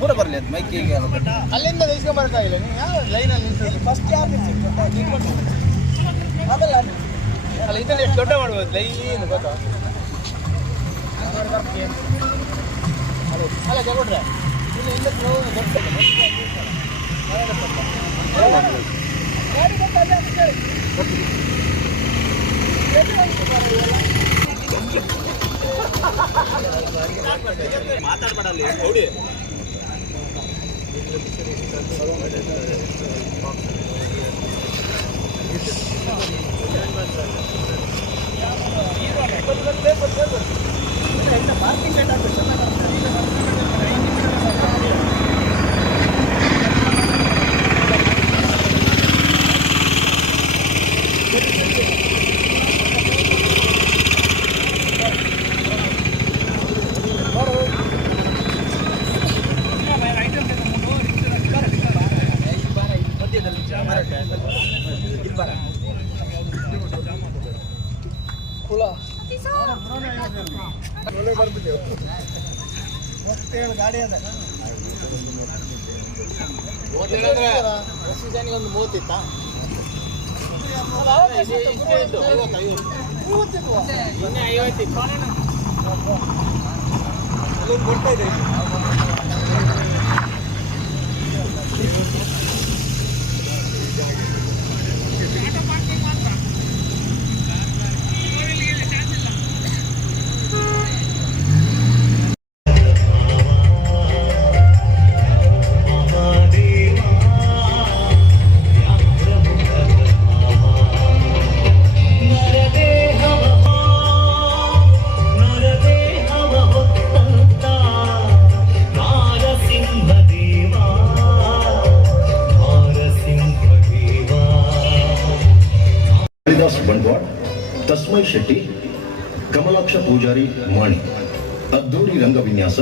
ಪೂರ ಬರಲಿ ಅದು ಮೈಕಿಗೆ ಅಲ್ಲಿಂದ ನಿಲ್ಸ್ಕೊಂಬರಕ್ಕಾಗಿಲ್ಲ ನೀವು ಯಾವ ಲೈನಲ್ಲಿ ನಿಲ್ಸೋದು ಫಸ್ಟ್ ಯಾವ ಅದಲ್ಲ ಅಲ್ಲ ಇದನ್ನ ಎಷ್ಟು ದೊಡ್ಡ ಮಾಡ್ಬೋದು ಲೈನ್ ಗೊತ್ತಾ ಅಲ್ಲ ತಗೊಂಡ್ರೆ ಇಲ್ಲಿ ಮಾತಾಡ್ಬೇಡಲ್ಲಿ ನೋಡಿ ಪಾರ್ಕಿಂಗ್ ಲೇಟ್ ಆಗ್ತದೆ ಗಾಡಿ ಅದ ಒಂದು 30 ಇತ್ತಾ ಇನ್ನೇ 50 ಕೊಡ್ತಾ ಇದೆ ಬಂಟ್ವಾಳ, ತಸ್ಮೈ ಶೆಟ್ಟಿ, ಕಮಲಾಕ್ಷ ಪೂಜಾರಿ ಮಾಣಿ, ಅದ್ದೂರಿ ರಂಗವಿನ್ಯಾಸ,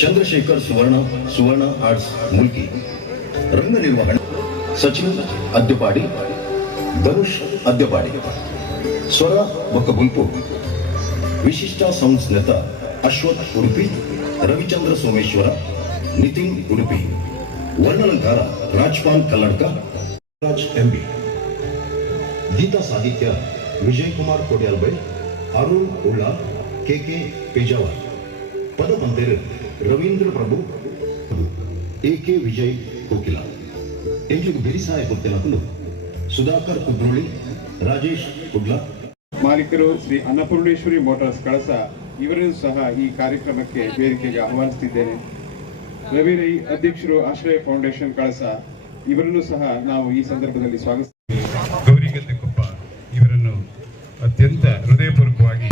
ಚಂದ್ರಶೇಖರ್ ಸುವರ್ಣ ಆರ್ಟ್ಸ್ ಮುಲ್ಕಿ, ರಂಗ ನಿರ್ವಹಣೆ ಸಚಿನ್ ಅದ್ಯಪಾಡಿ, ಧನುಷ್ ಅದ್ಯಪಾಡಿ, ಸ್ವರ ಬೊಕ್ಕಬುಲ್ಪು, ವಿಶಿಷ್ಟ ಸೌಂಡ್ಸ್ ನೆತ ಅಶ್ವಥ್ ಉಡುಪಿ, ರವಿಚಂದ್ರ ಸೋಮೇಶ್ವರ, ನಿತಿನ್ ಉಡುಪಿ, ವರ್ಣಾಲಂಕಾರ ರಾಜ್ಪಾಲ್ ಕಲ್ಲಡ್ಕ, ರಾಜ್ ಎಂಬಿ, ಗೀತಾ ಸಾಹಿತ್ಯ ವಿಜಯ್ ಕುಮಾರ್ ಕೊಡಿಯಾಲ್ಬೈ, ಅರುಣ್ ಉಳ್ಳಾ, ಕೆಕೆ ಪೇಜಾವರ್, ಪದಪಂತೇರು ರವೀಂದ್ರ ಪ್ರಭು, ಎಕೆ ವಿಜಯ್ ಕೋಕಿಲ, ಎಂಜಿಗೆ ಬಿರಿಸಾಯ ಕೊತ್ತಿನಕಲು ಸುಧಾಕರ್ ಕುದ್ರೋಳಿ, ರಾಜೇಶ್ ಕುಡ್ಲಾ. ಮಾಲೀಕರು ಶ್ರೀ ಅನ್ನಪೂರ್ಣೇಶ್ವರಿ ಮೋಟಾರ್ಸ್ ಕಳಸ ಇವರನ್ನು ಸಹ ಈ ಕಾರ್ಯಕ್ರಮಕ್ಕೆ ವೇದಿಕೆಗೆ ಆಹ್ವಾನಿಸುತ್ತಿದ್ದೇನೆ. ರವಿ ರೈ ಅಧ್ಯಕ್ಷರು ಆಶ್ರಯ ಫೌಂಡೇಶನ್ ಕಳಸ ಇವರನ್ನು ಸಹ ನಾವು ಈ ಸಂದರ್ಭದಲ್ಲಿ ಸ್ವಾಗತಿಸುತ್ತೇವೆ. ಗೌರಿಗದ್ದೆಕೊಪ್ಪ ಇವರನ್ನು ಅತ್ಯಂತ ಹೃದಯಪೂರ್ವಕವಾಗಿ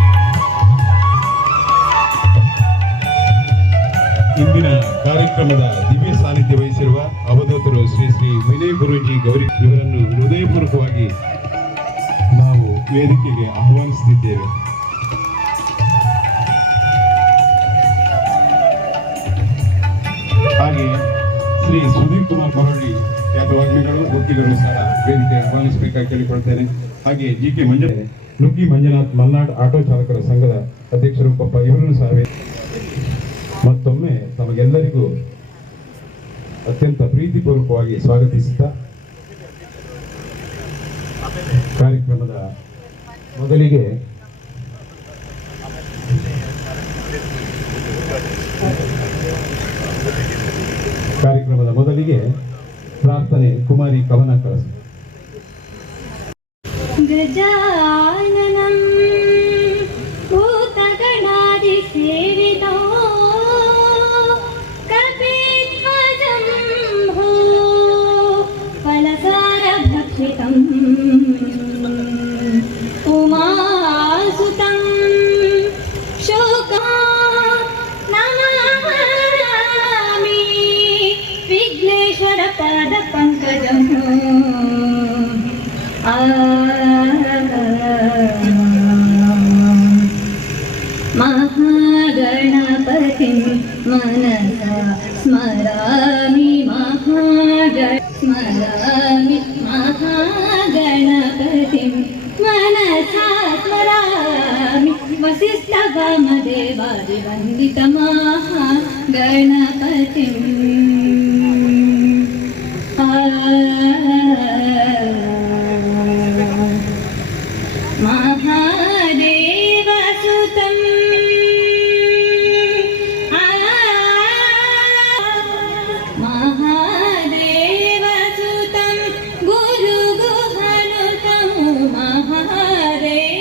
ಇಂದಿನ ಕಾರ್ಯಕ್ರಮದ ದಿವ್ಯ ಸಾನ್ನಿಧ್ಯ ವಹಿಸಿರುವ ಅವಧೂತರು ಶ್ರೀ ಶ್ರೀ ವಿನಯ್ ಗುರೂಜಿ ಗೌರಿ ಇವರನ್ನು ಹೃದಯಪೂರ್ವಕವಾಗಿ ನಾವು ವೇದಿಕೆಗೆ ಆಹ್ವಾನಿಸುತ್ತಿದ್ದೇವೆ. ಹಾಗೆ ಶ್ರೀ ಸುಧೀರ್ ಕುಮಾರ್ ಮರಳಿ ಖ್ಯಾತವಾಗ್ಮಿಗಳು ವಕೀಲರು ಸಹ ವೇದಿಕೆ ಆಹ್ವಾನಿಸಬೇಕಾಗಿ ಕೇಳಿಕೊಳ್ತೇನೆ. ಹಾಗೆ ಜಿ.ಕೆ. ನುಗ್ಗಿ ಮಂಜುನಾಥ್ ಮಲ್ನಾಡ್ ಆಟೋ ಚಾಲಕರ ಸಂಘದ ಅಧ್ಯಕ್ಷರು ಕೊಪ್ಪ ಇವರನ್ನು ಸಹ ಮತ್ತೊಮ್ಮೆ ತಮಗೆಲ್ಲರಿಗೂ ಅತ್ಯಂತ ಪ್ರೀತಿಪೂರ್ವಕವಾಗಿ ಸ್ವಾಗತಿಸುತ್ತಾ ಕಾರ್ಯಕ್ರಮದ ಮೊದಲಿಗೆ ಪ್ರಾರ್ಥನೆ ಕುಮಾರಿ ಕವನ ಕಳಿಸಿ. ಗಜಾನನಂ ಭೂತಗಣಾದಿ ಸೇವಿತೋ ಕಪಿಧ್ವಜಂ ಭೂ ಫಲಸಾರ ಭಕ್ಷಿತಂ ಉಮಾಸುತಂ ಶೋಕಾ ನಮಾಮಿ ವಿಘ್ನೇಶ್ವರ ಪಾದ ಪಂಕಜಂ महागणपतिं मनसा स्मरामि महागणपतिं स्मरामि महागणपतिं मनसा स्मरामि वसिष्ठवामदेवादिवन्दितमहागणपतिम् महादेवसुतं महादेवसुतं गुरुगुहनुतं महादेवसुतं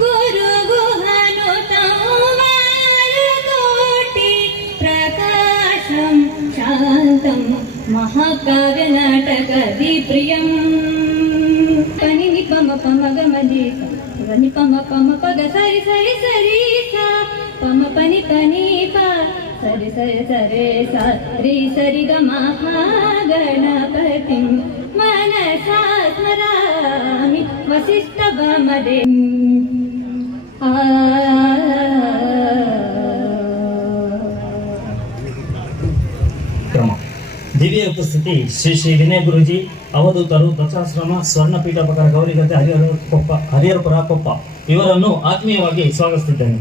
गुरुगुहनुतं वायुकोटि प्रकाशं शान्तं महाकाव्यनाटकविप्रियम् पनि निपम पम गमनि पनि पम पम पग सरि सरि सरि सा पम पनि पनि पा सरि सरि सरि सा रि सरि ग महागणपतिं मनसा स्मरामि वसिष्ठवामदे ಕ್ರಮ ದಿವ್ಯ ಉಪಸ್ಥಿತಿ ಶ್ರೀ ಶ್ರೀ ವಿನಯ ಗುರುಜಿ ಅವಧೂತರು ದಕ್ಷಾಶ್ರಮ ಸ್ವರ್ಣಪೀಠ ಪ್ರಕಾರ ಗೌರಿಗದ್ದೆ ಹರಿಹರಪುರ ಕೊಪ್ಪ ಇವರನ್ನು ಆತ್ಮೀಯವಾಗಿ ಸ್ವಾಗತಿಸಿದ್ದೇನೆ.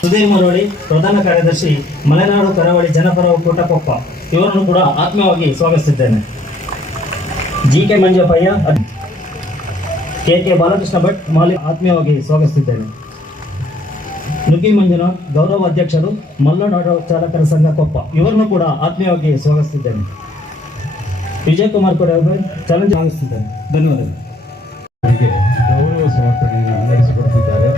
ಸುಧೀರ್ ಮರವಳ್ಳಿ ಪ್ರಧಾನ ಕಾರ್ಯದರ್ಶಿ ಮಲೆನಾಡು ಕರಾವಳಿ ಜನಪರ ಒಕ್ಕೂಟ ಕೊಪ್ಪ ಇವರನ್ನು ಕೂಡ ಆತ್ಮೀಯವಾಗಿ ಸ್ವಾಗತಿಸಿದ್ದೇನೆ. ಜಿಕೆ ಮಂಜಪ್ಪಯ್ಯ ಕೆ ಬಾಲಕೃಷ್ಣ ಭಟ್ ಮಾಲಿ ಆತ್ಮೀಯವಾಗಿ ಸ್ವಾಗತಿಸಿದ್ದೇನೆ. ನುಗ್ಗಿ ಮಂಜುನಾಥ್ ಗೌರವ ಅಧ್ಯಕ್ಷರು ಮಲ್ನಾಡು ಆಟೋ ಚಾಲಕರ ಸಂಘ ಕೊಪ್ಪ ಇವರನ್ನು ಕೂಡ ಆತ್ಮೀಯವಾಗಿ ಸ್ವಾಗತಿಸಿದ್ದೇನೆ. ವಿಜಯ್ ಕುಮಾರ್ ಕೂಡ ಚಾಲೆಂಜ್ ಸ್ವಾಗತಿಸಿದ್ದೇನೆ. ಧನ್ಯವಾದಗಳು. ಗೌರವ ಸಮರ್ಪಣೆಯನ್ನು ನಡೆಸಿಕೊಡುತ್ತಿದ್ದಾರೆ.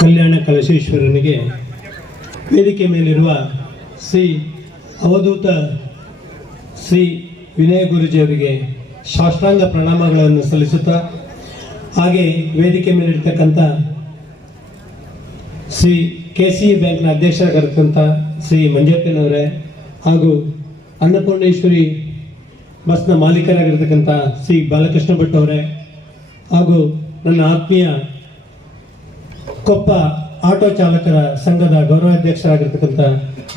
ಕಲ್ಯಾಣ ಕಲಶೇಶ್ವರನಿಗೆ ವೇದಿಕೆ ಮೇಲಿರುವ ಶ್ರೀ ಅವಧೂತ ಶ್ರೀ ವಿನಯ ಗುರುಜಿಯವರಿಗೆ ಸಾಷ್ಟಾಂಗ ಪ್ರಣಾಮಗಳನ್ನು ಸಲ್ಲಿಸುತ್ತಾ, ಹಾಗೆ ವೇದಿಕೆ ಮೇಲಿರ್ತಕ್ಕಂಥ ಶ್ರೀ KCE ಬ್ಯಾಂಕ್ನ ಅಧ್ಯಕ್ಷರಾಗಿರ್ತಕ್ಕಂಥ ಶ್ರೀ ಮಂಜಪ್ಪನವರೇ, ಹಾಗೂ ಅನ್ನಪೂರ್ಣೇಶ್ವರಿ ಬಸ್ನ ಮಾಲೀಕರಾಗಿರ್ತಕ್ಕಂಥ ಶ್ರೀ ಬಾಲಕೃಷ್ಣ ಭಟ್ ಅವರೇ, ಹಾಗೂ ನನ್ನ ಆತ್ಮೀಯ ಕೊಪ್ಪ ಆಟೋ ಚಾಲಕರ ಸಂಘದ ಗೌರವಾಧ್ಯಕ್ಷರಾಗಿರ್ತಕ್ಕಂಥ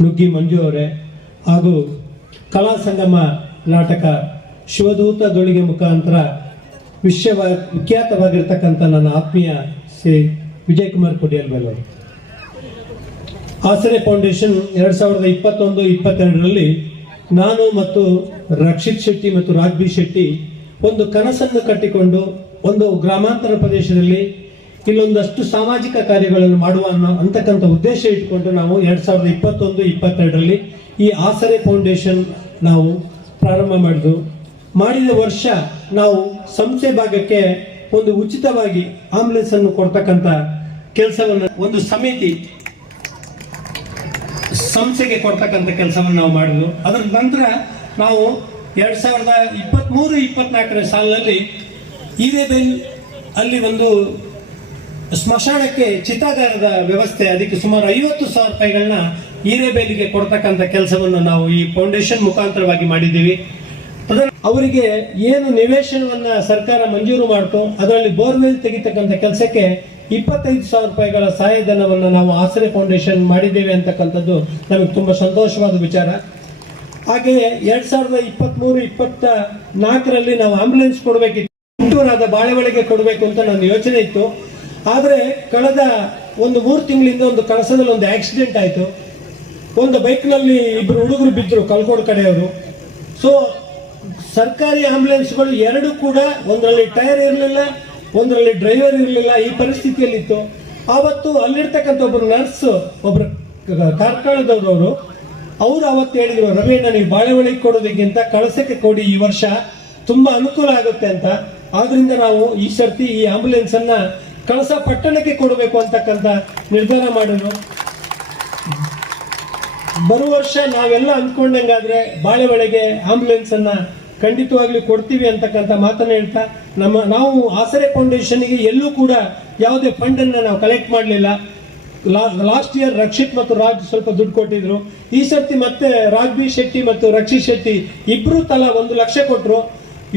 ನುಗ್ಗಿ ಮಂಜು ಅವರೇ, ಹಾಗೂ ಕಲಾ ಸಂಗಮ ನಾಟಕ ಶಿವದೂತ ದೊಳಿಗೆ ಮುಖಾಂತರ ವಿಖ್ಯಾತವಾಗಿರ್ತಕ್ಕಂಥ ನನ್ನ ಆತ್ಮೀಯ ಶ್ರೀ ವಿಜಯ್ ಕುಮಾರ್ ಕೊಡಿಯಲ್ಬೆಲ್ ಅವರು. ಆಸರೆ ಫೌಂಡೇಶನ್ 2021-22ರಲ್ಲಿ ನಾನು ಮತ್ತು ರಕ್ಷಿತ್ ಶೆಟ್ಟಿ ಮತ್ತು ರಾಜ್ಬಿ ಶೆಟ್ಟಿ ಒಂದು ಕನಸನ್ನು ಕಟ್ಟಿಕೊಂಡು ಒಂದು ಗ್ರಾಮಾಂತರ ಪ್ರದೇಶದಲ್ಲಿ ಇಲ್ಲೊಂದಷ್ಟು ಸಾಮಾಜಿಕ ಕಾರ್ಯಗಳನ್ನು ಮಾಡುವ ಅಂತಕ್ಕಂಥ ಉದ್ದೇಶ ಇಟ್ಕೊಂಡು ನಾವು 2021-22ರಲ್ಲಿ ಈ ಆಸರೆ ಫೌಂಡೇಶನ್ ನಾವು ಪ್ರಾರಂಭ ಮಾಡಿದ ವರ್ಷ ನಾವು ಸಂಸ್ಥೆ ಭಾಗಕ್ಕೆ ಒಂದು ಉಚಿತವಾಗಿ ಆಂಬುಲೆನ್ಸ್ ಅನ್ನು ಕೊಡ್ತಕ್ಕಂಥ ಕೆಲಸವನ್ನು ಒಂದು ಸಮಿತಿ ಸಂಸ್ಥೆಗೆ ಕೊಡ್ತಕ್ಕಂಥ ಕೆಲಸವನ್ನು ನಾವು ಮಾಡಿದ್ವು. ಅದರ ನಂತರ ನಾವು 2023-24 ಸಾಲಿನಲ್ಲಿ ಹಿರೇಬೇಲ್ ಅಲ್ಲಿ ಒಂದು ಸ್ಮಶಾನಕ್ಕೆ ಚಿತಾಗಾರದ ವ್ಯವಸ್ಥೆ, ಅದಕ್ಕೆ ಸುಮಾರು 50,000 ರೂಪಾಯಿಗಳನ್ನ ಹಿರೇಬೇಲಿಗೆ ಕೊಡ್ತಕ್ಕಂಥ ಕೆಲಸವನ್ನು ನಾವು ಈ ಫೌಂಡೇಶನ್ ಮುಖಾಂತರವಾಗಿ ಮಾಡಿದ್ದೀವಿ. ಅವರಿಗೆ ಏನು ನಿವೇಶನವನ್ನ ಸರ್ಕಾರ ಮಂಜೂರು ಮಾಡ್ತು, ಅದರಲ್ಲಿ ಬೋರ್ವೆಲ್ ತೆಗಿತಕ್ಕಂಥ ಕೆಲಸಕ್ಕೆ 25,000 ರೂಪಾಯಿಗಳ ಸಹಾಯಧನವನ್ನು ನಾವು ಆಸರೆ ಫೌಂಡೇಶನ್ ಮಾಡಿದ್ದೇವೆ ಅಂತಕ್ಕಂಥದ್ದು ನಮಗೆ ತುಂಬ ಸಂತೋಷವಾದ ವಿಚಾರ. ಹಾಗೆಯೇ 2023-24 ನಾವು ಆಂಬ್ಯುಲೆನ್ಸ್ ಕೊಡಬೇಕಿತ್ತು, ಹುಟ್ಟೂರಾದ ಬಾಳೆವಳಿಗೆ ಕೊಡಬೇಕು ಅಂತ ನನ್ನ ಯೋಚನೆ ಇತ್ತು. ಆದರೆ ಕಳೆದ 3 ತಿಂಗಳಿಂದ ಒಂದು ಕಳಸದಲ್ಲಿ ಒಂದು ಆಕ್ಸಿಡೆಂಟ್ ಆಯಿತು. ಒಂದು ಬೈಕ್ನಲ್ಲಿ 2 ಹುಡುಗರು ಬಿದ್ದರು, ಕಲ್ಕೋಡ್ ಕಡೆಯವರು. ಸೊ ಸರ್ಕಾರಿ ಆಂಬ್ಯುಲೆನ್ಸ್ಗಳು 2 ಕೂಡ, ಒಂದರಲ್ಲಿ ಟೈರ್ ಇರಲಿಲ್ಲ, ಒಂದರಲ್ಲಿ ಡ್ರೈವರ್ ಇರಲಿಲ್ಲ, ಈ ಪರಿಸ್ಥಿತಿಯಲ್ಲಿತ್ತು. ಆವತ್ತು ಅಲ್ಲಿರ್ತಕ್ಕಂಥ ಒಬ್ಬರು ನರ್ಸ್, ಒಬ್ಬರು ಕಾರ್ಕಳದವರು, ಅವರು ಅವತ್ತು ಹೇಳಿದ್ರು, ರವಿಯಣ್ಣ ನೀವು ಬಾಳೆವಳಿಗೆ ಕೊಡೋದಕ್ಕಿಂತ ಕಳಸಕ್ಕೆ ಕೊಡಿ, ಈ ವರ್ಷ ತುಂಬಾ ಅನುಕೂಲ ಆಗುತ್ತೆ ಅಂತ. ಆದ್ರಿಂದ ನಾವು ಈ ಸರ್ತಿ ಈ ಆಂಬ್ಯುಲೆನ್ಸ್ ಅನ್ನ ಕಳಸ ಪಟ್ಟಣಕ್ಕೆ ಕೊಡಬೇಕು ಅಂತಕ್ಕಂಥ ನಿರ್ಧಾರ ಮಾಡಿದ್ರು. ಬರುವ ವರ್ಷ ನಾವೆಲ್ಲ ಅಂದ್ಕೊಂಡಂಗಾದ್ರೆ ಬಾಳೆವಳಿಗೆ ಆಂಬ್ಯುಲೆನ್ಸ್ ಅನ್ನ ಖಂಡಿತವಾಗ್ಲೂ ಕೊಡ್ತೀವಿ ಅಂತಕ್ಕಂಥ ಮಾತನ್ನ ಹೇಳ್ತಾ, ನಾವು ಆಸರೆ ಫೌಂಡೇಶನ್ಗೆ ಎಲ್ಲೂ ಕೂಡ ಯಾವುದೇ ಫಂಡ್ ಅನ್ನ ನಾವು ಕಲೆಕ್ಟ್ ಮಾಡಲಿಲ್ಲ. ಲಾಸ್ಟ್ ಇಯರ್ ರಕ್ಷಿತ್ ಮತ್ತು ರಾಜ್ ಸ್ವಲ್ಪ ದುಡ್ಡು ಕೊಟ್ಟಿದ್ರು. ಈ ಸರ್ತಿ ಮತ್ತೆ ರಾಜ್ ಬಿ ಶೆಟ್ಟಿ ಮತ್ತು ರಕ್ಷಿತ್ ಶೆಟ್ಟಿ ಇಬ್ರು ತಲಾ 1 ಲಕ್ಷ ಕೊಟ್ಟರು.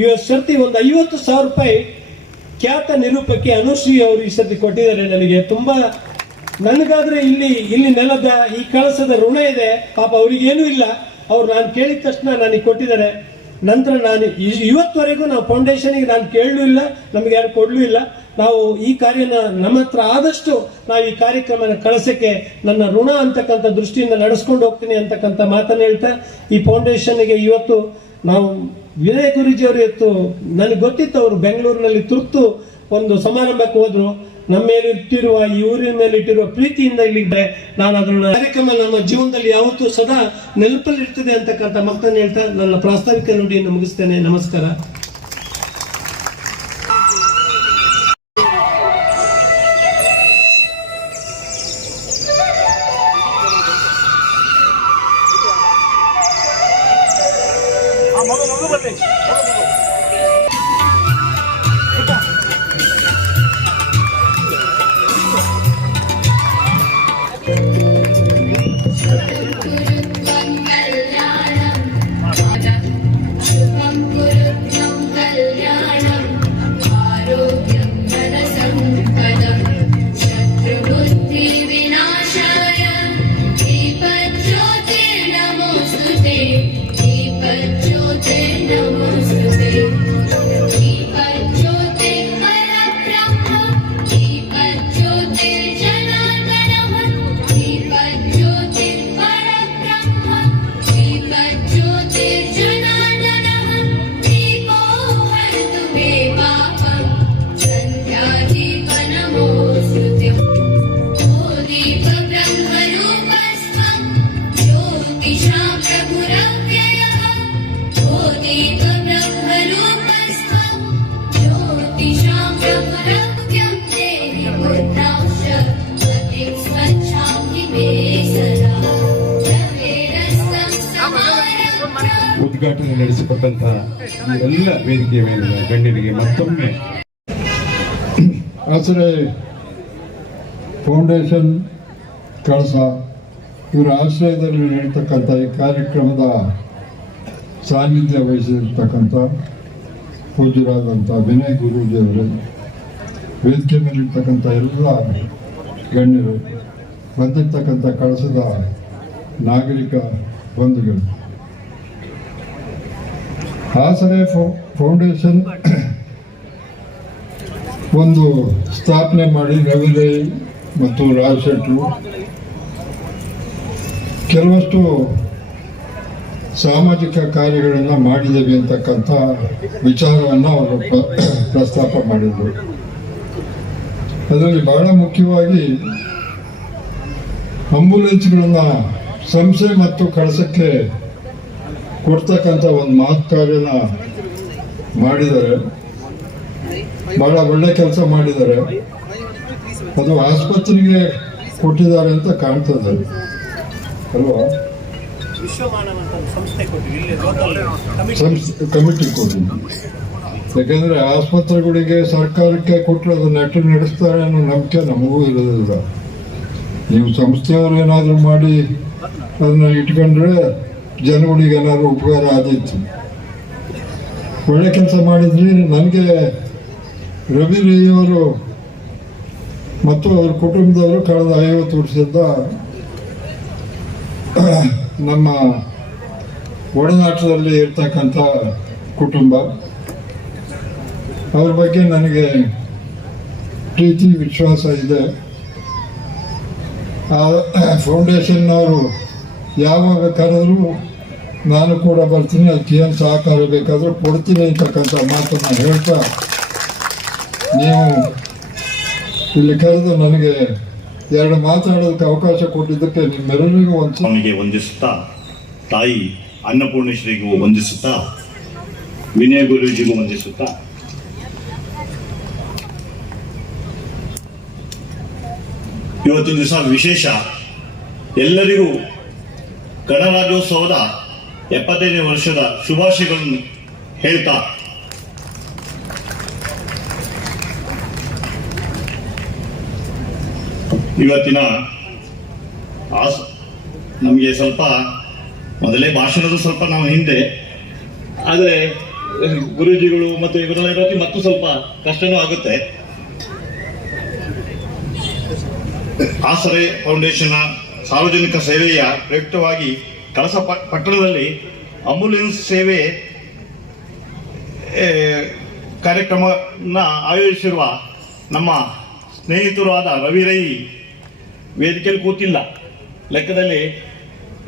ಈ ಸರ್ತಿ ಒಂದು 50,000 ರೂಪಾಯಿ ಖ್ಯಾತ ನಿರೂಪಕಿ ಅನುಶ್ರೀ ಅವರು ಈ ಸರ್ತಿ ಕೊಟ್ಟಿದ್ದಾರೆ. ನನಗೆ ತುಂಬಾ, ನನಗಾದ್ರೆ ಇಲ್ಲಿ ನೆಲದ ಈ ಕಳಸದ ಋಣ ಇದೆ. ಪಾಪ ಅವ್ರಿಗೇನೂ ಇಲ್ಲ, ಅವ್ರು ನಾನು ಕೇಳಿದ ತಕ್ಷಣ ನನಗೆ ಕೊಟ್ಟಿದ್ದಾರೆ. ನಂತರ ನಾನು ಇವತ್ತವರೆಗೂ ನಾವು ಫೌಂಡೇಶನ್ಗೆ ನಾನು ಕೇಳಲೂ ಇಲ್ಲ, ನಮಗೆ ಯಾರು ಕೊಡ್ಲೂ ಇಲ್ಲ. ನಾವು ಈ ಕಾರ್ಯನ ನಮ್ಮ ಹತ್ರ ಆದಷ್ಟು ನಾವು ಈ ಕಾರ್ಯಕ್ರಮನ ಕಳಸಕ್ಕೆ ನನ್ನ ಋಣ ಅಂತಕ್ಕಂಥ ದೃಷ್ಟಿಯಿಂದ ನಡೆಸ್ಕೊಂಡು ಹೋಗ್ತೀನಿ ಅಂತಕ್ಕಂಥ ಮಾತನ್ನು ಹೇಳ್ತಾ, ಈ ಫೌಂಡೇಶನ್ಗೆ ಇವತ್ತು ನಾವು ವಿನಯ್ ಗುರೂಜಿ ಅವರು ಇವತ್ತು ನನಗೆ ಗೊತ್ತಿತ್ತು, ಅವರು ಬೆಂಗಳೂರಿನಲ್ಲಿ ತುರ್ತು ಒಂದು ಸಮಾರಂಭಕ್ಕೆ ಹೋದ್ರು. ನಮ್ಮ ಮೇಲೆ ಇಟ್ಟಿರುವ, ಈ ಊರಿನ ಮೇಲೆ ಇಟ್ಟಿರುವ ಪ್ರೀತಿಯಿಂದ ಇಲ್ಲಿದ್ದೆ. ನಾನು ಅದನ್ನ ಕಾರ್ಯಕ್ರಮ ನಮ್ಮ ಜೀವನದಲ್ಲಿ ಯಾವತ್ತೂ ಸದಾ ನೆನಪಲ್ಲಿ ಇರ್ತದೆ ಅಂತಕ್ಕಂಥ ಮಾತನ್ನು ಹೇಳ್ತಾ ನನ್ನ ಪ್ರಾಸ್ತಾವಿಕ ನುಡಿಯನ್ನು ಮುಗಿಸ್ತೇನೆ. ನಮಸ್ಕಾರ. ಉದ್ಘಾಟನೆ ನಡೆಸಿಕೊಟ್ಟಂತಹ ಎಲ್ಲ ವೇದಿಕೆಯ ಮೇಲಿನ ಗಣ್ಯರಿಗೆ ಮತ್ತೊಮ್ಮೆ ಆಸರೆ ಫೌಂಡೇಶನ್ ಕಳಸ ಇವರ ಆಶ್ರಯದಲ್ಲಿ ನಡೆಯತಕ್ಕಂಥ ಈ ಕಾರ್ಯಕ್ರಮದ ಸಾನ್ನಿಧ್ಯ ವಹಿಸಿರ್ತಕ್ಕಂಥ ಪೂಜ್ಯರಾದಂಥ ವಿನಯ್ ಗುರೂಜಿಯವರು, ವೇದಿಕೆ ಮೇಲಿರ್ತಕ್ಕಂಥ ಎಲ್ಲ ಗಣ್ಯರು, ಬಂದಿರ್ತಕ್ಕಂಥ ಕಳಸದ ನಾಗರಿಕ ಬಂಧುಗಳು, ಆಸರೆ ಫೌಂಡೇಶನ್ ಒಂದು ಸ್ಥಾಪನೆ ಮಾಡಿ ರವಿ ಮತ್ತು ರಾಜ್ ಶೆಟ್ರು ಕೆಲವಷ್ಟು ಸಾಮಾಜಿಕ ಕಾರ್ಯಗಳನ್ನು ಮಾಡಿದ್ದೇವೆ ಅಂತಕ್ಕಂಥ ವಿಚಾರವನ್ನು ಅವರು ಪ್ರಸ್ತಾಪ ಮಾಡಿದರು. ಅದರಲ್ಲಿ ಬಹಳ ಮುಖ್ಯವಾಗಿ ಆಂಬ್ಯುಲೆನ್ಸ್ಗಳನ್ನು ಸಂಸ್ಥೆ ಮತ್ತು ಕಳಸಕ್ಕೆ ಕೊಡ್ತಕ್ಕಂಥ ಒಂದು ಮಹತ್ ಕಾರ್ಯನ ಮಾಡಿದ್ದಾರೆ. ಬಹಳ ಒಳ್ಳೆ ಕೆಲಸ ಮಾಡಿದ್ದಾರೆ. ಅದು ಆಸ್ಪತ್ರೆಗೆ ಕೊಟ್ಟಿದ್ದಾರೆ ಅಂತ ಕಾಣ್ತದೆ. ಅಲ್ವಾ ವಿಶ್ವಮಾನವ ಅಂತ ಒಂದು ಸಂಸ್ಥೆ ಕೊಟ್ಟಿವಿ ಇಲ್ಲಿ ಲೋಕಲ್ ಕಮಿಟಿ ಕೊಟ್ಟಿದ್ದು. ಯಾಕೆಂದ್ರೆ ಆಸ್ಪತ್ರೆಗಳಿಗೆ ಸರ್ಕಾರಕ್ಕೆ ಕೊಟ್ಟರೆ ಅದು ನೆಟ್ಟು ನಡೆಸ್ತಾರೆ ಅನ್ನೋ ನಂಬಿಕೆ ನಮಗೂ ಇರೋದಿಲ್ಲ. ನೀವು ಸಂಸ್ಥೆಯವರು ಏನಾದರೂ ಮಾಡಿ ಅದನ್ನ ಇಟ್ಕೊಂಡ್ರೆ ಜನಗಳಿಗೆ ಏನಾದರೂ ಉಪಕಾರ ಆದಿತ್ತು. ಒಳ್ಳೆ ಕೆಲಸ ಮಾಡಿದ್ರಿ. ನನಗೆ ರವಿ ರೈಯವರು ಮತ್ತು ಅವ್ರ ಕುಟುಂಬದವರು ಕಳೆದ 50 ವರ್ಷದಿಂದ ನಮ್ಮ ಒಡನಾಟದಲ್ಲಿ ಇರ್ತಕ್ಕಂಥ ಕುಟುಂಬ. ಅವ್ರ ಬಗ್ಗೆ ನನಗೆ ಪ್ರೀತಿ ವಿಶ್ವಾಸ ಇದೆ. ಆ ಫೌಂಡೇಶನ್ನವರು ಯಾವಾಗ ಕರೆದ್ರು ನಾನು ಕೂಡ ಬರ್ತೀನಿ, ಅದಕ್ಕೆ ಏನು ಸಹಕಾರ ಬೇಕಾದರೂ ಕೊಡ್ತೀನಿ ಅಂತಕ್ಕಂಥ ಮಾತನ್ನು ಹೇಳ್ತಾ, ನೀವು ಇಲ್ಲಿ ಕರೆದು ನನಗೆ 2 ಮಾತಾಡೋದಕ್ಕೆ ಅವಕಾಶ ಕೊಟ್ಟಿದ್ದಕ್ಕೆ ನಿಮ್ಮೆಲ್ಲರಿಗೂ ಸ್ವಾಮಿಗೆ ವಂದಿಸುತ್ತಾ, ತಾಯಿ ಅನ್ನಪೂರ್ಣೇಶ್ವರಿಗೂ ವಂದಿಸುತ್ತಾ, ವಿನಯ ಗುರೂಜಿಗೂ ವಂದಿಸುತ್ತಾ, ಇವತ್ತಿನ ದಿವಸ ವಿಶೇಷ. ಎಲ್ಲರಿಗೂ ಗಣರಾಜ್ಯೋತ್ಸವದ 75ನೇ ವರ್ಷದ ಶುಭಾಶಯಗಳನ್ನು ಹೇಳ್ತಾ, ಇವತ್ತಿನ ನಮಗೆ ಸ್ವಲ್ಪ ಮೊದಲೇ ಭಾಷಣದ ಸ್ವಲ್ಪ ನಾವು ಹಿಂದೆ, ಆದರೆ ಗುರೂಜಿಗಳು ಮತ್ತು ಇವರೆಲ್ಲ ಇರೋಕ್ಕೆ ಮತ್ತು ಸ್ವಲ್ಪ ಕಷ್ಟನೂ ಆಗುತ್ತೆ. ಆಸರೆ ಫೌಂಡೇಶನ್ ಸಾರ್ವಜನಿಕ ಸೇವೆಯ ಪ್ರಯುಕ್ತವಾಗಿ ಕಳಸ ಪಟ್ಟಣದಲ್ಲಿ ಆಂಬ್ಯುಲೆನ್ಸ್ ಸೇವೆ ಕಾರ್ಯಕ್ರಮನ ಆಯೋಜಿಸಿರುವ ನಮ್ಮ ಸ್ನೇಹಿತರು ಆದ ರವಿ ರೈ ವೇದಿಕೆಯಲ್ಲಿ ಕೂತಿಲ್ಲ. ಲೆಕ್ಕದಲ್ಲಿ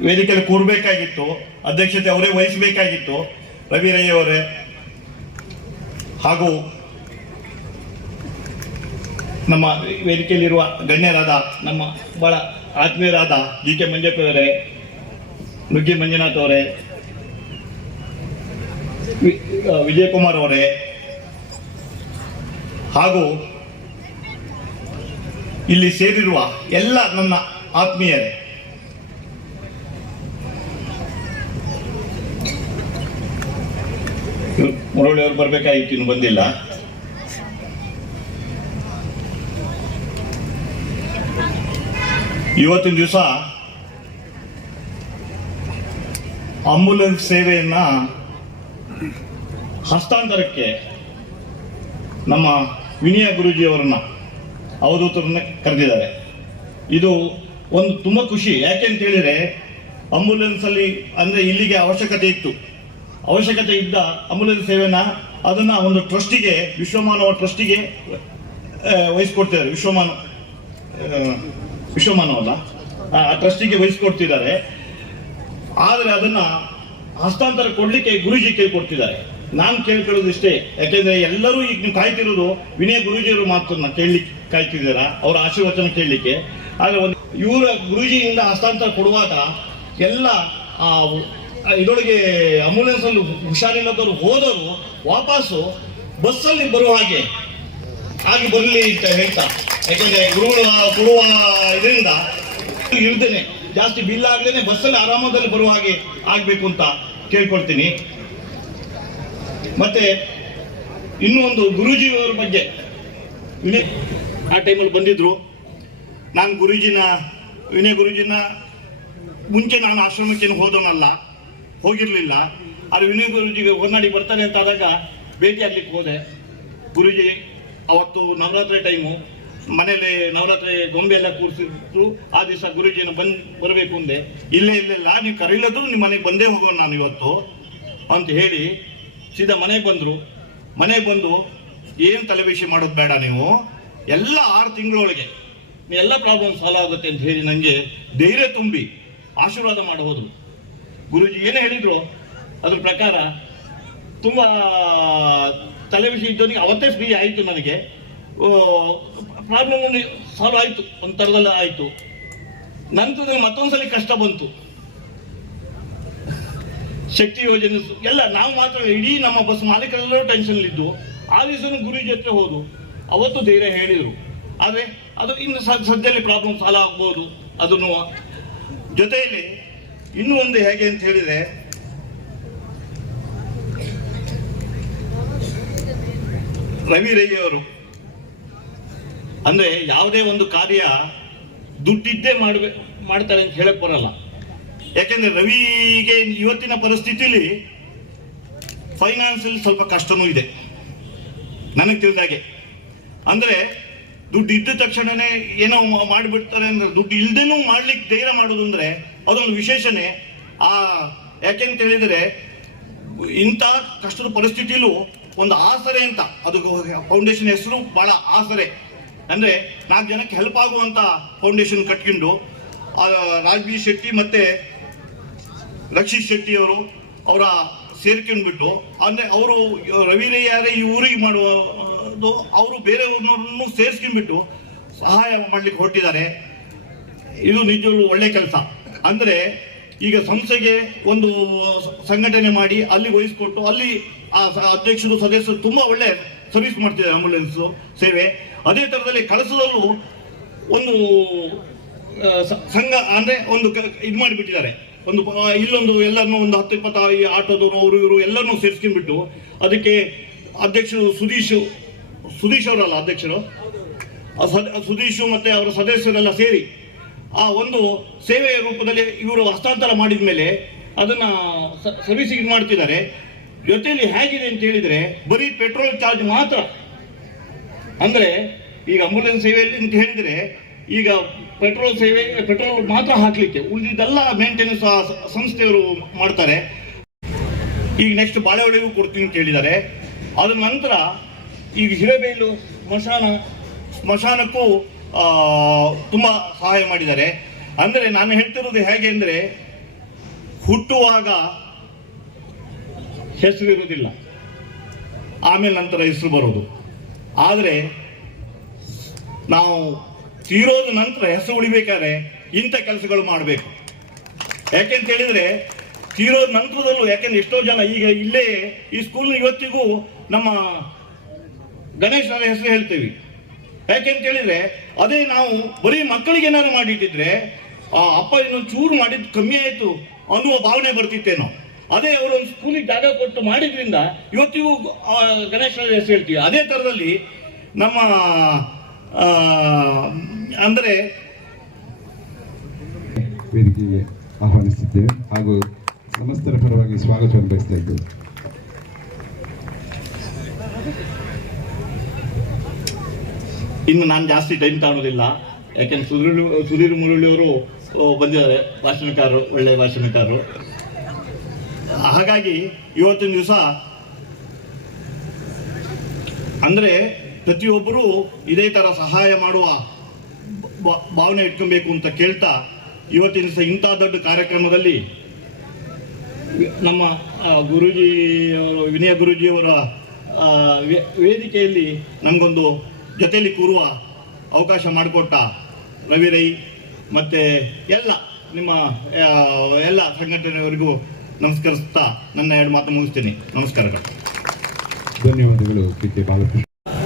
ವೇದಿಕೆಯಲ್ಲಿ ಕೂರಬೇಕಾಗಿತ್ತು, ಅಧ್ಯಕ್ಷತೆ ಅವರೇ ವಹಿಸಬೇಕಾಗಿತ್ತು. ರವಿ ರೈ ಅವರೇ ಹಾಗೂ ನಮ್ಮ ವೇದಿಕೆಯಲ್ಲಿರುವ ಗಣ್ಯರಾದ ನಮ್ಮ ಬಹಳ ಆತ್ಮೀಯರಾದ JK ಮಂಜಪ್ಪ ಅವರೇ, ನುಗ್ಗಿ ಮಂಜುನಾಥ್ ಅವರೇ, ವಿಜಯಕುಮಾರ್ ಅವರೇ ಹಾಗೂ ಇಲ್ಲಿ ಸೇರಿರುವ ಎಲ್ಲ ನನ್ನ ಆತ್ಮೀಯರೇ, ಮುರಳಿ ಅವರು ಬರಬೇಕಾಗಿತ್ತು, ಇನ್ನು ಬಂದಿಲ್ಲ. ಇವತ್ತಿನ ದಿವಸ ಆಂಬ್ಯುಲೆನ್ಸ್ ಸೇವೆಯನ್ನ ಹಸ್ತಾಂತರಕ್ಕೆ ನಮ್ಮ ವಿನಯ ಗುರೂಜಿಯವರನ್ನ ಅವಧೂತರನ್ನ ಕರೆದಿದ್ದಾರೆ. ಇದು ಒಂದು ತುಂಬ ಖುಷಿ. ಯಾಕೆ ಅಂತ ಹೇಳಿದ್ರೆ, ಆಂಬ್ಯುಲೆನ್ಸ್ ಅಲ್ಲಿ ಅಂದ್ರೆ ಇಲ್ಲಿಗೆ ಅವಶ್ಯಕತೆ ಇದ್ದ ಆಂಬ್ಯುಲೆನ್ಸ್ ಸೇವೆನ ಅದನ್ನ ಒಂದು ಟ್ರಸ್ಟಿಗೆ, ವಿಶ್ವಮಾನವ ಟ್ರಸ್ಟಿಗೆ ವಹಿಸ್ಕೊಡ್ತಿದ್ದಾರೆ. ವಿಶ್ವಮಾನವಲ್ಲ, ಆ ಟ್ರಸ್ಟಿಗೆ ವಹಿಸ್ಕೊಡ್ತಿದ್ದಾರೆ. ಆದರೆ ಅದನ್ನ ಹಸ್ತಾಂತರ ಕೊಡ್ಲಿಕ್ಕೆ ಗುರೂಜಿ ಕೇಳ್ಕೊಡ್ತಿದ್ದಾರೆ. ನಾನು ಕೇಳ್ಕೊಳ್ಳೋದಿಷ್ಟೇ, ಯಾಕೆಂದ್ರೆ ಎಲ್ಲರೂ ಈಗ ನೀವು ಕಾಯ್ತಿರೋದು ವಿನಯ ಗುರೂಜಿಯವರು ಮಾತನ್ನ ಕೇಳಲಿಕ್ಕೆ ಕಾಯ್ತಿದ್ದೀರಾ, ಅವರ ಆಶೀರ್ವಚನ ಕೇಳಲಿಕ್ಕೆ. ಆದರೆ ಒಂದು ಇವರ ಗುರೂಜಿಯಿಂದ ಹಸ್ತಾಂತರ ಕೊಡುವಾಗ ಎಲ್ಲ ಇದರೊಳಗೆ ಆಂಬ್ಯುಲೆನ್ಸ್ ಅಲ್ಲಿ ಹುಷಾರಿಲ್ಲದವರು ಹೋದವರು ವಾಪಸ್ಸು ಬಸ್ಸಲ್ಲಿ ಬರುವ ಹಾಗೆ ಆಗಿ ಬರಲಿ ಅಂತ ಹೇಳ್ತಾ, ಯಾಕಂದ್ರೆ ಗುರುಗಳು ಕೊಡುವ ಇದರಿಂದ ಇರ್ದೇನೆ ಜಾಸ್ತಿ ಬಿಲ್ ಆಗ್ದೇನೆ ಬಸ್ಸಲ್ಲಿ ಆರಾಮದಲ್ಲಿ ಬರುವ ಹಾಗೆ ಆಗ್ಬೇಕು ಅಂತ ಕೇಳ್ಕೊಳ್ತೀನಿ. ಮತ್ತೆ ಇನ್ನೂ ಒಂದು ಗುರೂಜಿಯವರ ಬಗ್ಗೆ, ಆ ಟೈಮಲ್ಲಿ ಬಂದಿದ್ರು. ನಾನು ವಿನಯ ಗುರೂಜಿನ ಮುಂಚೆ ನಾನು ಆಶ್ರಮಕ್ಕೇನು ಹೋಗಿರ್ಲಿಲ್ಲ. ಆದರೆ ವಿನಯ ಗುರೂಜಿಗೆ ಹೊನ್ನಾಡಿ ಬರ್ತಾನೆ ಅಂತ ಆದಾಗ ಭೇಟಿ ಆಗ್ಲಿಕ್ಕೆ ಹೋದೆ. ಗುರೂಜಿ ಅವತ್ತು ನವರಾತ್ರಿ ಟೈಮು, ಮನೇಲಿ ನವರಾತ್ರಿ ಗೊಂಬೆ ಎಲ್ಲ ಕೂರಿಸಿದ್ರು. ಆ ದಿವಸ ಗುರೂಜಿನ ಬರಬೇಕು ಅಂದೆ. ಇಲ್ಲ ನೀವು ಕರೀಲದು, ನಿಮ್ಮ ಮನೆಗೆ ಬಂದೇ ಹೋಗೋಣ ನಾನು ಇವತ್ತು ಅಂತ ಹೇಳಿ ಸೀದಾ ಮನೆಗೆ ಬಂದರು. ಮನೆಗೆ ಬಂದು ಏನು ತಲೆಬಿಸಿ ಮಾಡೋದು ಬೇಡ, ನೀವು ಎಲ್ಲ 6 ತಿಂಗಳೊಳಗೆ ಎಲ್ಲ ಪ್ರಾಬ್ಲಮ್ ಸಾಲ್ವ್ ಆಗುತ್ತೆ ಅಂತ ಹೇಳಿ ನನಗೆ ಧೈರ್ಯ ತುಂಬಿ ಆಶೀರ್ವಾದ ಮಾಡಿ ಹೋದ್ರು. ಗುರೂಜಿ ಏನು ಹೇಳಿದ್ರು ಅದ್ರ ಪ್ರಕಾರ ತುಂಬ ತಲೆಬಿಸಿ ಇದ್ದವನಿಗೆ ಅವತ್ತೇ ಫ್ರೀ ಆಯಿತು. ನನಗೆ ಪ್ರಾಬ್ಲಮ್ ಸಾಲ್ವ್ ಆಯಿತು, ಒಂದು ಥರದಲ್ಲಿ ಆಯಿತು. ನಂತರ ಮತ್ತೊಂದ್ಸಲಿ ಕಷ್ಟ ಬಂತು. ಶಕ್ತಿ ಯೋಜನೆ ಎಲ್ಲ ನಾವು ಮಾತ್ರ, ಇಡೀ ನಮ್ಮ ಬಸ್ ಮಾಲೀಕರೆಲ್ಲರೂ ಟೆನ್ಷನ್ಲಿದ್ದು. ಆ ದಿವಸ ಗುರೂಜಿ ಹತ್ರ ಹೋದು ಅವತ್ತು ಧೈರ್ಯ ಹೇಳಿದರು. ಆದರೆ ಅದು ಇನ್ನು ಸದ್ಯದಲ್ಲಿ ಪ್ರಾಬ್ಲಮ್ ಸಾಲ್ವ್ ಆಗ್ಬೋದು. ಅದನ್ನು ಜೊತೆಯಲ್ಲಿ ಇನ್ನೂ ಒಂದು ಹೇಗೆ ಅಂತ ಹೇಳಿದ್ರೆ, ರವಿ ರೈ ಅವರು ಅಂದ್ರೆ ಯಾವುದೇ ಒಂದು ಕಾರ್ಯ ದುಡ್ಡಿದ್ದೇ ಮಾಡ್ತಾರೆ ಅಂತ ಹೇಳಕ್ ಬರಲ್ಲ. ಯಾಕೆಂದ್ರೆ ರವಿಗೆ ಇವತ್ತಿನ ಪರಿಸ್ಥಿತಿಲಿ ಫೈನಾನ್ಸಲ್ಲಿ ಸ್ವಲ್ಪ ಕಷ್ಟನೂ ಇದೆ ನನಗೆ ತಿಳಿದಾಗೆ. ಅಂದ್ರೆ ದುಡ್ಡು ಇದ್ದ ತಕ್ಷಣನೇ ಏನೋ ಮಾಡಿಬಿಡ್ತಾರೆ ಅಂದ್ರೆ, ದುಡ್ಡು ಇಲ್ದೇನೂ ಮಾಡ್ಲಿಕ್ಕೆ ಧೈರ್ಯ ಮಾಡೋದು ಅಂದ್ರೆ ಅದೊಂದು ವಿಶೇಷನೇ. ಯಾಕೆಂತ ಹೇಳಿದ್ರೆ ಇಂಥ ಕಷ್ಟದ ಪರಿಸ್ಥಿತಿಲೂ ಒಂದು ಆಸರೆ ಅಂತ, ಅದು ಫೌಂಡೇಶನ್ ಹೆಸರು ಬಹಳ ಆಸರೆ. ಅಂದ್ರೆ 4 ಜನಕ್ಕೆ ಹೆಲ್ಪ್ ಆಗುವಂತ ಫೌಂಡೇಶನ್ ಕಟ್ಕೊಂಡು ರಾಜ್ ಬಿ ಶೆಟ್ಟಿ ಮತ್ತೆ ರಕ್ಷಿತ್ ಶೆಟ್ಟಿ ಅವರು ಅವರ ಸೇರ್ಕೊಂಡ್ಬಿಟ್ಟು, ಅಂದ್ರೆ ಅವರು ರವಿ ರೈ ಯಾರೇ ಈ ಊರಿಗೆ ಮಾಡುವುದು, ಅವರು ಬೇರೆಯವ್ರನ್ನೂ ಸೇರಿಸ್ಕೊಂಡ್ಬಿಟ್ಟು ಸಹಾಯ ಮಾಡ್ಲಿಕ್ಕೆ ಹೊರಟಿದ್ದಾರೆ. ಇದು ನಿಜವಾಗ್ಲೂ ಒಳ್ಳೆ ಕೆಲಸ. ಅಂದ್ರೆ ಈಗ ಸಂಸ್ಥೆಗೆ ಒಂದು ಸಂಘಟನೆ ಮಾಡಿ ಅಲ್ಲಿ ವಹಿಸ್ಕೊಟ್ಟು ಅಲ್ಲಿ ಆ ಅಧ್ಯಕ್ಷರು ಸದಸ್ಯರು ತುಂಬಾ ಒಳ್ಳೆ ಸರ್ವಿಸ್ ಮಾಡ್ತಿದ್ದಾರೆ ಆಂಬುಲೆನ್ಸ್ ಸೇವೆ. ಅದೇ ತರದಲ್ಲಿ ಕಳಸದಲ್ಲೂ ಒಂದು ಸಂಘ ಅಂದ್ರೆ ಒಂದು ಇದು ಮಾಡಿಬಿಟ್ಟಿದ್ದಾರೆ. ಒಂದು ಇಲ್ಲೊಂದು ಎಲ್ಲರನ್ನೂ ಒಂದು 10-20 ಆಟೋದವರು ಅವರು ಇವರು ಎಲ್ಲರನ್ನೂ ಸೇರಿಸ್ಕೊಂಡ್ಬಿಟ್ಟು ಅದಕ್ಕೆ ಅಧ್ಯಕ್ಷರು ಸುದೀಶ್ ಅವರಲ್ಲ ಅಧ್ಯಕ್ಷರು, ಸುದೀಶು ಮತ್ತೆ ಅವರ ಸದಸ್ಯರೆಲ್ಲ ಸೇರಿ ಆ ಒಂದು ಸೇವೆಯ ರೂಪದಲ್ಲಿ ಇವರು ಹಸ್ತಾಂತರ ಮಾಡಿದ ಮೇಲೆ ಅದನ್ನ ಸರ್ವಿಸಿಂಗ್ ಮಾಡ್ತಿದ್ದಾರೆ. ಜೊತೆಯಲ್ಲಿ ಹೇಗಿದೆ ಅಂತ ಹೇಳಿದ್ರೆ ಬರೀ ಪೆಟ್ರೋಲ್ ಚಾರ್ಜ್ ಮಾತ್ರ. ಅಂದ್ರೆ ಈಗ ಆಂಬುಲೆನ್ಸ್ ಸೇವೆಯಲ್ಲಿ ಅಂತ ಹೇಳಿದ್ರೆ ಈಗ ಪೆಟ್ರೋಲ್ ಮಾತ್ರ ಹಾಕ್ಲಿಕ್ಕೆ, ಉಳಿದಿದ್ದೆಲ್ಲ ಮೇಂಟೆನೆನ್ಸ್ ಸಂಸ್ಥೆಯವರು ಮಾಡ್ತಾರೆ. ಈಗ ನೆಕ್ಸ್ಟ್ ಬಾಳೆಹೊಳೆಗೂ ಕೊಡ್ತೀನಿ ಅಂತ ಹೇಳಿದ್ದಾರೆ. ಅದ ನಂತರ ಈಗ ಹಿರೇಬೇಲು ಸ್ಮಶಾನಕ್ಕೂ ತುಂಬಾ ಸಹಾಯ ಮಾಡಿದ್ದಾರೆ. ಅಂದ್ರೆ ನಾನು ಹೇಳ್ತಿರೋದು ಹೇಗೆ ಅಂದ್ರೆ, ಹುಟ್ಟುವಾಗ ಹೆಸರು ಇರುವುದಿಲ್ಲ, ಆಮೇಲೆ ನಂತರ ಹೆಸರು ಬರೋದು. ಆದರೆ ನಾವು ತೀರೋದ ನಂತರ ಹೆಸರು ಉಳಿಬೇಕಾದ್ರೆ ಇಂಥ ಕೆಲಸಗಳು ಮಾಡಬೇಕು. ಯಾಕೆಂತ ಹೇಳಿದ್ರೆ ತೀರೋದ ನಂತರದಲ್ಲೂ, ಯಾಕೆಂದ್ರೆ ಎಷ್ಟೋ ಜನ ಈಗ ಇಲ್ಲೇ ಈ ಸ್ಕೂಲ್ ಇವತ್ತಿಗೂ ನಮ್ಮ ಗಣೇಶನ ಹೆಸರು ಹೇಳ್ತೀವಿ. ಯಾಕೆಂತ ಹೇಳಿದ್ರೆ ಅದೇ ನಾವು ಬರೀ ಮಕ್ಕಳಿಗೆ ಏನಾದ್ರು ಮಾಡಿಟ್ಟಿದ್ರೆ ಅಪ್ಪ ಇನ್ನೊಂದು ಚೂರು ಮಾಡಿದ್ದು ಕಮ್ಮಿ ಆಯ್ತು ಅನ್ನುವ ಭಾವನೆ ಬರ್ತಿತ್ತೇನೋ. ಅದೇ ಅವರು ಒಂದು ಸ್ಕೂಲಿಗೆ ಜಾಗ ಕೊಟ್ಟು ಮಾಡಿದ್ರಿಂದ ಇವತ್ತಿಗೂ ಗಣೇಶನ ಹೆಸರು ಹೇಳ್ತೀವಿ. ಅದೇ ತರದಲ್ಲಿ ನಮ್ಮ ಅಂದರೆ ವೇದಿಕೆಗೆ ಆಹ್ವಾನಿಸುತ್ತೇವೆ ಹಾಗೂ ಸಮಸ್ತರ ಪರವಾಗಿ ಸ್ವಾಗತವನ್ನು ಬಯಸ್ತಾ ಇದ್ದೇವೆ. ಇನ್ನು ನಾನು ಜಾಸ್ತಿ ಟೈಮ್ ತಗೊಳ್ಳೋದಿಲ್ಲ, ಯಾಕೆಂದ್ರೆ ಸುಧೀರ್ ಮುರಳಿ ಅವರು ಬಂದಿದ್ದಾರೆ, ಭಾಷಣಕಾರರು, ಒಳ್ಳೆಯ ಭಾಷಣಕಾರರು. ಹಾಗಾಗಿ ಇವತ್ತಿನ ದಿವಸ ಅಂದ್ರೆ ಪ್ರತಿಯೊಬ್ಬರೂ ಇದೇ ತರ ಸಹಾಯ ಮಾಡುವ ಭಾವನೆ ಇಟ್ಕೊಬೇಕು ಅಂತ ಕೇಳ್ತಾ, ಇವತ್ತಿನ ದಿವಸ ಇಂಥ ದೊಡ್ಡ ಕಾರ್ಯಕ್ರಮದಲ್ಲಿ ನಮ್ಮ ಗುರೂಜಿ ವಿನಯ ಗುರೂಜಿಯವರ ವೇದಿಕೆಯಲ್ಲಿ ನಮಗೊಂದು ಜೊತೆಯಲ್ಲಿ ಕೂರುವ ಅವಕಾಶ ಮಾಡಿಕೊಟ್ಟ ರವಿ ರೈ ಮತ್ತೆ ಎಲ್ಲ ನಿಮ್ಮ ಎಲ್ಲ ಸಂಘಟನೆಯವರಿಗೂ ನಮಸ್ಕರಿಸ್ತಾ ನನ್ನ 2 ಮಾತು ಮುಗಿಸ್ತೀನಿ. ನಮಸ್ಕಾರಗಳು. ಧನ್ಯವಾದಗಳು. ಕೆ ಬಾಲಕೃಷ್ಣ.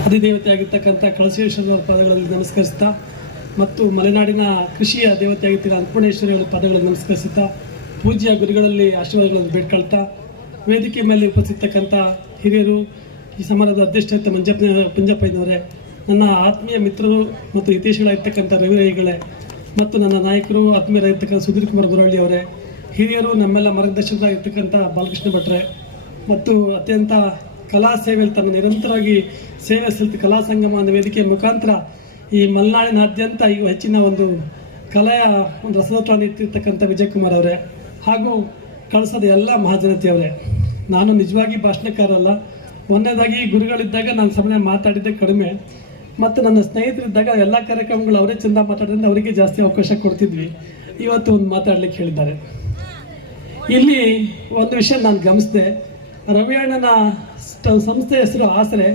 ಅಧಿದೇವತೆಯಾಗಿರ್ತಕ್ಕಂಥ ಕಳಸೇಶ್ವರ ಪದಗಳಲ್ಲಿ ನಮಸ್ಕರಿಸ್ತಾ ಮತ್ತು ಮಲೆನಾಡಿನ ಕೃಷಿಯ ದೇವತೆಯಾಗಿರ್ತೀರ ಅನ್ನಪೂರ್ಣೇಶ್ವರಿಯವರ ಪದಗಳನ್ನು ನಮಸ್ಕರಿಸುತ್ತಾ, ಪೂಜ್ಯ ಗುರುಗಳಲ್ಲಿ ಆಶೀರ್ವಾದಗಳನ್ನು ಬೇಡ್ಕೊಳ್ತಾ, ವೇದಿಕೆ ಮೇಲೆ ಉಪಸ್ಥಿತಕ್ಕಂಥ ಹಿರಿಯರು, ಈ ಸಮಾರಂಭದ ಅಧ್ಯಕ್ಷತೆ ಮಂಜಪ್ಪಯ್ಯನವರೇ, ನನ್ನ ಆತ್ಮೀಯ ಮಿತ್ರರು ಮತ್ತು ಹಿತೈಷಿಗಳಾಗಿರ್ತಕ್ಕಂಥ ರವಿ ರೈಗಳೇ, ಮತ್ತು ನನ್ನ ನಾಯಕರು ಆತ್ಮೀಯರಾಗಿರ್ತಕ್ಕಂಥ ಸುಧೀರ್ ಕುಮಾರ್ ಗುರಳ್ಳಿ ಅವರೇ, ಹಿರಿಯರು ನಮ್ಮೆಲ್ಲ ಮಾರ್ಗದರ್ಶಕರಾಗಿರ್ತಕ್ಕಂಥ ಬಾಲಕೃಷ್ಣ ಭಟ್ರೆ, ಮತ್ತು ಅತ್ಯಂತ ಕಲಾ ಸೇವೆಯಲ್ಲಿ ತನ್ನ ನಿರಂತರವಾಗಿ ಸೇವೆ ಸಲ್ಲಿಸಿ ಕಲಾ ಸಂಗಮ ಅನ್ನೋ ವೇದಿಕೆಯ ಮುಖಾಂತರ ಈ ಮಲೆನಾಡಿನಾದ್ಯಂತ ಈಗ ಹೆಚ್ಚಿನ ಒಂದು ಕಲೆಯ ಒಂದು ರಸದೋಟ ನೀಡ್ತಿರ್ತಕ್ಕಂಥ ವಿಜಯಕುಮಾರ್ ಅವರೇ, ಹಾಗೂ ಕಳಿಸೋದ ಎಲ್ಲ ಮಹಾಜನತೆಯವರೇ. ನಾನು ನಿಜವಾಗಿ ಭಾಷಣಕಾರಲ್ಲ. ಒಂದನೇದಾಗಿ ಗುರುಗಳಿದ್ದಾಗ ನಾನು ಸಮಯ ಮಾತಾಡಿದ್ದೆ ಕಡಿಮೆ, ಮತ್ತು ನನ್ನ ಸ್ನೇಹಿತರಿದ್ದಾಗ ಎಲ್ಲ ಕಾರ್ಯಕ್ರಮಗಳು ಅವರೇ ಚೆಂದ ಮಾತಾಡೋದ್ರಿಂದ ಅವರಿಗೆ ಜಾಸ್ತಿ ಅವಕಾಶ ಕೊಡ್ತಿದ್ವಿ. ಇವತ್ತು ಒಂದು ಮಾತಾಡ್ಲಿಕ್ಕೆ ಹೇಳಿದ್ದಾರೆ. ಇಲ್ಲಿ ಒಂದು ವಿಷಯ ನಾನು ಗಮನಿಸಿದೆ. ರವಿ ಅಣ್ಣನ ಸಂಸ್ಥೆ ಹೆಸರು ಆಸರೆ,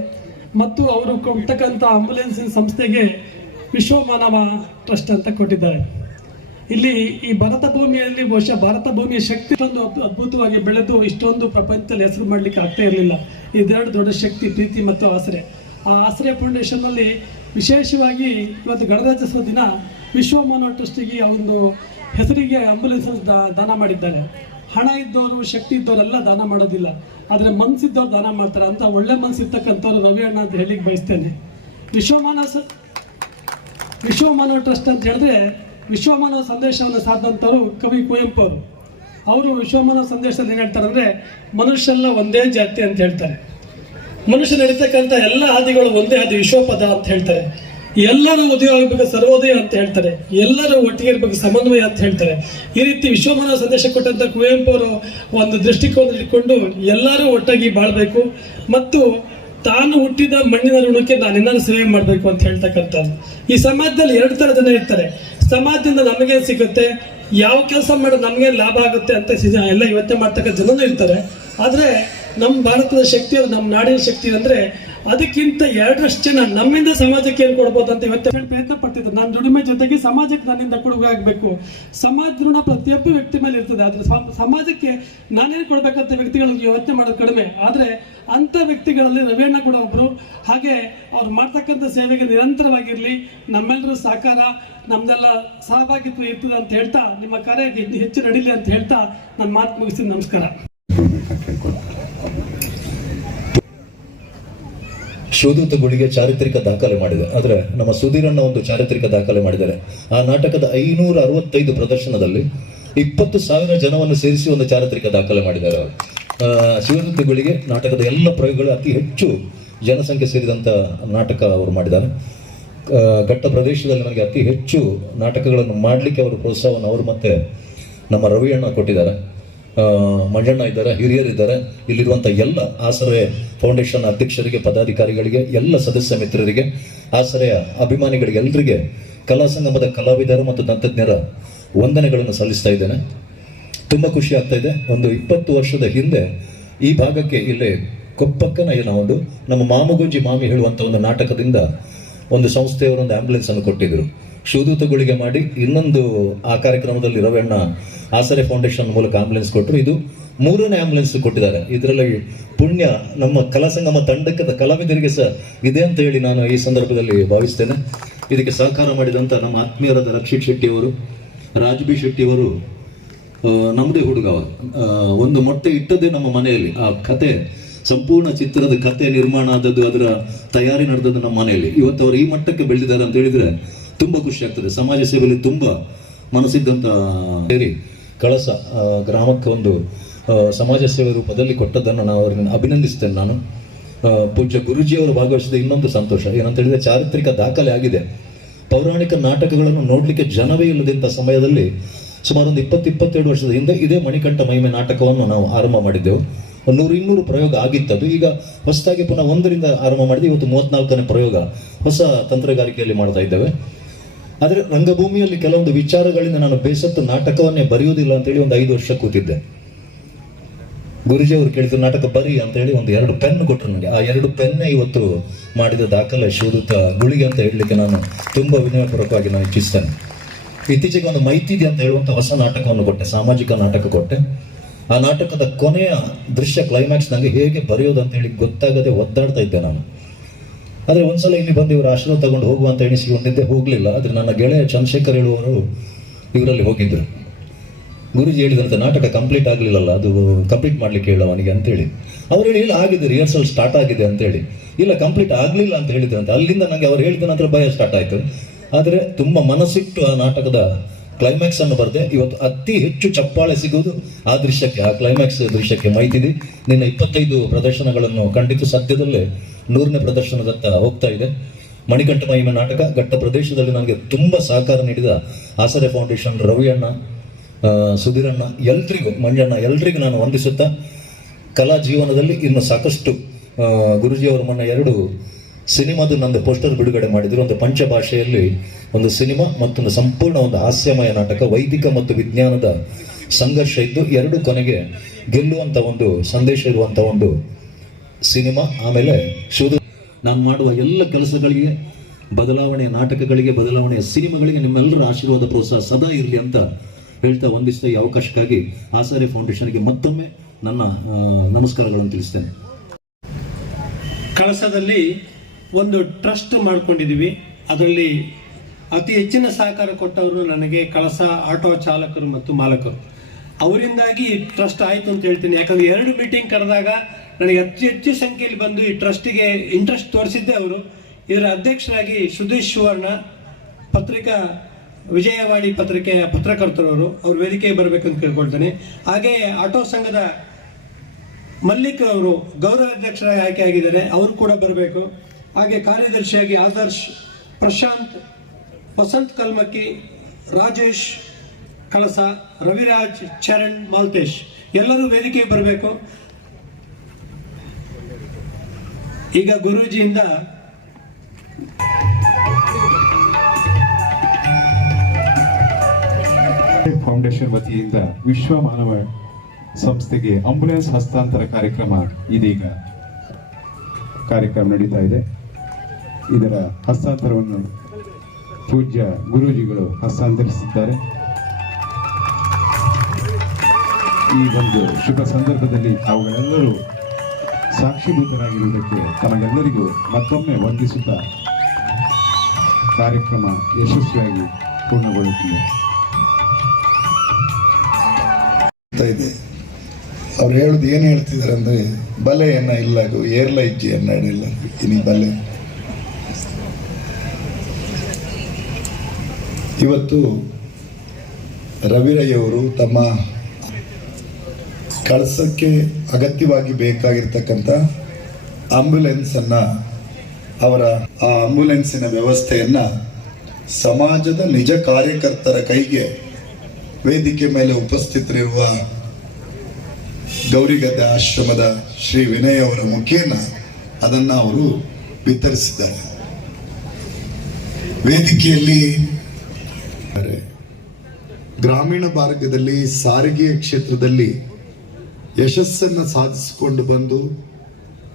ಮತ್ತು ಅವರು ಕೊಡ್ತಕ್ಕಂಥ ಆಂಬುಲೆನ್ಸ್ ಸಂಸ್ಥೆಗೆ ವಿಶ್ವಮಾನವ ಟ್ರಸ್ಟ್ ಅಂತ ಕೊಟ್ಟಿದ್ದಾರೆ. ಇಲ್ಲಿ ಈ ಭಾರತ ಭೂಮಿಯಲ್ಲಿ ಬಹುಶಃ ಭಾರತ ಭೂಮಿಯ ಶಕ್ತಿ ಇಷ್ಟೊಂದು ಅದ್ಭುತವಾಗಿ ಬೆಳೆದು ಇಷ್ಟೊಂದು ಪ್ರಪಂಚದಲ್ಲಿ ಹೆಸರು ಮಾಡಲಿಕ್ಕೆ ಆಗ್ತಾ ಇರಲಿಲ್ಲ. ಇದೆರಡು ದೊಡ್ಡ ಶಕ್ತಿ, ಪ್ರೀತಿ ಮತ್ತು ಆಸರೆ. ಆ ಆಸರೆ ಫೌಂಡೇಶನ್ನಲ್ಲಿ ವಿಶೇಷವಾಗಿ ಇವತ್ತು ಗಣರಾಜ್ಯೋತ್ಸವ ದಿನ ವಿಶ್ವಮಾನವ ಟ್ರಸ್ಟಿಗೆ ಒಂದು ಹೆಸರಿಗೆ ಆಂಬುಲೆನ್ಸ್ ದಾನ ಮಾಡಿದ್ದಾರೆ. ಹಣ ಇದ್ದವರು, ಶಕ್ತಿ ಇದ್ದವರೆಲ್ಲ ದಾನ ಮಾಡೋದಿಲ್ಲ, ಆದರೆ ಮನಸ್ಸಿದ್ದವ್ರು ದಾನ ಮಾಡ್ತಾರೆ. ಅಂತ ಒಳ್ಳೆ ಮನಸ್ಸಿರ್ತಕ್ಕಂಥವ್ರು ರವಿ ಅಣ್ಣ ಅಂತ ಹೇಳಿಕ್ಕೆ ಬಯಸ್ತೇನೆ. ವಿಶ್ವಮಾನವ ಟ್ರಸ್ಟ್ ಅಂತ ಹೇಳಿದ್ರೆ ವಿಶ್ವಮಾನವ ಸಂದೇಶವನ್ನು ಸಾಧಿದಂಥವ್ರು ಕವಿ ಕುವೆಂಪು ಅವರು ವಿಶ್ವಮಾನವ ಸಂದೇಶದಲ್ಲಿ ಏನು ಹೇಳ್ತಾರೆ ಅಂದರೆ, ಮನುಷ್ಯೆಲ್ಲ ಒಂದೇ ಜಾತಿ ಅಂತ ಹೇಳ್ತಾರೆ. ಮನುಷ್ಯ ನಡೀತಕ್ಕಂಥ ಎಲ್ಲ ಹಾದಿಗಳು ಒಂದೇ ಹಾದಿ, ವಿಶ್ವಪದ ಅಂತ ಹೇಳ್ತಾರೆ. ಎಲ್ಲರೂ ಉದಯ ಆಗಬೇಕು, ಸರ್ವೋದಯ ಅಂತ ಹೇಳ್ತಾರೆ. ಎಲ್ಲರೂ ಒಟ್ಟಿಗೆ ಇರಬೇಕು, ಸಮನ್ವಯ ಅಂತ ಹೇಳ್ತಾರೆ. ಈ ರೀತಿ ವಿಶ್ವಮಾನವ ಸಂದೇಶ ಕೊಟ್ಟಂತ ಕುವೆಂಪು ಅವರು ಒಂದು ದೃಷ್ಟಿಕೋನ ಇಟ್ಕೊಂಡು ಎಲ್ಲರೂ ಒಟ್ಟಾಗಿ ಬಾಳ್ಬೇಕು ಮತ್ತು ತಾನು ಹುಟ್ಟಿದ ಮಣ್ಣಿನ ಋಣಕ್ಕೆ ನಾನು ಇನ್ನೂ ಸೇವೆ ಮಾಡಬೇಕು ಅಂತ ಹೇಳ್ತಕ್ಕಂಥದ್ದು. ಈ ಸಮಾಜದಲ್ಲಿ 2 ಥರ ಜನ ಇರ್ತಾರೆ. ಸಮಾಜದಿಂದ ನಮಗೇನು ಸಿಗುತ್ತೆ, ಯಾವ ಕೆಲಸ ಮಾಡೋದು ನಮಗೇನು ಲಾಭ ಆಗುತ್ತೆ ಅಂತ ಎಲ್ಲ ಯೋಚನೆ ಮಾಡ್ತಕ್ಕಂಥ ಜನನೂ ಇರ್ತಾರೆ. ಆದರೆ ನಮ್ಮ ಭಾರತದ ಶಕ್ತಿ, ಅದು ನಮ್ಮ ನಾಡಿನ ಶಕ್ತಿ ಅಂದರೆ ಅದಕ್ಕಿಂತ 2ರಷ್ಟು ಜನ ನಮ್ಮಿಂದ ಸಮಾಜಕ್ಕೆ ಏನು ಕೊಡ್ಬೋದು ಅಂತ ಇವತ್ತು ಪ್ರಯತ್ನ ಪಡ್ತಿದ್ದಾರೆ. ನಾನು ದುಡಿಮೆ ಜೊತೆಗೆ ಸಮಾಜಕ್ಕೆ ನನ್ನಿಂದ ಕೊಡುಗೆ ಆಗಬೇಕು. ಸಮಾಜ ಋಣ ಪ್ರತಿಯೊಬ್ಬ ವ್ಯಕ್ತಿ ಮೇಲೆ ಇರ್ತದೆ. ಆದರೆ ಸಮಾಜಕ್ಕೆ ನಾನೇನು ಕೊಡ್ಬೇಕಂತ ವ್ಯಕ್ತಿಗಳಿಗೆ ಯೋಚನೆ ಮಾಡೋದು ಕಡಿಮೆ. ಆದರೆ ಅಂಥ ವ್ಯಕ್ತಿಗಳಲ್ಲಿ ರವಿಯಣ್ಣ ಕೂಡ ಒಬ್ಬರು. ಹಾಗೆ ಅವ್ರು ಮಾಡ್ತಕ್ಕಂಥ ಸೇವೆಗೆ ನಿರಂತರವಾಗಿರಲಿ, ನಮ್ಮೆಲ್ಲರೂ ಸಹಕಾರ, ನಮ್ದೆಲ್ಲ ಸಹಭಾಗಿತ್ವ ಇರ್ತದೆ ಅಂತ ಹೇಳ್ತಾ, ನಿಮ್ಮ ಕಾರ್ಯ ಹೆಚ್ಚು ನಡೀಲಿ ಅಂತ ಹೇಳ್ತಾ ನನ್ನ ಮಾತು ಮುಗಿಸ್ತೀನಿ. ನಮಸ್ಕಾರ. ಶೋಧಿತಗಳಿಗೆ ಚಾರಿತ್ರಿಕ ದಾಖಲೆ ಮಾಡಿದೆ. ಆದರೆ ನಮ್ಮ ಸುಧೀರಣ್ಣ ಒಂದು ಚಾರಿತ್ರಿಕ ದಾಖಲೆ ಮಾಡಿದ್ದಾರೆ. ಆ ನಾಟಕದ 565 ಪ್ರದರ್ಶನದಲ್ಲಿ 20,000 ಜನವನ್ನು ಸೇರಿಸಿ ಒಂದು ಚಾರಿತ್ರಿಕ ದಾಖಲೆ ಮಾಡಿದ್ದಾರೆ ಅವರು. ಶಿವದೂತಗಳಿಗೆ ನಾಟಕದ ಎಲ್ಲ ಪ್ರಯೋಗಗಳು ಅತಿ ಹೆಚ್ಚು ಜನಸಂಖ್ಯೆ ಸೇರಿದಂಥ ನಾಟಕ ಅವರು ಮಾಡಿದ್ದಾರೆ. ಘಟ್ಟ ಪ್ರದೇಶದಲ್ಲಿ ನನಗೆ ಅತಿ ಹೆಚ್ಚು ನಾಟಕಗಳನ್ನು ಮಾಡಲಿಕ್ಕೆ ಅವರು ಪ್ರೋತ್ಸಾಹವನ್ನು ಅವರು ಮತ್ತೆ ನಮ್ಮ ರವಿಯಣ್ಣ ಕೊಟ್ಟಿದ್ದಾರೆ. ಮಂಜಣ್ಣ ಇದ್ದಾರೆ, ಹಿರಿಯರಿದ್ದಾರೆ. ಇಲ್ಲಿರುವಂಥ ಎಲ್ಲ ಆಸರೆ ಫೌಂಡೇಶನ್ ಅಧ್ಯಕ್ಷರಿಗೆ, ಪದಾಧಿಕಾರಿಗಳಿಗೆ, ಎಲ್ಲ ಸದಸ್ಯ ಮಿತ್ರರಿಗೆ, ಆಸರೆಯ ಅಭಿಮಾನಿಗಳಿಗೆ, ಎಲ್ಲರಿಗೆ ಕಲಾ ಸಂಗಮದ ಕಲಾವಿದರು ಮತ್ತು ತಂತ್ರಜ್ಞರ ವಂದನೆಗಳನ್ನು ಸಲ್ಲಿಸ್ತಾ ಇದ್ದೇನೆ. ತುಂಬ ಖುಷಿ ಆಗ್ತಾ ಇದೆ. ಒಂದು 20 ವರ್ಷದ ಹಿಂದೆ ಈ ಭಾಗಕ್ಕೆ ಇಲ್ಲೇ ಕೊಪ್ಪಕ್ಕನ ಒಂದು ನಮ್ಮ ಮಾಮುಗುಂಜಿ ಮಾಮಿ ಹೇಳುವಂಥ ಒಂದು ನಾಟಕದಿಂದ ಒಂದು ಸಂಸ್ಥೆಯವರು ಒಂದು ಆಂಬ್ಯುಲೆನ್ಸ್ ಅನ್ನು ಕೊಟ್ಟಿದ್ರು. ಶಿವದೂತಗಳಿಗೆ ಮಾಡಿ ಇನ್ನೊಂದು ಆ ಕಾರ್ಯಕ್ರಮದಲ್ಲಿ ರವಿಯಣ್ಣ ಆಸರೆ ಫೌಂಡೇಶನ್ ಮೂಲಕ ಆಂಬ್ಯುಲೆನ್ಸ್ ಕೊಟ್ಟರು. ಇದು 3ನೇ ಆಂಬ್ಯುಲೆನ್ಸ್ ಕೊಟ್ಟಿದ್ದಾರೆ. ಇದರಲ್ಲಿ ಪುಣ್ಯ ನಮ್ಮ ಕಲಾ ಸಂಗಮ ತಂಡಕ್ಕೆ, ಕಲಾವಿದರಿಗೆ ಸಹ ಇದೆ ಅಂತ ಹೇಳಿ ನಾನು ಈ ಸಂದರ್ಭದಲ್ಲಿ ಭಾವಿಸ್ತೇನೆ. ಇದಕ್ಕೆ ಸಹಕಾರ ಮಾಡಿದಂಥ ನಮ್ಮ ಆತ್ಮೀಯರಾದ ರಕ್ಷಿತ್ ಶೆಟ್ಟಿಯವರು, ರಾಜ್ ಬಿ ಶೆಟ್ಟಿಯವರು, ನಮ್ಮದೇ ಹುಡುಗ ಅವರು. ಒಂದು ಮೊಟ್ಟೆ ಇಟ್ಟದ್ದೇ ನಮ್ಮ ಮನೆಯಲ್ಲಿ. ಆ ಕತೆ, ಸಂಪೂರ್ಣ ಚಿತ್ರದ ಕತೆ ನಿರ್ಮಾಣ ಆದದ್ದು, ಅದರ ತಯಾರಿ ನಡೆದದ್ದು ನಮ್ಮ ಮನೆಯಲ್ಲಿ. ಇವತ್ತು ಅವರು ಈ ಮಟ್ಟಕ್ಕೆ ಬೆಳೆದಿದ್ದಾರೆ ಅಂತ ಹೇಳಿದ್ರೆ ತುಂಬ ಖುಷಿ ಆಗ್ತದೆ. ಸಮಾಜ ಸೇವೆಯಲ್ಲಿ ತುಂಬ ಮನಸ್ಸಿದ್ದಂಥ ಸೇರಿ ಕಳಸ ಗ್ರಾಮಕ್ಕೆ ಒಂದು ಸಮಾಜ ಸೇವೆ ರೂಪದಲ್ಲಿ ಕೊಟ್ಟದ್ದನ್ನು ನಾವು ಅವರನ್ನು ಅಭಿನಂದಿಸ್ತೇನೆ. ನಾನು ಪೂಜ್ಯ ಗುರುಜಿಯವರು ಭಾಗವಹಿಸಿದ ಇನ್ನೊಂದು ಸಂತೋಷ ಏನಂತ ಹೇಳಿದ್ರೆ, ಚಾರಿತ್ರಿಕ ದಾಖಲೆ ಆಗಿದೆ. ಪೌರಾಣಿಕ ನಾಟಕಗಳನ್ನು ನೋಡಲಿಕ್ಕೆ ಜನವೇ ಇಲ್ಲದಂಥ ಸಮಯದಲ್ಲಿ ಸುಮಾರು ಒಂದು 20-22 ವರ್ಷದ ಹಿಂದೆ ಇದೇ ಮಣಿಕಂಠ ಮಹಿಮೆ ನಾಟಕವನ್ನು ನಾವು ಆರಂಭ ಮಾಡಿದ್ದೆವು. 100-200 ಪ್ರಯೋಗ ಆಗಿತ್ತದು. ಈಗ ಹೊಸದಾಗಿ ಪುನಃ 1ರಿಂದ ಆರಂಭ ಮಾಡಿದೆ. ಇವತ್ತು 34ನೇ ಪ್ರಯೋಗ ಹೊಸ ತಂತ್ರಗಾರಿಕೆಯಲ್ಲಿ ಮಾಡ್ತಾ ಇದ್ದೇವೆ. ಆದರೆ ರಂಗಭೂಮಿಯಲ್ಲಿ ಕೆಲವೊಂದು ವಿಚಾರಗಳಿಂದ ನಾನು ಬೇಸತ್ತು ನಾಟಕವನ್ನೇ ಬರೆಯುವುದಿಲ್ಲ ಅಂತೇಳಿ ಒಂದು 5 ವರ್ಷ ಕೂತಿದ್ದೆ. ಗುರುಜಿ ಅವರು ಕೇಳಿದ್ರು ನಾಟಕ ಬರಿ ಅಂತ ಹೇಳಿ ಒಂದು 2 ಪೆನ್ ಕೊಟ್ಟರು ನನಗೆ. ಆ 2 ಪೆನ್ನೇ ಇವತ್ತು ಮಾಡಿದ ದಾಖಲೆ ಶಿವದೂತ ಗುಳಿಗೆ ಅಂತ ಹೇಳಲಿಕ್ಕೆ ನಾನು ತುಂಬ ವಿನಯಪೂರ್ವಕವಾಗಿ ನಾನು ಇಚ್ಛಿಸ್ತೇನೆ. ಇತ್ತೀಚೆಗೆ ಒಂದು ಮೈತಿದೆ ಅಂತ ಹೇಳುವಂಥ ಹೊಸ ನಾಟಕವನ್ನು ಕೊಟ್ಟೆ, ಸಾಮಾಜಿಕ ನಾಟಕ ಕೊಟ್ಟೆ. ಆ ನಾಟಕದ ಕೊನೆಯ ದೃಶ್ಯ ಕ್ಲೈಮ್ಯಾಕ್ಸ್ ನನಗೆ ಹೇಗೆ ಬರೆಯೋದು ಅಂತ ಹೇಳಿ ಗೊತ್ತಾಗದೆ ಒದ್ದಾಡ್ತಾ ಇದ್ದೆ ನಾನು. ಆದರೆ ಒಂದ್ಸಲ ಇಲ್ಲಿ ಬಂದು ಇವರು ಆಶ್ರಮ ತಗೊಂಡು ಹೋಗುವ ಅಂತ ಎಣಿಸಿಕೊಂಡಿದ್ದೆ, ಹೋಗಲಿಲ್ಲ. ಆದರೆ ನನ್ನ ಗೆಳೆಯ ಚಂದ್ರಶೇಖರ್ ಹೇಳುವವರು ಇವರಲ್ಲಿ ಹೋಗಿದ್ದರು. ಗುರುಜಿ ಹೇಳಿದಂತೆ ನಾಟಕ ಕಂಪ್ಲೀಟ್ ಆಗಲಿಲ್ಲಲ್ಲ, ಅದು ಕಂಪ್ಲೀಟ್ ಮಾಡಲಿಕ್ಕೆ ಹೇಳು ಅವನಿಗೆ ಅಂತೇಳಿ. ಅವ್ರು ಹೇಳಿ ಇಲ್ಲ ಆಗಿದೆ, ರಿಹರ್ಸಲ್ ಸ್ಟಾರ್ಟ್ ಆಗಿದೆ ಅಂತೇಳಿ. ಇಲ್ಲ ಕಂಪ್ಲೀಟ್ ಆಗಲಿಲ್ಲ ಅಂತ ಹೇಳಿದ್ರಂತೆ. ಅಲ್ಲಿಂದ ನನಗೆ ಅವ್ರು ಹೇಳಿದ ನಂತರ ಭಯ ಸ್ಟಾರ್ಟ್ ಆಯಿತು. ಆದರೆ ತುಂಬ ಮನಸ್ಸಿಟ್ಟು ಆ ನಾಟಕದ ಕ್ಲೈಮ್ಯಾಕ್ಸ್ ಅನ್ನು ಬರೆದೆ. ಇವತ್ತು ಅತಿ ಹೆಚ್ಚು ಚಪ್ಪಾಳೆ ಸಿಗುವುದು ಆ ದೃಶ್ಯಕ್ಕೆ, ಆ ಕ್ಲೈಮ್ಯಾಕ್ಸ್ ದೃಶ್ಯಕ್ಕೆ. ಮೈತಿದೆ ನಿನ್ನ 25 ಪ್ರದರ್ಶನಗಳನ್ನು ಕಂಡಿತು. ಸದ್ಯದಲ್ಲೇ 100ನೇ ಪ್ರದರ್ಶನದತ್ತ ಹೋಗ್ತಾ ಇದೆ. ಮಣಿಕಂಠ ಮಹಿಮೆ ನಾಟಕ ಘಟ್ಟ ಪ್ರದೇಶದಲ್ಲಿ ನನಗೆ ತುಂಬ ಸಹಕಾರ ನೀಡಿದ ಆಸರೆ ಫೌಂಡೇಶನ್, ರವಿಯಣ್ಣ, ಸುಧೀರಣ್ಣ, ಎಲ್ರಿಗೂ, ಮಂಜಣ್ಣ, ಎಲ್ರಿಗೂ ನಾನು ವಂದಿಸುತ್ತಾ, ಕಲಾ ಜೀವನದಲ್ಲಿ ಇನ್ನು ಸಾಕಷ್ಟು ಗುರುಜಿಯವರು ಮೊನ್ನೆ 2 ಸಿನಿಮಾದ ನಂದು ಪೋಸ್ಟರ್ ಬಿಡುಗಡೆ ಮಾಡಿದ್ರು. ಒಂದು ಪಂಚಭಾಷೆಯಲ್ಲಿ ಒಂದು ಸಿನಿಮಾ, ಮತ್ತೊಂದು ಸಂಪೂರ್ಣ ಒಂದು ಹಾಸ್ಯಮಯ ನಾಟಕ. ವೈದಿಕ ಮತ್ತು ವಿಜ್ಞಾನದ ಸಂಘರ್ಷ ಇದ್ದು 2 ಕೊನೆಗೆ ಗೆಲ್ಲುವಂಥ ಒಂದು ಸಂದೇಶ ಇರುವಂಥ ಒಂದು ಸಿನಿಮಾ. ಆಮೇಲೆ ನಾನು ಮಾಡುವ ಎಲ್ಲ ಕೆಲಸಗಳಿಗೆ, ಬದಲಾವಣೆಯ ನಾಟಕಗಳಿಗೆ, ಬದಲಾವಣೆಯ ಸಿನಿಮಾಗಳಿಗೆ ನಿಮ್ಮೆಲ್ಲರ ಆಶೀರ್ವಾದ, ಪ್ರೋತ್ಸಾಹ ಸದಾ ಇರಲಿ ಅಂತ ಹೇಳ್ತಾ ವಂದಿಸ್ತಾ ಈ ಅವಕಾಶಕ್ಕಾಗಿ ಆಸರೆ ಫೌಂಡೇಶನ್ಗೆ ಮತ್ತೊಮ್ಮೆ ನನ್ನ ನಮಸ್ಕಾರಗಳನ್ನು ತಿಳಿಸ್ತೇನೆ. ಕಳಸದಲ್ಲಿ ಒಂದು ಟ್ರಸ್ಟ್ ಮಾಡ್ಕೊಂಡಿದ್ದೀವಿ. ಅದರಲ್ಲಿ ಅತಿ ಹೆಚ್ಚಿನ ಸಹಕಾರ ಕೊಟ್ಟವರು ನನಗೆ ಕಳಸ ಆಟೋ ಚಾಲಕರು ಮತ್ತು ಮಾಲಕರು. ಅವರಿಂದಾಗಿ ಈ ಟ್ರಸ್ಟ್ ಆಯಿತು ಅಂತ ಹೇಳ್ತೀನಿ. ಯಾಕಂದರೆ 2 ಮೀಟಿಂಗ್ ಕರೆದಾಗ ನನಗೆ ಹೆಚ್ಚು ಸಂಖ್ಯೆಯಲ್ಲಿ ಬಂದು ಈ ಟ್ರಸ್ಟಿಗೆ ಇಂಟ್ರೆಸ್ಟ್ ತೋರಿಸಿದ್ದೆ ಅವರು. ಇದರ ಅಧ್ಯಕ್ಷರಾಗಿ ಸುದೇಶ್ ಸುವರ್ಣ, ಪತ್ರಿಕಾ ವಿಜಯವಾಣಿ ಪತ್ರಿಕೆಯ ಪತ್ರಕರ್ತರವರು, ಅವ್ರ ವೇದಿಕೆಗೆ ಬರಬೇಕಂತ ಕೇಳ್ಕೊಳ್ತೇನೆ. ಹಾಗೆ ಆಟೋ ಸಂಘದ ಮಲ್ಲಿಕ್ ಅವರು ಗೌರವಾಧ್ಯಕ್ಷರಾಗಿ ಆಯ್ಕೆ ಆಗಿದ್ದಾರೆ, ಅವರು ಕೂಡ ಬರಬೇಕು. ಹಾಗೆ ಕಾರ್ಯದರ್ಶಿಯಾಗಿ ಆದರ್ಶ್, ಪ್ರಶಾಂತ್, ವಸಂತ್ ಕಲ್ಮಕ್ಕಿ, ರಾಜೇಶ್ ಕಳಸ, ರವಿರಾಜ್, ಚರಣ್, ಮಾಲ್ತೇಶ್ ಎಲ್ಲರೂ ವೇದಿಕೆಗೆ ಬರಬೇಕು. ಈಗ ಗುರೂಜಿಯಿಂದ ಫೌಂಡೇಶನ್ ವತಿಯಿಂದ ವಿಶ್ವ ಮಾನವ ಸಂಸ್ಥೆಗೆ ಆಂಬ್ಯುಲೆನ್ಸ್ ಹಸ್ತಾಂತರ ಕಾರ್ಯಕ್ರಮ ಇದೀಗ ನಡೀತಾ ಇದೆ. ಇದರ ಹಸ್ತಾಂತರವನ್ನು ಪೂಜ್ಯ ಗುರೂಜಿಗಳು ಹಸ್ತಾಂತರಿಸಿದ್ದಾರೆ. ಈ ಒಂದು ಶುಭ ಸಂದರ್ಭದಲ್ಲಿ ಅವುಗಳೆಲ್ಲರೂ ಸಾಕ್ಷಿಭೂತರಾಗಿರುವುದಕ್ಕೆ ತಮಗೆಲ್ಲರಿಗೂ ಮತ್ತೊಮ್ಮೆ ವಂದಿಸುತ್ತಾ ಕಾರ್ಯಕ್ರಮ ಯಶಸ್ವಿಯಾಗಿ ಪೂರ್ಣಗೊಳ್ಳುತ್ತಿದೆ. ಅವ್ರು ಹೇಳುದು ಏನು ಹೇಳ್ತಿದ್ದಾರೆ ಅಂದ್ರೆ, ಬಲೆಯನ್ನ ಇಲ್ಲಾಗು ಏರ್ಲ ಇಜ್ಜಿಯನ್ನ ಇಲ್ಲ ಇನಿ ಬಲೆ. ಇವತ್ತು ರವಿರಯ್ಯವರು ತಮ್ಮ ಕಳಸಕ್ಕೆ ಅಗತ್ಯವಾಗಿ ಬೇಕಾಗಿರ್ತಕ್ಕಂಥ ಆಂಬ್ಯುಲೆನ್ಸ್ ಅನ್ನ, ಅವರ ಆ ಆಂಬ್ಯುಲೆನ್ಸಿನ ವ್ಯವಸ್ಥೆಯನ್ನ ಸಮಾಜದ ನಿಜ ಕಾರ್ಯಕರ್ತರ ಕೈಗೆ ವೇದಿಕೆ ಮೇಲೆ ಉಪಸ್ಥಿತರಿರುವ ಗೌರಿಗದ್ದೆ ಆಶ್ರಮದ ಶ್ರೀ ವಿನಯ್ ಅವರ ಮುಖೇನ ಅದನ್ನ ಅವರು ವಿತರಿಸಿದ್ದಾರೆ. ವೇದಿಕೆಯಲ್ಲಿ ಗ್ರಾಮೀಣ ಭಾಗದಲ್ಲಿ ಸಾರಿಗೆಯ ಕ್ಷೇತ್ರದಲ್ಲಿ ಯಶಸ್ಸನ್ನು ಸಾಧಿಸಿಕೊಂಡು ಬಂದು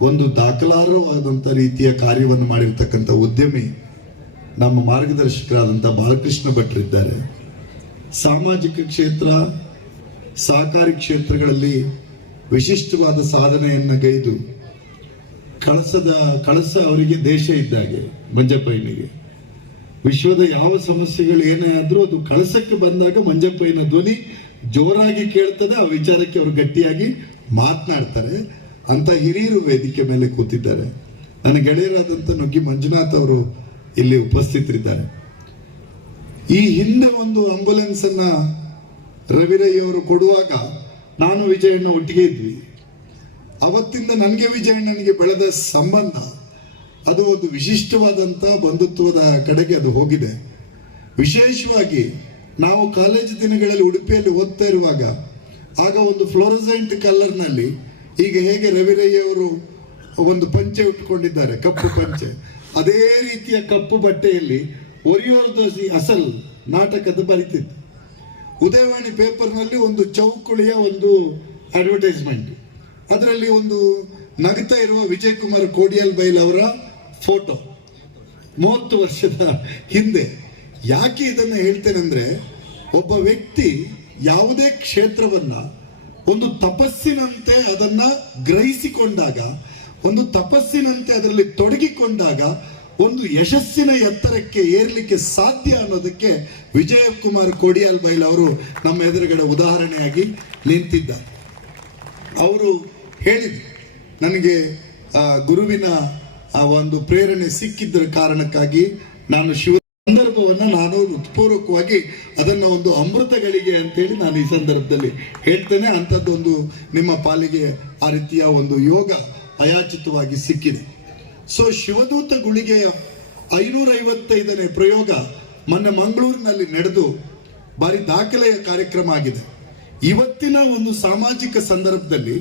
ಒಂದು ದಾಖಲಾರ್ಹವಾದಂಥ ರೀತಿಯ ಕಾರ್ಯವನ್ನು ಮಾಡಿರ್ತಕ್ಕಂಥ ಉದ್ಯಮಿ ನಮ್ಮ ಮಾರ್ಗದರ್ಶಕರಾದಂಥ ಬಾಲಕೃಷ್ಣ ಭಟ್ರಿದ್ದಾರೆ. ಸಾಮಾಜಿಕ ಕ್ಷೇತ್ರ, ಸಹಕಾರಿ ಕ್ಷೇತ್ರಗಳಲ್ಲಿ ವಿಶಿಷ್ಟವಾದ ಸಾಧನೆಯನ್ನು ಗೈದು ಕಳಸ ಅವರಿಗೆ ದೇಶ ಇದ್ದಾಗೆ. ಮಂಜಪ್ಪಯ್ಯನಿಗೆ ವಿಶ್ವದ ಯಾವ ಸಮಸ್ಯೆಗಳು ಏನೇ ಆದ್ರೂ ಅದು ಕಳಸಕ್ಕೆ ಬಂದಾಗ ಮಂಜಪ್ಪಯ್ಯನ ಧ್ವನಿ ಜೋರಾಗಿ ಕೇಳ್ತದೆ. ಆ ವಿಚಾರಕ್ಕೆ ಅವರು ಗಟ್ಟಿಯಾಗಿ ಮಾತನಾಡ್ತಾರೆ. ಅಂತ ಹಿರಿಯರು ವೇದಿಕೆ ಮೇಲೆ ಕೂತಿದ್ದಾರೆ. ನನ್ನ ಗೆಳೆಯರಾದಂಥ ನುಗ್ಗಿ ಮಂಜುನಾಥ್ ಅವರು ಇಲ್ಲಿ ಉಪಸ್ಥಿತರಿದ್ದಾರೆ. ಈ ಹಿಂದೆ ಒಂದು ಆಂಬ್ಯುಲೆನ್ಸ್ ಅನ್ನ ರವಿರಯ್ಯ ಅವರು ಕೊಡುವಾಗ ನಾನು ವಿಜಯಣ್ಣ ಒಟ್ಟಿಗೆ ಇದ್ವಿ. ಅವತ್ತಿಂದ ನನಗೆ ವಿಜಯಣ್ಣನಿಗೆ ಬೆಳೆದ ಸಂಬಂಧ ಅದು ಒಂದು ವಿಶಿಷ್ಟವಾದಂಥ ಬಂಧುತ್ವದ ಕಡೆಗೆ ಅದು ಹೋಗಿದೆ. ವಿಶೇಷವಾಗಿ ನಾವು ಕಾಲೇಜು ದಿನಗಳಲ್ಲಿ ಉಡುಪಿಯಲ್ಲಿ ಓದ್ತಾ ಇರುವಾಗ ಆಗ ಒಂದು ಫ್ಲೋರಸೆಂಟ್ ಕಲರ್ನಲ್ಲಿ, ಈಗ ಹೇಗೆ ರವಿರಯ್ಯ ಅವರು ಒಂದು ಪಂಚೆ ಉಟ್ಕೊಂಡಿದ್ದಾರೆ, ಕಪ್ಪು ಪಂಚೆ, ಅದೇ ರೀತಿಯ ಕಪ್ಪು ಬಟ್ಟೆಯಲ್ಲಿ ಒರಿಯೋರ್ ದೋಸಿ ಅಸಲ್ ನಾಟಕದ ಬರೀತಿತ್ತು. ಉದಯವಾಣಿ ಪೇಪರ್ನಲ್ಲಿ ಒಂದು ಚೌಕುಳಿಯ ಒಂದು ಅಡ್ವರ್ಟೈಸ್ಮೆಂಟ್, ಅದರಲ್ಲಿ ಒಂದು ನಗ್ತಾ ಇರುವ ವಿಜಯ್ ಕುಮಾರ್ ಕೋಡಿಯಲ್ ಬೈಲ್ ಅವರ ಫೋಟೋ 30 ವರ್ಷದ ಹಿಂದೆ. ಯಾಕೆ ಇದನ್ನು ಹೇಳ್ತೇನೆ ಅಂದ್ರೆ, ಒಬ್ಬ ವ್ಯಕ್ತಿ ಯಾವುದೇ ಕ್ಷೇತ್ರವನ್ನ ಒಂದು ತಪಸ್ಸಿನಂತೆ ಅದನ್ನ ಗ್ರಹಿಸಿಕೊಂಡಾಗ, ಒಂದು ತಪಸ್ಸಿನಂತೆ ಅದರಲ್ಲಿ ತೊಡಗಿಕೊಂಡಾಗ ಒಂದು ಯಶಸ್ಸಿನ ಎತ್ತರಕ್ಕೆ ಏರ್ಲಿಕ್ಕೆ ಸಾಧ್ಯ ಅನ್ನೋದಕ್ಕೆ ವಿಜಯ ಕುಮಾರ್ ಕೋಡಿಯಾಲ್ ಬೈಲ್ ಅವರು ನಮ್ಮ ಎದುರುಗಡೆ ಉದಾಹರಣೆಯಾಗಿ ನಿಂತಿದ್ದಾರೆ. ಅವರು ಹೇಳಿದ್ರು, ನನಗೆ ಗುರುವಿನ ಆ ಒಂದು ಪ್ರೇರಣೆ ಸಿಕ್ಕಿದ್ದ ಕಾರಣಕ್ಕಾಗಿ ನಾನು ಸಂದರ್ಭವನ್ನು ನಾನು ಹೃತ್ಪೂರ್ವಕವಾಗಿ ಅದನ್ನ ಒಂದು ಅಮೃತಗಳಿಗೆ ಅಂತೇಳಿ ನಾನು ಈ ಸಂದರ್ಭದಲ್ಲಿ ಹೇಳ್ತೇನೆ. ಅಂಥದ್ದೊಂದು ನಿಮ್ಮ ಪಾಲಿಗೆ ಆ ರೀತಿಯ ಒಂದು ಯೋಗ ಅಯಾಚಿತವಾಗಿ ಸಿಕ್ಕಿದೆ. ಸೊ ಶಿವದೂತ ಗುಳಿಗೆಯ 555ನೇ ಪ್ರಯೋಗ ಮೊನ್ನೆ ಮಂಗಳೂರಿನಲ್ಲಿ ನಡೆದು ಭಾರಿ ದಾಖಲೆಯ ಕಾರ್ಯಕ್ರಮ ಆಗಿದೆ. ಇವತ್ತಿನ ಒಂದು ಸಾಮಾಜಿಕ ಸಂದರ್ಭದಲ್ಲಿ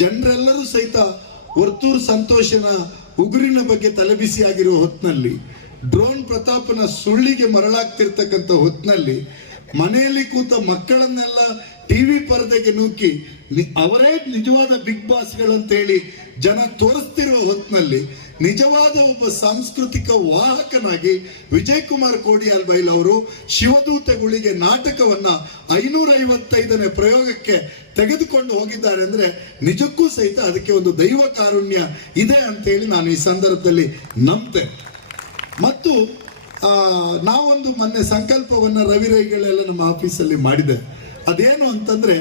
ಜನರೆಲ್ಲರೂ ಸಹಿತ ವರ್ತೂರು ಸಂತೋಷನ ಉಗುರಿನ ಬಗ್ಗೆ ತಲೆಬಿಸಿ ಆಗಿರುವ ಹೊತ್ತಿನಲ್ಲಿ, ಡ್ರೋನ್ ಪ್ರತಾಪನ ಸುಳ್ಳಿಗೆ ಮರಳಾಗ್ತಿರ್ತಕ್ಕಂಥ ಹೊತ್ತಿನಲ್ಲಿ, ಮನೆಯಲ್ಲಿ ಕೂತ ಮಕ್ಕಳನ್ನೆಲ್ಲ ಟಿವಿ ಪರದೆಗೆ ನೂಕಿ ಅವರೇ ನಿಜವಾದ ಬಿಗ್ ಬಾಸ್ಗಳಂತೇಳಿ ಜನ ತೋರಿಸ್ತಿರುವ ಹೊತ್ತಿನಲ್ಲಿ, ನಿಜವಾದ ಒಬ್ಬ ಸಾಂಸ್ಕೃತಿಕ ವಾಹಕನಾಗಿ ವಿಜಯ್ ಕುಮಾರ್ ಕೋಡಿಯಾಲ್ ಬೈಲ್ ಅವರು ಶಿವದೂತಗಳಿಗೆ ನಾಟಕವನ್ನ 555ನೇ ಪ್ರಯೋಗಕ್ಕೆ ತೆಗೆದುಕೊಂಡು ಹೋಗಿದ್ದಾರೆ ಅಂದ್ರೆ ನಿಜಕ್ಕೂ ಸಹಿತ ಅದಕ್ಕೆ ಒಂದು ದೈವ ಕಾರುಣ್ಯ ಇದೆ ಅಂತ ಹೇಳಿ ನಾನು ಈ ಸಂದರ್ಭದಲ್ಲಿ ನಂಬ್ತೇನೆ. ಮತ್ತು ನಾವೊಂದು ಮೊನ್ನೆ ಸಂಕಲ್ಪವನ್ನು ರವಿರೈಗಳೆಲ್ಲ ನಮ್ಮ ಆಫೀಸಲ್ಲಿ ಮಾಡಿದೆ. ಅದೇನು ಅಂತಂದ್ರೆ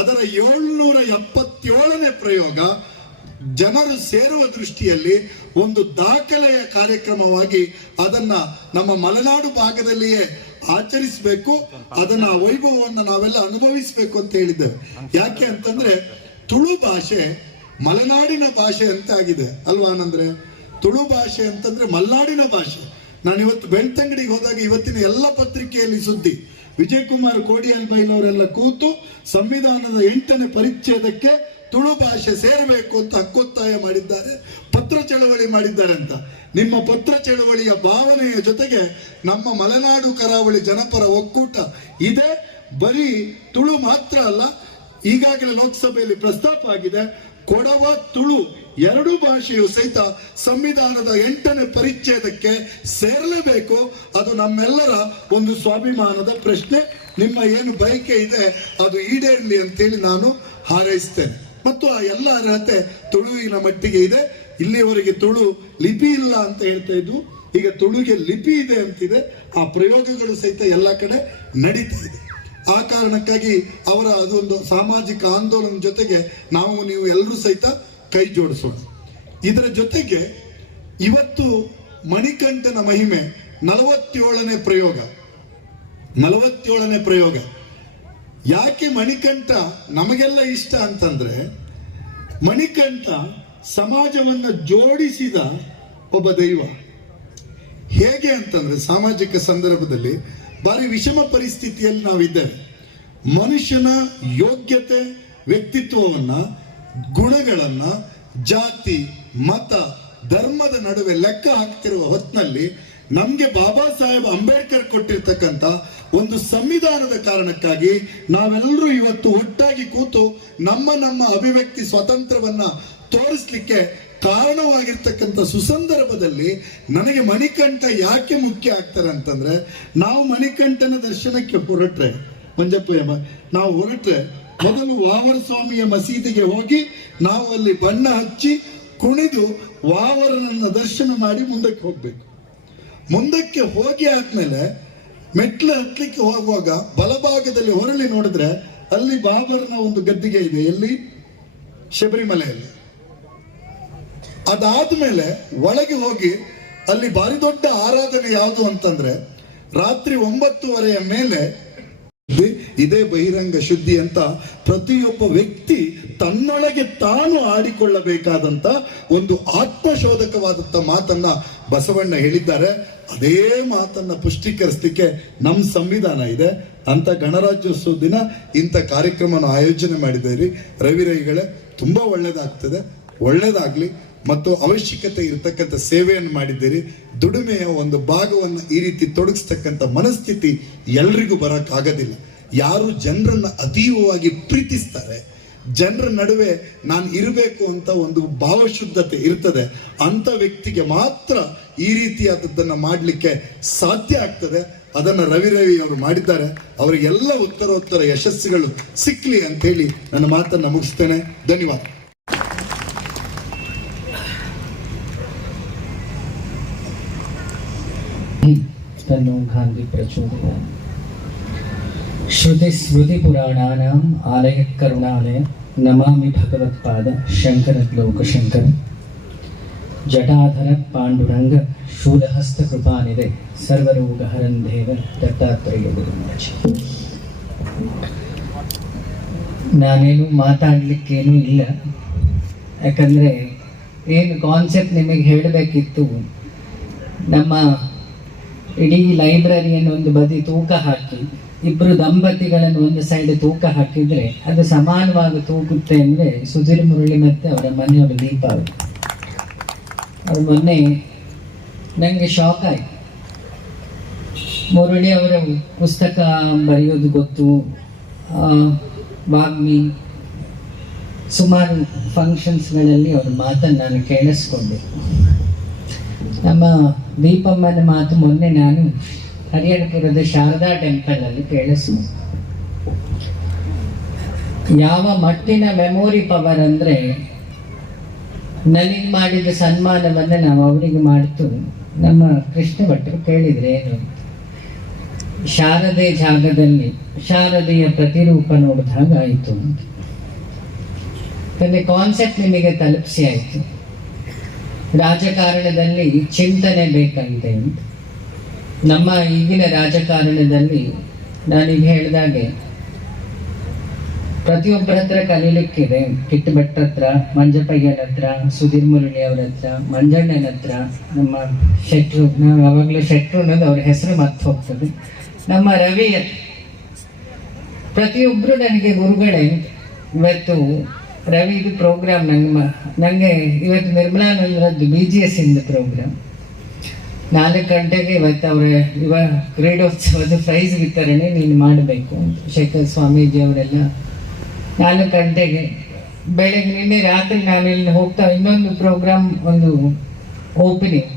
ಅದರ 777ನೇ ಪ್ರಯೋಗ ಜನರು ಸೇರುವ ದೃಷ್ಟಿಯಲ್ಲಿ ಒಂದು ದಾಖಲೆಯ ಕಾರ್ಯಕ್ರಮವಾಗಿ ಅದನ್ನ ನಮ್ಮ ಮಲೆನಾಡು ಭಾಗದಲ್ಲಿಯೇ ಆಚರಿಸಬೇಕು, ಅದನ್ನ ಆ ವೈಭವವನ್ನು ನಾವೆಲ್ಲ ಅನುಭವಿಸಬೇಕು ಅಂತ ಹೇಳಿದ್ದೇವೆ. ಯಾಕೆ ಅಂತಂದ್ರೆ ತುಳು ಭಾಷೆ ಮಲೆನಾಡಿನ ಭಾಷೆ ಅಂತ ಆಗಿದೆ ಅಲ್ವಾ ಆನಂದ್ರೆ? ತುಳು ಭಾಷೆ ಅಂತಂದ್ರೆ ಮಲೆನಾಡಿನ ಭಾಷೆ. ನಾನು ಇವತ್ತು ಬೆಳ್ತಂಗಡಿಗೆ ಹೋದಾಗ ಇವತ್ತಿನ ಎಲ್ಲ ಪತ್ರಿಕೆಯಲ್ಲಿ ಸುದ್ದಿ, ವಿಜಯಕುಮಾರ್ ಕೋಡಿಯಲ್ ಬೈಲವರೆಲ್ಲ ಕೂತು ಸಂವಿಧಾನದ 8ನೇ ಪರಿಚ್ಛೇದಕ್ಕೆ ತುಳು ಭಾಷೆ ಸೇರಬೇಕು ಅಂತ ಹಕ್ಕೊತ್ತಾಯ ಮಾಡಿದ್ದಾರೆ, ಪತ್ರ ಚಳವಳಿ ಮಾಡಿದ್ದಾರೆ ಅಂತ. ನಿಮ್ಮ ಪತ್ರ ಚಳವಳಿಯ ಭಾವನೆಯ ಜೊತೆಗೆ ನಮ್ಮ ಮಲೆನಾಡು ಕರಾವಳಿ ಜನಪರ ಒಕ್ಕೂಟ ಇದೆ. ಬರೀ ತುಳು ಮಾತ್ರ ಅಲ್ಲ, ಈಗಾಗಲೇ ಲೋಕಸಭೆಯಲ್ಲಿ ಪ್ರಸ್ತಾಪ ಆಗಿದೆ, ಕೊಡವ ತುಳು 2 ಭಾಷೆಯು ಸಹಿತ ಸಂವಿಧಾನದ 8ನೇ ಪರಿಚ್ಛೇದಕ್ಕೆ ಸೇರಲೇಬೇಕು. ಅದು ನಮ್ಮೆಲ್ಲರ ಒಂದು ಸ್ವಾಭಿಮಾನದ ಪ್ರಶ್ನೆ. ನಿಮ್ಮ ಏನು ಬಯಕೆ ಇದೆ ಅದು ಈಡೇರಲಿ ಅಂತೇಳಿ ನಾನು ಹಾರೈಸ್ತೇನೆ. ಮತ್ತು ಆ ಎಲ್ಲ ಅರ್ಹತೆ ತುಳುವಿನ ಮಟ್ಟಿಗೆ ಇದೆ. ಇಲ್ಲಿಯವರೆಗೆ ತುಳು ಲಿಪಿ ಇಲ್ಲ ಅಂತ ಹೇಳ್ತಾ ಇದ್ದು, ಈಗ ತುಳುಗೆ ಲಿಪಿ ಇದೆ ಅಂತಿದೆ. ಆ ಪ್ರಯೋಗಗಳು ಸಹಿತ ಎಲ್ಲ ಕಡೆ ನಡೀತಾ ಇದೆ. ಆ ಕಾರಣಕ್ಕಾಗಿ ಅವರ ಅದೊಂದು ಸಾಮಾಜಿಕ ಆಂದೋಲನ ಜೊತೆಗೆ ನಾವು ನೀವು ಎಲ್ಲರೂ ಸಹಿತ ಕೈ ಜೋಡಿಸೋಣ. ಇದರ ಜೊತೆಗೆ ಇವತ್ತು ಮಣಿಕಂಠನ ಮಹಿಮೆ 47ನೇ ಪ್ರಯೋಗ. ಯಾಕೆ ಮಣಿಕಂಠ ನಮಗೆಲ್ಲ ಇಷ್ಟ ಅಂತಂದ್ರೆ, ಮಣಿಕಂಠ ಸಮಾಜವನ್ನು ಜೋಡಿಸಿದ ಒಬ್ಬ ದೈವ. ಹೇಗೆ ಅಂತಂದ್ರೆ, ಸಾಮಾಜಿಕ ಸಂದರ್ಭದಲ್ಲಿ ಭಾರಿ ವಿಷಮ ಪರಿಸ್ಥಿತಿಯಲ್ಲಿ ನಾವಿದ್ದೇವೆ. ಮನುಷ್ಯನ ಯೋಗ್ಯತೆ, ವ್ಯಕ್ತಿತ್ವವನ್ನ, ಗುಣಗಳನ್ನ ಜಾತಿ, ಮತ, ಧರ್ಮದ ನಡುವೆ ಲೆಕ್ಕ ಹಾಕ್ತಿರುವ ಹೊತ್ತಿನಲ್ಲಿ ನಮ್ಗೆ ಬಾಬಾ ಸಾಹೇಬ್ ಅಂಬೇಡ್ಕರ್ ಕೊಟ್ಟಿರ್ತಕ್ಕಂಥ ಒಂದು ಸಂವಿಧಾನದ ಕಾರಣಕ್ಕಾಗಿ ನಾವೆಲ್ಲರೂ ಇವತ್ತು ಒಟ್ಟಾಗಿ ಕೂತು ನಮ್ಮ ಅಭಿವ್ಯಕ್ತಿ ಸ್ವಾತಂತ್ರ್ಯವನ್ನ ತೋರಿಸ್ಲಿಕ್ಕೆ ಕಾರಣವಾಗಿರ್ತಕ್ಕಂಥ ಸುಸಂದರ್ಭದಲ್ಲಿ ನನಗೆ ಮಣಿಕಂಠ ಯಾಕೆ ಮುಖ್ಯ ಆಗ್ತಾರೆ ಅಂತಂದ್ರೆ, ನಾವು ಮಣಿಕಂಠನ ದರ್ಶನಕ್ಕೆ ಹೊರಟ್ರೆ, ಮಂಜಪ್ಪಯ್ಯ ನಾವು ಹೊರಟ್ರೆ ಮೊದಲು ವಾವರ ಸ್ವಾಮಿಯ ಮಸೀದಿಗೆ ಹೋಗಿ ನಾವು ಅಲ್ಲಿ ಬಣ್ಣ ಹಚ್ಚಿ ಕುಣಿದು ವಾವರನನ್ನ ದರ್ಶನ ಮಾಡಿ ಮುಂದಕ್ಕೆ ಹೋಗ್ಬೇಕು. ಮುಂದಕ್ಕೆ ಹೋಗಿ ಆದ್ಮೇಲೆ ಮೆಟ್ಲು ಹತ್ಲಿಕ್ಕೆ ಹೋಗುವಾಗ ಬಲಭಾಗದಲ್ಲಿ ಹೊರಳಿ ನೋಡಿದ್ರೆ ಅಲ್ಲಿ ಬಾಬರ್ನ ಒಂದು ಗದ್ದಿಗೆ ಇದೆ. ಎಲ್ಲಿ? ಶಬರಿಮಲೆಯಲ್ಲಿ. ಅದಾದ್ಮೇಲೆ ಒಳಗೆ ಹೋಗಿ ಅಲ್ಲಿ ಭಾರಿ ದೊಡ್ಡ ಆರಾಧನೆ ಯಾವುದು ಅಂತಂದ್ರೆ, ರಾತ್ರಿ 9:30 ಮೇಲೆ ಇದೇ ಬಹಿರಂಗ ಶುದ್ಧಿ ಅಂತ ಪ್ರತಿಯೊಬ್ಬ ವ್ಯಕ್ತಿ ತನ್ನೊಳಗೆ ತಾನು ಆಡಿಕೊಳ್ಳಬೇಕಾದಂತ ಒಂದು ಆತ್ಮಶೋಧಕವಾದಂತ ಮಾತನ್ನ ಬಸವಣ್ಣ ಹೇಳಿದ್ದಾರೆ. ಅದೇ ಮಾತನ್ನ ಪುಷ್ಟೀಕರಿಸಲಿಕ್ಕೆ ನಮ್ಮ ಸಂವಿಧಾನ ಇದೆ ಅಂತ ಗಣರಾಜ್ಯೋತ್ಸವ ದಿನ ಇಂಥ ಕಾರ್ಯಕ್ರಮನ ಆಯೋಜನೆ ಮಾಡಿದ್ದೀರಿ. ರವಿರೈಗಳೇ, ತುಂಬಾ ಒಳ್ಳೇದಾಗ್ಲಿ. ಮತ್ತು ಅವಶ್ಯಕತೆ ಇರತಕ್ಕಂಥ ಸೇವೆಯನ್ನು ಮಾಡಿದ್ದೀರಿ. ದುಡಿಮೆಯ ಒಂದು ಭಾಗವನ್ನು ಈ ರೀತಿ ತೊಡಗಿಸ್ತಕ್ಕಂಥ ಮನಸ್ಥಿತಿ ಎಲ್ರಿಗೂ ಬರೋಕ್ಕಾಗೋದಿಲ್ಲ. ಯಾರು ಜನರನ್ನ ಅತೀವವಾಗಿ ಪ್ರೀತಿಸ್ತಾರೆ, ಜನರ ನಡುವೆ ನಾನು ಇರಬೇಕು ಅಂತ ಒಂದು ಭಾವಶುದ್ಧತೆ ಇರ್ತದೆ, ಅಂತ ವ್ಯಕ್ತಿಗೆ ಮಾತ್ರ ಈ ರೀತಿಯಾದದ್ದನ್ನು ಮಾಡಲಿಕ್ಕೆ ಸಾಧ್ಯ ಆಗ್ತದೆ. ಅದನ್ನು ರವಿ ಅವರು ಮಾಡಿದ್ದಾರೆ. ಅವರಿಗೆಲ್ಲ ಉತ್ತರೋತ್ತರ ಯಶಸ್ಸುಗಳು ಸಿಕ್ಕಲಿ ಅಂತೇಳಿ ನನ್ನ ಮಾತನ್ನು ಮುಗಿಸ್ತೇನೆ. ಧನ್ಯವಾದ. तन्नो गांधी प्रचोदयात्। श्रुति स्मृति पुराणानाम् आलय करुणालय नमामि भगवत्पाद शंकर लोकशंकर जटाधर पांडुरंग शूलहस्त कृपानिधे सर्वरोगहरं देव दत्तात्रेय गुरुराज। ನಾನೇನು ಮಾತಾಡಲಿಕ್ಕೇನೂ ಇಲ್ಲ, ಯಾಕಂದರೆ ಏನು ಕಾನ್ಸೆಪ್ಟ್ ನಿಮಗೆ ಹೇಳಬೇಕಿತ್ತು. ನಮ್ಮ ಇಡೀ ಲೈಬ್ರರಿಯನ್ನು ಒಂದು ಬದಿ ತೂಕ ಹಾಕಿ 2 ದಂಪತಿಗಳನ್ನು ಒಂದು ಸೈಡ್ ತೂಕ ಹಾಕಿದ್ರೆ ಅದು ಸಮಾನವಾಗಿ ತೂಗುತ್ತೆ ಅಂದರೆ ಸುಧೀರ್ ಮುರಳಿ ಮತ್ತೆ ಅವರ ಮನೆಯವರ ದೀಪ ಅವ್ರು ಮೊನ್ನೆ ನನಗೆ ಶಾಕ್ ಆಯ್ತು. ಮುರಳಿ ಅವರ ಪುಸ್ತಕ ಬರೆಯೋದು ಗೊತ್ತು, ವಾಗ್ಮಿ, ಸುಮಾರು ಫಂಕ್ಷನ್ಸ್ಗಳಲ್ಲಿ ಅವ್ರ ಮಾತನ್ನು ನಾನು ಕೇಳಿಸ್ಕೊಂಡೆ. ನಮ್ಮ ದೀಪಮ್ಮನ ಮಾತು ಮೊನ್ನೆ ನಾನು ಹರಿಹರಪುರದ ಶಾರದಾ ಟೆಂಪಲ್ ಅಲ್ಲಿ ಕೇಳಿಸ್ಕೊಂಡೆ. ಯಾವ ಮಟ್ಟಿನ ಮೆಮೊರಿ ಪವರ್ ಅಂದ್ರೆ, ನನಗೆ ಮಾಡಿದ ಸನ್ಮಾನವನ್ನ ನಾವು ಅವರಿಗೆ ಮಾಡ್ತು ನಮ್ಮ ಕೃಷ್ಣ ಭಟ್ರು ಕೇಳಿದ್ರೆ ಏನು ಅಂತ. ಶಾರದೆ ಜಾಗದಲ್ಲಿ ಶಾರದೆಯ ಪ್ರತಿರೂಪ ನೋಡಿದಾಗ ಆಯಿತು ಅಂತ. ಕಾನ್ಸೆಪ್ಟ್ ನಿಮಗೆ ತಲುಪಿಸಿ ಆಯಿತು. ರಾಜಕಾರಣದಲ್ಲಿ ಚಿಂತನೆ ಬೇಕಾಗಿದೆ ಅಂತ. ನಮ್ಮ ಈಗಿನ ರಾಜಕಾರಣದಲ್ಲಿ ನಾನೀಗ ಹೇಳಿದಾಗೆ ಪ್ರತಿಯೊಬ್ಬರ ಹತ್ರ ಕಲೀಲಿಕ್ಕಿದೆ. ಕಿಟ್ಟು ಭಟ್ರ ಹತ್ರ, ಮಂಜಪ್ಪಯ್ಯನ ಹತ್ರ, ಸುಧೀರ್ ಮುರಳಿ ಅವ್ರ ಹತ್ರ, ಮಂಜಣ್ಣನ ಹತ್ರ, ನಮ್ಮ ಶೆಟ್ರು, ನಾವು ಯಾವಾಗಲೂ ಶೆಟ್ರು ಅನ್ನೋದು ಅವ್ರ ಹೆಸರು ಮರ್ತು ಹೋಗ್ತದೆ, ನಮ್ಮ ರವಿ, ಪ್ರತಿಯೊಬ್ಬರು ನನಗೆ ಗುರುಗಳೇ. ಇವತ್ತು ರವಿದು ಪ್ರೋಗ್ರಾಮ್ ನನಗೆ ಇವತ್ತು ನಿರ್ಮಲಾನಂದರದ್ದು BGS ಇಂದ ಪ್ರೋಗ್ರಾಮ್ 4 ಗಂಟೆಗೆ ಇವತ್ತು ಅವರ ಕ್ರೀಡೋತ್ಸವದ ಪ್ರೈಸ್ ವಿತರಣೆ ನೀನು ಮಾಡಬೇಕು ಅಂತ ಶೇಖರ್ ಸ್ವಾಮೀಜಿ ಅವರೆಲ್ಲ 4 ಗಂಟೆಗೆ ಬೆಳಗ್ಗೆ. ನಿನ್ನೆ ರಾತ್ರಿ ನಾನು ಇಲ್ಲಿ ಹೋಗ್ತಾ ಇನ್ನೊಂದು ಪ್ರೋಗ್ರಾಮ್, ಒಂದು ಓಪನಿಂಗ್,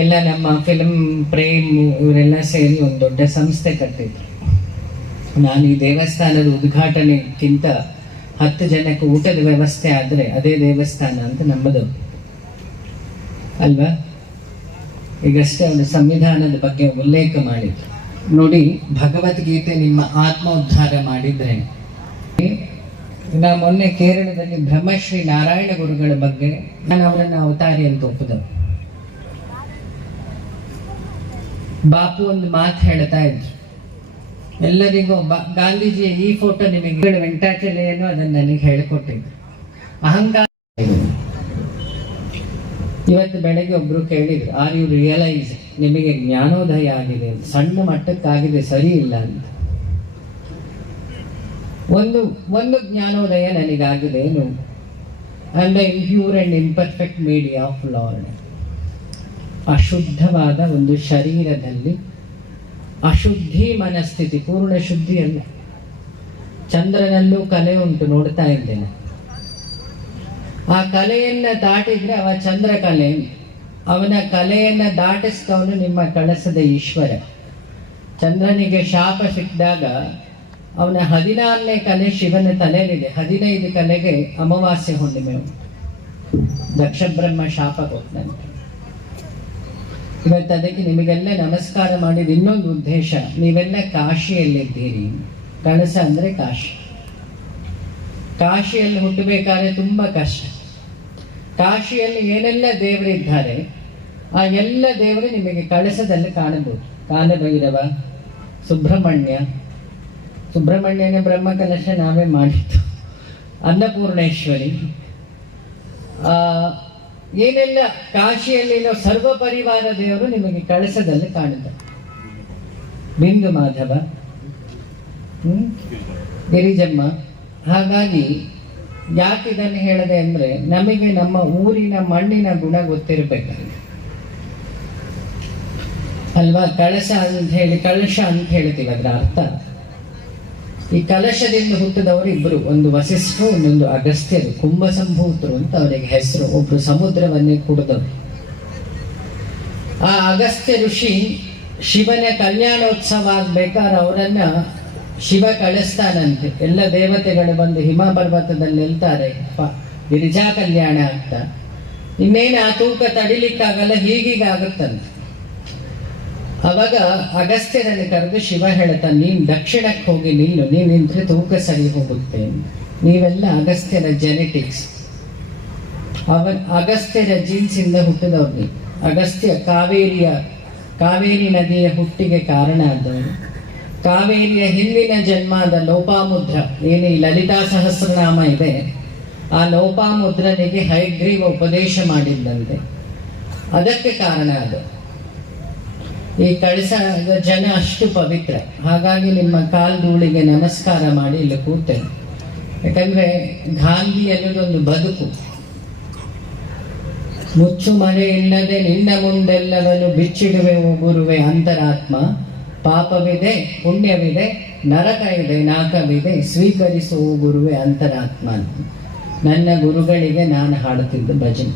ಎಲ್ಲ ನಮ್ಮ ಫಿಲ್ಮ್ ಪ್ರೇಮ್ ಇವರೆಲ್ಲ ಸೇರಿ ಒಂದು ದೊಡ್ಡ ಸಂಸ್ಥೆ ಕಟ್ಟಿದ್ರು. ನಾನು ಈ ದೇವಸ್ಥಾನದ ಉದ್ಘಾಟನೆಗಿಂತ 10 ಜನಕ್ಕೆ ಊಟದ ವ್ಯವಸ್ಥೆ ಆದರೆ ಅದೇ ದೇವಸ್ಥಾನ ಅಂತ ನಂಬದು ಅಲ್ವಾ? ಈಗಷ್ಟೇ ಒಂದು ಸಂವಿಧಾನದ ಬಗ್ಗೆ ಉಲ್ಲೇಖ ಮಾಡಿದ್ರು ನೋಡಿ. ಭಗವದ್ಗೀತೆ ನಿಮ್ಮ ಆತ್ಮೋದ್ಧಾರ ಮಾಡಿದ್ರೆ, ನಾ ಮೊನ್ನೆ ಕೇರಳದಲ್ಲಿ ಬ್ರಹ್ಮಶ್ರೀ ನಾರಾಯಣ ಗುರುಗಳ ಬಗ್ಗೆ ನಾನು ಅವರನ್ನು ಅವತಾರಿ ಅಂತ ಒಪ್ಪಿದವು. ಬಾಪು ಒಂದು ಮಾತು ಹೇಳ್ತಾ ಇದ್ರು ಎಲ್ಲರಿಗೂ, ಗಾಂಧೀಜಿಯ ಈ ಫೋಟೋ ನಿಮಗೆ ವೆಂಕಟಾಚಲಯನು ಅದನ್ನು ನನಗೆ ಹೇಳಿಕೊಟ್ಟಿದ್ರು. ಅಹಂಕಾರ. ಇವತ್ತು ಬೆಳಗ್ಗೆ ಒಬ್ರು ಕೇಳಿದ್ರು, ಆರ್ ಯು ರಿಯಲೈಸ್, ನಿಮಗೆ ಜ್ಞಾನೋದಯ ಆಗಿದೆ ಅಂತ. ಸಣ್ಣ ಮಟ್ಟಕ್ಕಾಗಿದೆ, ಸರಿ ಇಲ್ಲ ಅಂತ. ಒಂದು ಜ್ಞಾನೋದಯ ನನಗಾಗಿದೆ ಏನು, and the impure and imperfect media of Lord. ಅಶುದ್ಧವಾದ ಒಂದು ಶರೀರದಲ್ಲಿ ಅಶುದ್ಧಿ ಮನಸ್ಥಿತಿ, ಪೂರ್ಣ ಶುದ್ಧಿ ಅಲ್ಲ. ಚಂದ್ರನಲ್ಲೂ ಕಲೆ ಉಂಟು, ನೋಡ್ತಾ ಇದ್ದೇನೆ. ಆ ಕಲೆಯನ್ನ ದಾಟಿದ್ರೆ ಅವ ಚಂದ್ರ ಕಲೆ, ಅವನ ಕಲೆಯನ್ನ ದಾಟಿಸಿದವನು ನಿಮ್ಮ ಕಳಸದ ಈಶ್ವರ. ಚಂದ್ರನಿಗೆ ಶಾಪ ಸಿಕ್ಕಿದಾಗ ಅವನ 16ನೇ ಕಲೆ ಶಿವನ ತಲೆಯಲ್ಲಿದೆ. 15 ಕಲೆಗೆ ಅಮಾವಾಸ್ಯೆ ಹುಣ್ಣಿಮೆ ಉಂಟು. ದಕ್ಷ ಬ್ರಹ್ಮ ಶಾಪ ಕೊಟ್ಟಂತೆ. ಇವತ್ತು ಅದಕ್ಕೆ ನಿಮಗೆಲ್ಲ ನಮಸ್ಕಾರ ಮಾಡಿದ ಇನ್ನೊಂದು ಉದ್ದೇಶ, ನೀವೆಲ್ಲ ಕಾಶಿಯಲ್ಲಿದ್ದೀರಿ. ಕಳಸ ಅಂದ್ರೆ ಕಾಶಿ. ಕಾಶಿಯಲ್ಲಿ ಹುಟ್ಟಬೇಕಾದ್ರೆ ತುಂಬಾ ಕಷ್ಟ. ಕಾಶಿಯಲ್ಲಿ ಏನೆಲ್ಲ ದೇವರಿದ್ದಾರೆ ಆ ಎಲ್ಲ ದೇವರು ನಿಮಗೆ ಕಳಸದಲ್ಲಿ ಕಾಣಬಹುದು. ಕಾಲಭೈರವ, ಸುಬ್ರಹ್ಮಣ್ಯನ ಬ್ರಹ್ಮ ಕಲಶ ನಾವೇ ಮಾಡಿದ್ದು, ಅನ್ನಪೂರ್ಣೇಶ್ವರಿ, ಏನೆಲ್ಲ ಕಾಶಿಯಲ್ಲಿ ಸರ್ವ ಪರಿವಾರ ದೇವರು ನಿಮಗೆ ಕಳಸದಲ್ಲಿ ಕಾಣುತ್ತಾರೆ. ಬಿಂದು ಮಾಧವ, ಗಿರಿಜಮ್ಮ. ಹಾಗಾಗಿ ಯಾಕೆ ಇದನ್ನು ಹೇಳಿದೆ ಅಂದ್ರೆ, ನಮಗೆ ನಮ್ಮ ಊರಿನ ಮಣ್ಣಿನ ಗುಣ ಗೊತ್ತಿರಬೇಕಾಗಿದೆ ಅಲ್ವಾ? ಕಳಶ ಅಂತ ಹೇಳ್ತೀವಿ, ಅದರ ಅರ್ಥ. ಈ ಕಲಶದಿಂದ ಹುಟ್ಟಿದವರು ಇಬ್ಬರು, ಒಂದು ವಸಿಷ್ಠರು, ಇನ್ನೊಂದು ಅಗಸ್ತ್ಯರು. ಕುಂಭ ಸಂಭೂತರು ಅಂತ ಅವರಿಗೆ ಹೆಸರು. ಒಬ್ರು ಸಮುದ್ರವನ್ನೇ ಕುಡಿದವರು. ಆ ಅಗಸ್ತ್ಯ ಋಷಿ ಶಿವನ ಕಲ್ಯಾಣೋತ್ಸವ ಆಗ್ಬೇಕಾದ್ರೆ ಅವರನ್ನ ಶಿವ ಕಳಿಸ್ತಾನಂತೆ. ಎಲ್ಲ ದೇವತೆಗಳು ಬಂದು ಹಿಮ ಪರ್ವತದಲ್ಲಿ ನಿಲ್ತಾರೆ, ಗಿರಿಜಾ ಕಲ್ಯಾಣ ಅಂತ. ಇನ್ನೇನು ಆ ತೂಕ ತಡಿಲಿಕ್ಕಾಗಲ್ಲ, ಹೀಗೀಗಾಗುತ್ತಂತೆ. ಅವಾಗ ಅಗಸ್ತ್ಯರಲ್ಲಿ ಕರೆದು ಶಿವ ಹೇಳ್ತಾನೆ, ನೀನ್ ದಕ್ಷಿಣಕ್ಕೆ ಹೋಗಿ ನಿಲ್ಲು, ನೀನ್ ನಿಂತ್ರೆ ತೂಕ ಸರಿ ಹೋಗುತ್ತೆ. ನೀವೆಲ್ಲ ಅಗಸ್ತ್ಯರ ಜೆನೆಟಿಕ್ಸ್, ಅಗಸ್ತ್ಯರ ಜೀನ್ಸ್ ಇಂದ ಹುಟ್ಟಿದವ್ರು. ಅಗಸ್ತ್ಯ ಕಾವೇರಿ ನದಿಯ ಹುಟ್ಟಿಗೆ ಕಾರಣ ಆದವರು. ಕಾವೇರಿಯ ಹಿಂದಿನ ಜನ್ಮದ ಲೋಪಾಮುದ್ರ, ಏನು ಈ ಲಲಿತಾ ಸಹಸ್ರನಾಮ ಇದೆ, ಆ ಲೋಪಾಮುದ್ರನಿಗೆ ಹಯಗ್ರೀವ ಉಪದೇಶ ಮಾಡಿದ್ದಂತೆ. ಅದಕ್ಕೆ ಕಾರಣ ಅದು. ಈ ಕಳಸದ ಜನ ಅಷ್ಟು ಪವಿತ್ರ. ಹಾಗಾಗಿ ನಿಮ್ಮ ಕಾಲ್ಧೂಳಿಗೆ ನಮಸ್ಕಾರ ಮಾಡಿ ಇಲ್ಲಿ ಕೂತೇನೆ. ಯಾಕಂದ್ರೆ ಗಾಂಧಿ ಅನ್ನೋದೊಂದು ಬದುಕು. ಮುಚ್ಚು ಮರೆ ಇಲ್ಲದೆ ನಿನ್ನ ಮುಂದೆಲ್ಲವನ್ನು ಬಿಚ್ಚಿಡುವೆವು ಗುರುವೆ ಅಂತರಾತ್ಮ. ಪಾಪವಿದೆ, ಪುಣ್ಯವಿದೆ, ನರಕ ಇದೆ, ನಾಕವಿದೆ, ಸ್ವೀಕರಿಸುವ ಗುರುವೆ ಅಂತರಾತ್ಮ. ನನ್ನ ಗುರುಗಳಿಗೆ ನಾನು ಹಾಡುತ್ತಿದ್ದ ಭಜನೆ.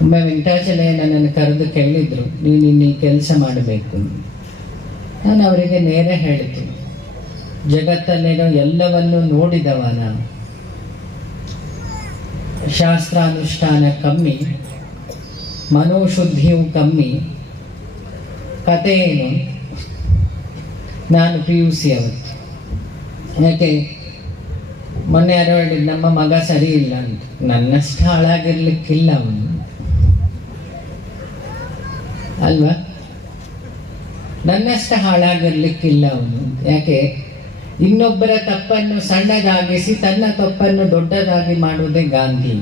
ಒಮ್ಮೆ ವೆಂಕಟಾಚಲಯ ನನ್ನನ್ನು ಕರೆದು ಕೇಳಿದ್ರು, ನೀನು ಈ ಕೆಲಸ ಮಾಡಬೇಕು. ನಾನು ಅವರಿಗೆ ನೇರ ಹೇಳಿತು, ಜಗತ್ತಲ್ಲೇನೋ ಎಲ್ಲವನ್ನೂ ನೋಡಿದವ ನಾನು, ಶಾಸ್ತ್ರಾನುಷ್ಠಾನ ಕಮ್ಮಿ, ಮನೋಶುದ್ಧಿಯು ಕಮ್ಮಿ. ಕತೆ ಏನು, ನಾನು PUC ಅವತ್ತು. ಯಾಕೆ ಮೊನ್ನೆ ಯಾರೋ ಹೇಳಿದ್ ನಮ್ಮ ಮಗ ಸರಿ ಇಲ್ಲ ಅಂತ. ನನ್ನಷ್ಟು ಹಾಳಾಗಿರ್ಲಿಕ್ಕಿಲ್ಲ ಅವನು, ಅಲ್ವಾ? ನನ್ನಷ್ಟು ಹಾಳಾಗಿರ್ಲಿಕ್ಕಿಲ್ಲ ಅವನು. ಯಾಕೆ ಇನ್ನೊಬ್ಬರ ತಪ್ಪನ್ನು ಸಣ್ಣದಾಗಿಸಿ ತನ್ನ ತಪ್ಪನ್ನು ದೊಡ್ಡದಾಗಿ ಮಾಡುವುದೇ ಗಾಂಧಿ.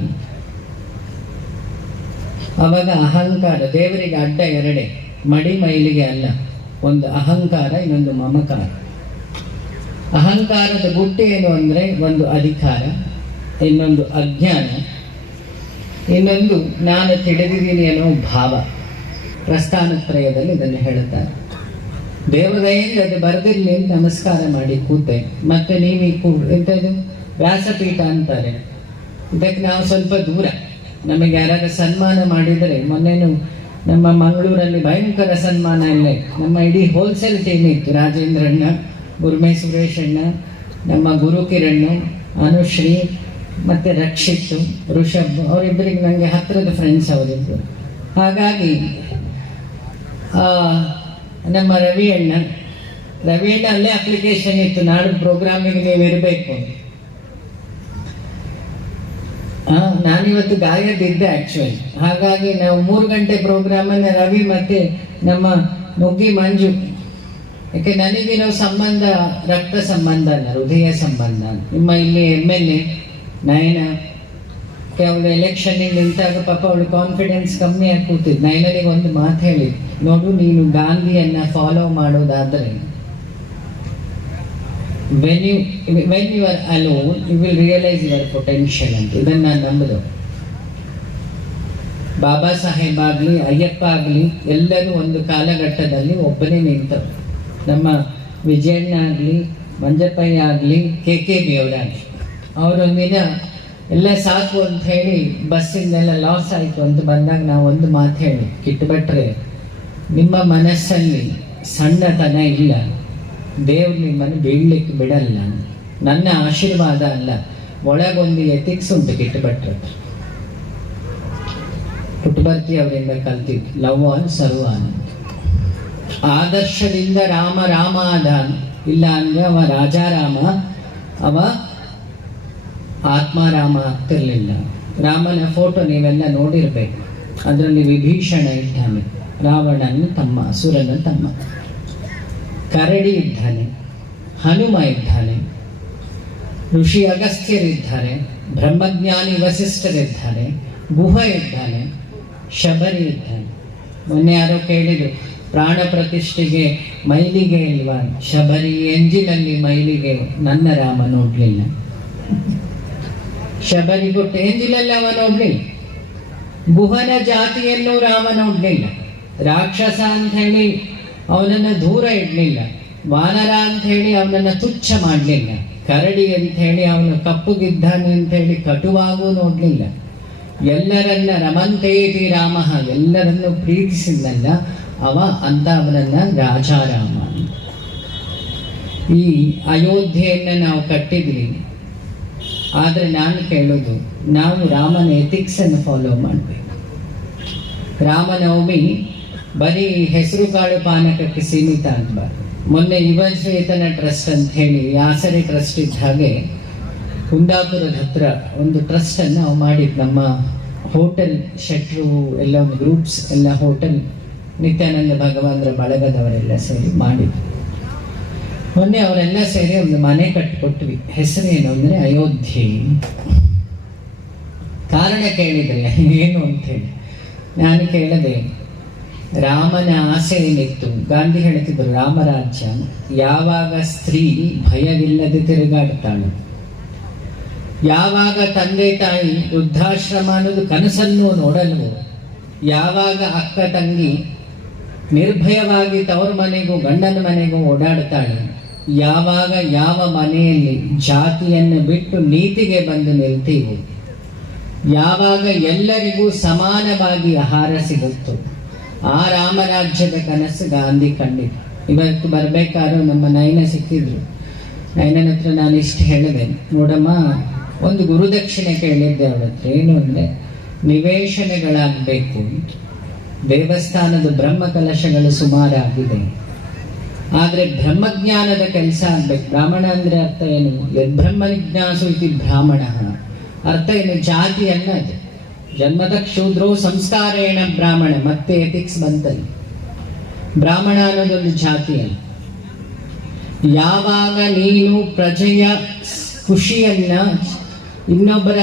ಅವಾಗ ಅಹಂಕಾರ, ದೇವರಿಗೆ ಅಡ್ಡ ಎರಡೇ, ಮಡಿ ಮೈಲಿಗೆ ಅಲ್ಲ. ಒಂದು ಅಹಂಕಾರ, ಇನ್ನೊಂದು ಮಮಕಾರ. ಅಹಂಕಾರದ ಗುಟ್ಟು ಏನು ಅಂದ್ರೆ, ಒಂದು ಅಧಿಕಾರ, ಇನ್ನೊಂದು ಅಜ್ಞಾನ, ಇನ್ನೊಂದು ನಾನು ತಿಳಿದಿದ್ದೀನಿ ಅನ್ನೋ ಭಾವ. ಪ್ರಸ್ಥಾನತ್ರಯದಲ್ಲಿ ಇದನ್ನು ಹೇಳುತ್ತಾರೆ. ದೇವದಯಿಂದ ಅದು ಬರೆದಿರ್ಲಿ ಅಂತ ನಮಸ್ಕಾರ ಮಾಡಿ ಕೂತೆ. ಮತ್ತೆ ನೀವು ಎಂಥದ್ದು ವ್ಯಾಸಪೀಠ ಅಂತಾರೆ, ಇದಕ್ಕೆ ನಾವು ಸ್ವಲ್ಪ ದೂರ. ನಮಗೆ ಯಾರಾದ್ರೂ ಸನ್ಮಾನ ಮಾಡಿದರೆ, ಮೊನ್ನೆನು ನಮ್ಮ ಮಂಗಳೂರಲ್ಲಿ ಭಯಂಕರ ಸನ್ಮಾನ ಇಲ್ಲ. ನಮ್ಮ ಇಡೀ ಹೋಲ್ಸೇಲ್ ಟೀಮ್ ಇತ್ತು. ರಾಜೇಂದ್ರಣ್ಣ, ಗುರುಮೆ ಸುರೇಶಣ್ಣ, ನಮ್ಮ ಗುರುಕಿರಣ್, ಅನುಶ್ರೀ, ಮತ್ತೆ ರಕ್ಷಿತ್, ಋಷಭ್, ಅವರಿಬ್ಬರಿಗೆ ನನಗೆ ಹತ್ತಿರದ ಫ್ರೆಂಡ್ಸ್ ಅವರಿಬ್ಬರು. ಹಾಗಾಗಿ ನಮ್ಮ ರವಿ ಅಣ್ಣ ಅಲ್ಲೇ ಅಪ್ಲಿಕೇಶನ್ ಇತ್ತು, ನಾಡು ಪ್ರೋಗ್ರಾಮಿಗೆ ನೀವು ಇರಬೇಕು. ನಾನಿವತ್ತು ಗಾಯದಿದ್ದೆ ಆಕ್ಚುಲಿ. ಹಾಗಾಗಿ ನಾವು 3 ಗಂಟೆ ಪ್ರೋಗ್ರಾಮನ್ನು ರವಿ ಮತ್ತೆ ನಮ್ಮ ನುಗ್ಗಿ ಮಂಜು, ಯಾಕೆ ನನಗಿರೋ ಸಂಬಂಧ ರಕ್ತ ಸಂಬಂಧ ಅಲ್ಲ, ಹೃದಯ ಸಂಬಂಧ. ನಿಮ್ಮ ಇಲ್ಲಿ MLA ನಯನ ಅವಳು ಎಲೆಕ್ಷನ್ನಿಗೆ ನಿಂತಾಗ ಪಾಪ ಅವಳು ಕಾನ್ಫಿಡೆನ್ಸ್ ಕಮ್ಮಿ ಆಗಿ ಕೂತಿದ್ದು. ನಯನಿಗೆ ಒಂದು ಮಾತು ಹೇಳಿ, ನೋಡು ನೀನು ಗಾಂಧಿಯನ್ನ ಫಾಲೋ ಮಾಡೋದಾದ್ರೆ when you are alone you will realize your potential ಅಂತ. ಇದನ್ನ ನಾನು ನಂಬುದು. ಬಾಬಾ ಸಾಹೇಬ್ ಆಗ್ಲಿ, ಅಯ್ಯಪ್ಪ ಆಗ್ಲಿ, ಎಲ್ಲರೂ ಒಂದು ಕಾಲಘಟ್ಟದಲ್ಲಿ ಒಬ್ಬನೇ ನಿಂತರು. ನಮ್ಮ ವಿಜಯಣ್ಣ ಆಗ್ಲಿ, ಮಂಜಪ್ಪಯ್ಯ ಆಗ್ಲಿ, KKB ಅವರಾಗ್ಲಿ, ಅವರೊಂದಿನ ಎಲ್ಲ ಸಾಕು ಅಂತ ಹೇಳಿ ಬಸ್ಸಿಂದೆಲ್ಲ ಲಾಸ್ ಆಯಿತು ಅಂತ ಬಂದಾಗ ನಾವು ಒಂದು ಮಾತು ಹೇಳಿ, ಕಿಟ್ಟುಬಿಟ್ರೆ ನಿಮ್ಮ ಮನಸ್ಸಲ್ಲಿ ಸಣ್ಣತನ ಇಲ್ಲ, ದೇವ್ರು ನಿಮ್ಮನ್ನು ಬೀಳ್ಲಿಕ್ಕೆ ಬಿಡಲ್ಲ. ನನ್ನ ಆಶೀರ್ವಾದ ಅಲ್ಲ, ಒಳಗೊಂದು ಎಥಿಕ್ಸ್ ಉಂಟು ಕಿಟ್ಟುಬಿಟ್ರೆ. ಪುಟ್ಟಬರ್ತಿ ಅವರಿಂದ ಕಲ್ತಿದ್ದು ಲವ್ ಆನ್ ಸರ್ವ ಆನ್. ಆದರ್ಶದಿಂದ ರಾಮ ರಾಮ ಆದ, ಇಲ್ಲ ಅಂದ್ರೆ ಅವ ರಾಜಾರಾಮ, ಅವ ಆತ್ಮಾರಾಮ ಆಗ್ತಿರ್ಲಿಲ್ಲ. ರಾಮನ ಫೋಟೋ ನೀವೆಲ್ಲ ನೋಡಿರ್ಬೇಕು. ಅದರಲ್ಲಿ ವಿಭೀಷಣ ಇದ್ದಾನೆ, ರಾವಣನ ತಮ್ಮ, ಅಸುರನ ತಮ್ಮ. ಕರಡಿ ಇದ್ದಾನೆ, ಹನುಮ ಇದ್ದಾನೆ, ಋಷಿ ಅಗಸ್ತ್ಯರಿದ್ದಾರೆ, ಬ್ರಹ್ಮಜ್ಞಾನಿ ವಸಿಷ್ಠರಿದ್ದಾರೆ, ಗುಹ ಇದ್ದಾನೆ, ಶಬರಿ ಇದ್ದಾನೆ. ಮೊನ್ನೆ ಯಾರೋ ಕೇಳಿದ್ರು, ಪ್ರಾಣ ಪ್ರತಿಷ್ಠೆಗೆ ಮೈಲಿಗೆ ಇಲ್ವಾ? ಶಬರಿ ಎಂಜಿನಲ್ಲಿ ಮೈಲಿಗೆ ನನ್ನ ರಾಮ ನೋಡ್ಲಿಲ್ಲ. ಶಬರಿ ಕೊಟ್ಟು ಎಂಜಿಲಲ್ಲಿ ಅವ ನೋಡ್ಲಿಲ್ಲ. ಗುಹನ ಜಾತಿಯನ್ನು ರಾಮ ನೋಡ್ಲಿಲ್ಲ. ರಾಕ್ಷಸ ಅಂತ ಹೇಳಿ ಅವನನ್ನ ದೂರ ಇಡ್ಲಿಲ್ಲ. ವಾನರ ಅಂತ ಹೇಳಿ ಅವನನ್ನ ತುಚ್ಛ ಮಾಡಲಿಲ್ಲ. ಕರಡಿ ಅಂತ ಹೇಳಿ ಅವನು ಕಪ್ಪುಗಿದ್ದಾನೆ ಅಂತ ಹೇಳಿ ಕಟುವಾಗೂ ನೋಡ್ಲಿಲ್ಲ. ಎಲ್ಲರನ್ನ ರಮಂತೇತಿ ರಾಮ, ಎಲ್ಲರನ್ನು ಪ್ರೀತಿಸಿದ್ದಲ್ಲ ಅವ ಅಂತ ಅವನನ್ನ ರಾಜಾರಾಮ. ಈ ಅಯೋಧ್ಯೆಯನ್ನ ನಾವು ಕಟ್ಟಿದ್ವಿ, ಆದ್ರೆ ನಾನು ಕೇಳೋದು, ನಾವು ರಾಮನ ಎಥಿಕ್ಸ್ ಅನ್ನು ಫಾಲೋ ಮಾಡಬೇಕು. ರಾಮನವಮಿ ಬರೀ ಹೆಸರು ಕಾಳು ಪಾನಕಕ್ಕೆ ಸೀಮಿತ ಆಗಬಾರ್ದು. ಮೊನ್ನೆ ಯುವ ಚೇತನ ಟ್ರಸ್ಟ್ ಅಂತ ಹೇಳಿ ಆಸರೆ ಟ್ರಸ್ಟ್ ಇದ್ದ ಹಾಗೆ ಕುಂದಾಪುರದ ಹತ್ರ ಒಂದು ಟ್ರಸ್ಟ್ ಅನ್ನು ನಾವು ಮಾಡಿದ್ದು. ನಮ್ಮ ಹೋಟೆಲ್ ಶೆಟ್ರು ಎಲ್ಲ ಒಂದು ಗ್ರೂಪ್ಸ್ ಎಲ್ಲ ಹೋಟೆಲ್ ನಿತ್ಯಾನಂದ ಭಗವಾನ್ರ ಬಳಗದವರೆಲ್ಲ ಸೇರಿ ಮಾಡಿದ್ರು. ಮೊನ್ನೆ ಅವರೆಲ್ಲ ಸೇರಿ ಒಂದು ಮನೆ ಕಟ್ಟಿಕೊಟ್ವಿ. ಹೆಸರೇನು ಅಂದ್ರೆ ಅಯೋಧ್ಯೆ. ಕಾರಣ ಕೇಳಿದ್ರೆ ಏನು ಅಂತ ಹೇಳಿ ನಾನು ಕೇಳದೆ, ರಾಮನ ಆಸೆ ಏನಿತ್ತು? ಗಾಂಧಿ ಹೇಳ್ತಿದ್ರು ರಾಮರಾಜ್ಯ ಯಾವಾಗ ಸ್ತ್ರೀ ಭಯವಿಲ್ಲದೆ ತಿರುಗಾಡ್ತಾಳೆ, ಯಾವಾಗ ತಂದೆ ತಾಯಿ ವೃದ್ಧಾಶ್ರಮ ಅನ್ನೋದು ಕನಸನ್ನು ನೋಡಲ್ವೋ, ಯಾವಾಗ ಅಕ್ಕ ತಂಗಿ ನಿರ್ಭಯವಾಗಿ ತವ್ರ ಮನೆಗೂ ಗಂಡನ ಮನೆಗೂ ಓಡಾಡ್ತಾಳೆ, ಯಾವಾಗ ಯಾವ ಮನೆಯಲ್ಲಿ ಜಾತಿಯನ್ನು ಬಿಟ್ಟು ನೀತಿಗೆ ಬಂದು ನಿಲ್ತೀವಿ, ಯಾವಾಗ ಎಲ್ಲರಿಗೂ ಸಮಾನವಾಗಿ ಆಹಾರ ಸಿಗುತ್ತೋ, ಆ ರಾಮರಾಜ್ಯದ ಕನಸು ಗಾಂಧಿ ಕಂಡಿದ್ದು. ಇವತ್ತು ಬರ್ಬೇಕಾದ್ರೂ ನಮ್ಮ ನಯನ ಸಿಕ್ಕಿದ್ರು. ನಯನನ ಹತ್ರ ನಾನು ಇಷ್ಟು ಹೇಳಿದೆ, ನೋಡಮ್ಮ ಒಂದು ಗುರುದಕ್ಷಿಣೆ ಕೇಳಿದ್ದೆ ಅವಳ ಹತ್ರ. ಏನು ಅಂದ್ರೆ ನಿವೇಶನಗಳಾಗಬೇಕು. ದೇವಸ್ಥಾನದ ಬ್ರಹ್ಮ ಕಲಶಗಳು ಸುಮಾರಾಗಿದೆ. ಆದರೆ ಬ್ರಹ್ಮಜ್ಞಾನದ ಕೆಲಸ ಆಗ್ಬೇಕು. ಬ್ರಾಹ್ಮಣ ಅಂದ್ರೆ ಅರ್ಥ ಏನು? ಯದ್ಬ್ರಹ್ಮ ಜಿಜ್ಞಾಸು ಇತಿ ಬ್ರಾಹ್ಮಣ. ಅರ್ಥ ಏನು? ಜಾತಿ ಅಲ್ಲ ಅದು. ಜನ್ಮದ ಶೂದ್ರೋ ಸಂಸ್ಕಾರೇಣ ಬ್ರಾಹ್ಮಣ. ಮತ್ತೆ ಎಥಿಕ್ಸ್ ಬಂತಲ್ಲಿ. ಬ್ರಾಹ್ಮಣ ಅನ್ನೋದೊಂದು ಜಾತಿ ಅಲ್ಲ. ಯಾವಾಗ ನೀನು ಪ್ರಜೆಯ ಖುಷಿಯನ್ನ, ಇನ್ನೊಬ್ಬರ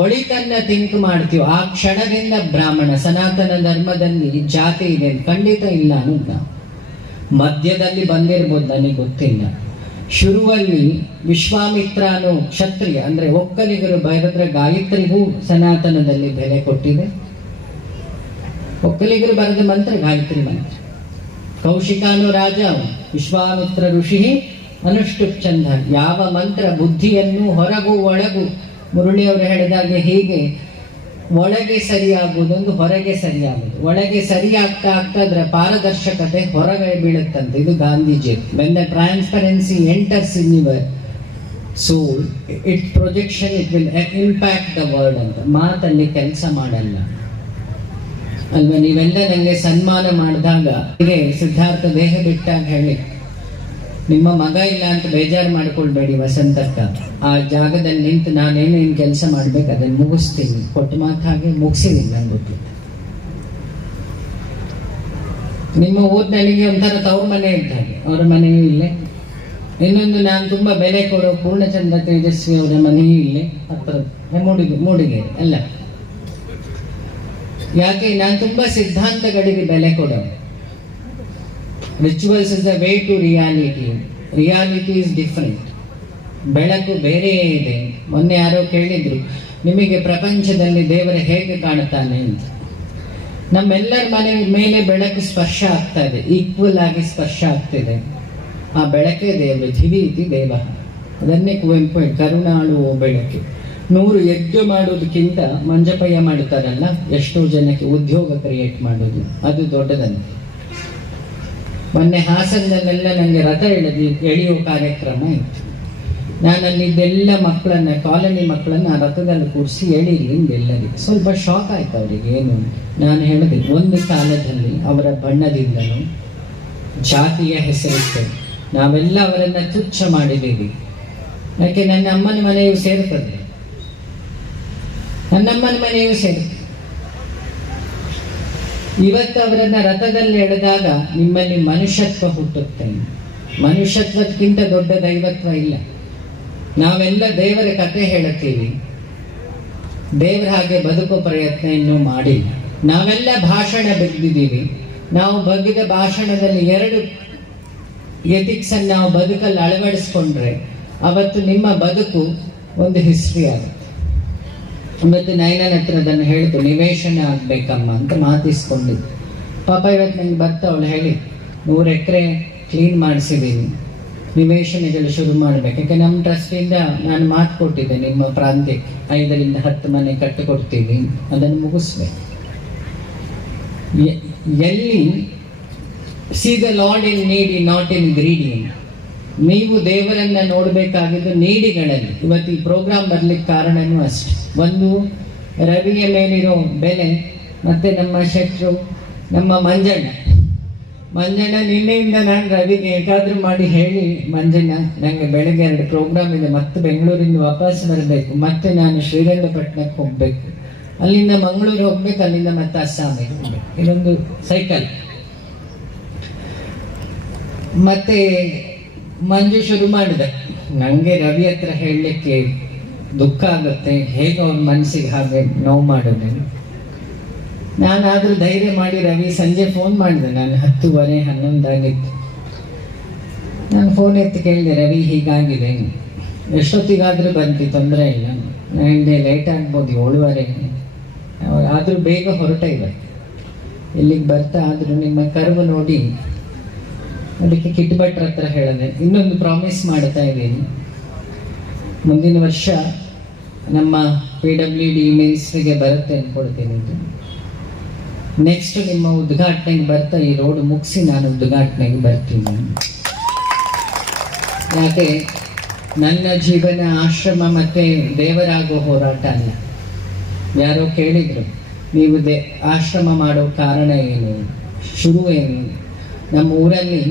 ಒಳಿತನ್ನ ಥಿಂಕ್ ಮಾಡ್ತೀವೋ ಆ ಕ್ಷಣದಿಂದ ಬ್ರಾಹ್ಮಣ. ಸನಾತನ ಧರ್ಮದಲ್ಲಿ ಜಾತಿ ಇದೆ ಖಂಡಿತ ಇಲ್ಲ ಅನ್ನೋದು ನಾವು ಮಧ್ಯದಲ್ಲಿ ಬಂದಿರ್ಬೋದು, ನನಗೆ ಗೊತ್ತಿಲ್ಲ. ಶುರುವಲ್ಲಿ ವಿಶ್ವಾಮಿತ್ರ ಅನ್ನೋ ಕ್ಷತ್ರಿಯ ಅಂದ್ರೆ ಒಕ್ಕಲಿಗರು ಬರೆದ್ರೆ ಗಾಯತ್ರಿಗೂ ಸನಾತನದಲ್ಲಿ ಬೆಲೆ ಕೊಟ್ಟಿದೆ. ಒಕ್ಕಲಿಗರು ಬರೆದ ಮಂತ್ರ ಗಾಯತ್ರಿ ಮಂತ್ರ. ಕೌಶಿಕಾನು ರಾಜ, ವಿಶ್ವಾಮಿತ್ರ ಋಷಿ ಅನುಷ್ಠುಪ್ಚಂದ. ಯಾವ ಮಂತ್ರ ಬುದ್ಧಿಯನ್ನು ಹೊರಗೂ ಒಳಗೂ, ಮುರಳಿಯವರು ಹೇಳಿದಾಗೆ ಹೀಗೆ ಒಳಗೆ ಸರಿಯಾಗುವುದೊಂದು ಹೊರಗೆ ಸರಿಯಾಗುವುದು. ಒಳಗೆ ಸರಿಯಾಗ್ತಾ ಆಗ್ತಾ ಅದರ ಪಾರದರ್ಶಕತೆ ಹೊರಗೆ ಬೀಳುತ್ತಂತೆ. ಇದು Gandhiji. When the transparency enters in your soul, it projection it will impact the world ಅಂತ. ಮಾತಲ್ಲಿ ಕೆಲಸ ಮಾಡಲ್ಲ ಅಲ್ವಾ? ನೀವೆಲ್ಲ ನನಗೆ ಸನ್ಮಾನ ಮಾಡಿದಾಗ ಹೀಗೆ ಸಿದ್ಧಾರ್ಥ ದೇಹ ಬಿಟ್ಟಾಗ ಹೇಳಿ, ನಿಮ್ಮ ಮಗ ಇಲ್ಲ ಅಂತ ಬೇಜಾರು ಮಾಡ್ಕೊಳ್ಬೇಡಿ ವಸಂತಕ್ಕ. ಆ ಜಾಗದಲ್ಲಿ ನಿಂತು ನಾನೇನೇನು ಕೆಲಸ ಮಾಡ್ಬೇಕು ಅದನ್ನು ಮುಗಿಸ್ತೀನಿ. ಕೊಟ್ಟ ಮಾತು ಹಾಗೆ ಮುಗಿಸಿದೀನಿ. ನಂಗೆ ಗೊತ್ತಿಲ್ಲ. ನಿಮ್ಮ ಊರಿನಲ್ಲಿಗೆ ಒಂಥರ ತವ್ರ ಮನೆ ಇದ್ದಾಗೆ, ಅವರ ಮನೆಯೂ ಇಲ್ಲೇ. ಇನ್ನೊಂದು ನಾನು ತುಂಬಾ ಬೆಲೆ ಕೊಡೋ ಪೂರ್ಣಚಂದ್ರ ತೇಜಸ್ವಿ ಅವರ ಮನೆಯೂ ಇಲ್ಲೇ ಹತ್ರ ಮೂಡಿಗೆ ಅಲ್ಲ. ಯಾಕೆ? ನಾನು ತುಂಬಾ ಸಿದ್ಧಾಂತಗಳಿಗೆ ಬೆಲೆ ಕೊಡೋ. Rituals is the way to reality. Reality is different. ಬೆಳಕು ಬೇರೆ ಇದೆ. ಮೊನ್ನೆ ಯಾರೋ ಕೇಳಿದ್ರು, ನಿಮಗೆ ಪ್ರಪಂಚದಲ್ಲಿ ದೇವರ ಹೇಗೆ ಕಾಣುತ್ತಾನೆ ಅಂತ. ನಮ್ಮೆಲ್ಲರ ಮನೆ ಮೇಲೆ ಬೆಳಕು ಸ್ಪರ್ಶ ಆಗ್ತಾ ಇದೆ, ಈಕ್ವಲ್ ಆಗಿ ಸ್ಪರ್ಶ ಆಗ್ತಿದೆ. ಆ ಬೆಳಕೇ ದೇವರು. ಧಿವಿ ಇತಿ ದೇವ. ಅದನ್ನೇ ಕುವೆಂಪು ಕರುಣಾಳು ಬೆಳಕು. 100 ಯಜ್ಞ ಮಾಡೋದಕ್ಕಿಂತ ಮಂಜಪಯ್ಯ ಮಾಡ್ತಾರಲ್ಲ, ಎಷ್ಟೋ ಜನಕ್ಕೆ ಉದ್ಯೋಗ ಕ್ರಿಯೇಟ್ ಮಾಡೋದು, ಅದು ದೊಡ್ಡದಂತೆ. ಮೊನ್ನೆ ಹಾಸನದಲ್ಲೆಲ್ಲ ನನಗೆ ರಥ ಎಳೆಯುವ ಕಾರ್ಯಕ್ರಮ ಇತ್ತು. ನಾನು ಅಲ್ಲಿದ್ದೆಲ್ಲ ಮಕ್ಕಳನ್ನ, ಕಾಲೋನಿ ಮಕ್ಕಳನ್ನ ಆ ರಥದಲ್ಲಿ ಕೂರಿಸಿ ಎಳೀರಿ ಎಲ್ಲರಿಗೆ. ಸ್ವಲ್ಪ ಶಾಕ್ ಆಯ್ತು ಅವರಿಗೆ. ಏನು ಅಂತ ನಾನು ಹೇಳಿದೆ, ಒಂದು ಕಾಲದಲ್ಲಿ ಅವರ ಬಣ್ಣದಿಂದಲೂ ಜಾತಿಯ ಹೆಸರಿತ್ತು. ನಾವೆಲ್ಲ ಅವರನ್ನ ತುಚ್ಛ ಮಾಡಿದ್ದೀವಿ. ಯಾಕೆ? ನನ್ನ ಅಮ್ಮನ ಮನೆಯೂ ಸೇರ್ತದೆ, ನನ್ನಮ್ಮನ ಮನೆಯೂ ಸೇರುತ್ತೆ. ಇವತ್ತು ಅವರನ್ನ ರಥದಲ್ಲಿ ಎಳೆದಾಗ ನಿಮ್ಮಲ್ಲಿ ಮನುಷ್ಯತ್ವ ಹುಟ್ಟುತ್ತೆ. ಮನುಷ್ಯತ್ವಕ್ಕಿಂತ ದೊಡ್ಡ ದೈವತ್ವ ಇಲ್ಲ. ನಾವೆಲ್ಲ ದೇವರ ಕಥೆ ಹೇಳುತ್ತೀವಿ, ದೇವರ ಹಾಗೆ ಬದುಕೋ ಪ್ರಯತ್ನ ಇನ್ನೂ ಮಾಡಿಲ್ಲ. ನಾವೆಲ್ಲ ಭಾಷಣ ಬಗ್ದಿದ್ದೀವಿ. ನಾವು ಬಗ್ಗಿದ ಭಾಷಣದಲ್ಲಿ 2 ಎಥಿಕ್ಸ್ ಅನ್ನು ನಾವು ಬದುಕಲ್ಲಿ ಅಳವಡಿಸ್ಕೊಂಡ್ರೆ ಅವತ್ತು ನಿಮ್ಮ ಬದುಕು ಒಂದು ಹಿಸ್ಟ್ರಿ ಆಗುತ್ತೆ. ಇವತ್ತು ನೈನನ ಹತ್ರ ಅದನ್ನು ಹೇಳಿದ್ದು, ನಿವೇಶನ ಆಗ್ಬೇಕಮ್ಮ ಅಂತ ಮಾತಿಸ್ಕೊಂಡಿದ್ದು. ಪಾಪ ಇವತ್ತು ನಂಗೆ ಬರ್ತಾವಳು ಹೇಳಿ, 100 ಎಕರೆ ಕ್ಲೀನ್ ಮಾಡಿಸಿದ್ದೀನಿ, ನಿವೇಶನಗಳು ಶುರು ಮಾಡ್ಬೇಕು. ಯಾಕೆ ನಮ್ಮ ಟ್ರಸ್ಟಿಂದ ನಾನು ಮಾತು ಕೊಟ್ಟಿದ್ದೆ, ನಿಮ್ಮ ಪ್ರಾಂತ್ಯಕ್ಕೆ 5ರಿಂದ 10 ಮನೆ ಕಟ್ಟಿಕೊಡ್ತೀವಿ, ಅದನ್ನು ಮುಗಿಸ್ಬೇಕು. ಎಲ್ಲಿ ಸಿ ದ ಲಾರ್ಡ್ ಇನ್ ನೀಡಿ, ನಾಟ್ ಇನ್ ಗ್ರೀಡಿ. ನೀವು ದೇವರನ್ನ ನೋಡಬೇಕಾಗಿದ್ದು ನೀಡಿಗಳಲ್ಲಿ. ಇವತ್ತು ಈ ಪ್ರೋಗ್ರಾಮ್ ಬರ್ಲಿಕ್ಕೆ ಕಾರಣನೂ ಅಷ್ಟೆ. ಒಂದು ರವಿಯ ಮೇಲಿರೋ ಬೆಲೆ, ಮತ್ತೆ ನಮ್ಮ ಶೆಟ್ರು, ನಮ್ಮ ಮಂಜಣ್ಣ ನಿನ್ನೆಯಿಂದ ನಾನು ರವಿಗೆ ಹೇಗಾದ್ರೂ ಮಾಡಿ ಹೇಳಿ, ಮಂಜಣ್ಣ ನನಗೆ ಬೆಳಗ್ಗೆ 2 ಪ್ರೋಗ್ರಾಮ್ ಇದೆ, ಮತ್ತೆ ಬೆಂಗಳೂರಿಂದ ವಾಪಸ್ ಬರಬೇಕು, ಮತ್ತೆ ನಾನು ಶ್ರೀರಂಗಪಟ್ಟಣಕ್ಕೆ ಹೋಗ್ಬೇಕು, ಅಲ್ಲಿಂದ ಮಂಗಳೂರು ಹೋಗ್ಬೇಕು, ಅಲ್ಲಿಂದ ಮತ್ತೆ ಅಸ್ಸಾಮಿಗೆ ಹೋಗ್ಬೇಕು. ಇದೊಂದು ಸೈಕಲ್. ಮತ್ತೆ ಮಂಜು ಶುರು ಮಾಡಿದೆ. ನನಗೆ ರವಿ ಹತ್ರ ಹೇಳಲಿಕ್ಕೆ ದುಃಖ ಆಗುತ್ತೆ, ಹೇಗೆ ಅವ್ರ ಮನಸ್ಸಿಗೆ ಹಾಗೆ ನೋವು ಮಾಡೋದು. ನಾನಾದ್ರೂ ಧೈರ್ಯ ಮಾಡಿ ರವಿ ಸಂಜೆ ಫೋನ್ ಮಾಡಿದೆ. ನಾನು 10:30, 11 ಆಗಿತ್ತು. ನಾನು ಫೋನ್ ಎತ್ತಿ ಕೇಳಿದೆ, ರವಿ ಹೀಗಾಗಿದೆ, ಎಷ್ಟೊತ್ತಿಗಾದ್ರೂ ಬಂತು, ತೊಂದರೆ ಇಲ್ಲ. 9 ಡೇ ಲೇಟ್ ಆಗ್ಬೋದು, 7:30 ಆದರೂ ಬೇಗ ಹೊರಟ. ಇವತ್ತು ಇಲ್ಲಿಗೆ ಬರ್ತಾ ಆದರೂ ನಿಮ್ಮ ಕರ್ವು ನೋಡಿ ಅದಕ್ಕೆ ಕಿಟ್ ಭಟ್ರ ಹತ್ರ ಹೇಳಿದೆ. ಇನ್ನೊಂದು ಪ್ರಾಮಿಸ್ ಮಾಡ್ತಾ ಇದ್ದೀನಿ, ಮುಂದಿನ ವರ್ಷ ನಮ್ಮ PWD ಮಿನಿಸ್ಟ್ರಿಗೆ ಬರುತ್ತೆ ಅನ್ಕೊಡ್ತೀನಿ. ನೆಕ್ಸ್ಟ್ ನಿಮ್ಮ ಉದ್ಘಾಟನೆಗೆ ಬರ್ತಾ ಈ ರೋಡ್ ಮುಗಿಸಿ ನಾನು ಉದ್ಘಾಟನೆಗೆ ಬರ್ತೀನಿ. ಯಾಕೆ? ನನ್ನ ಜೀವನ ಆಶ್ರಮ ಮತ್ತೆ ದೇವರಾಗೋ ಹೋರಾಟ ಅಲ್ಲ. ಯಾರೋ ಕೇಳಿದ್ರು, ನೀವು ಆಶ್ರಮ ಮಾಡೋ ಕಾರಣ ಏನು, ಶುರು ಏನು? ನಮ್ಮ ಊರಲ್ಲಿ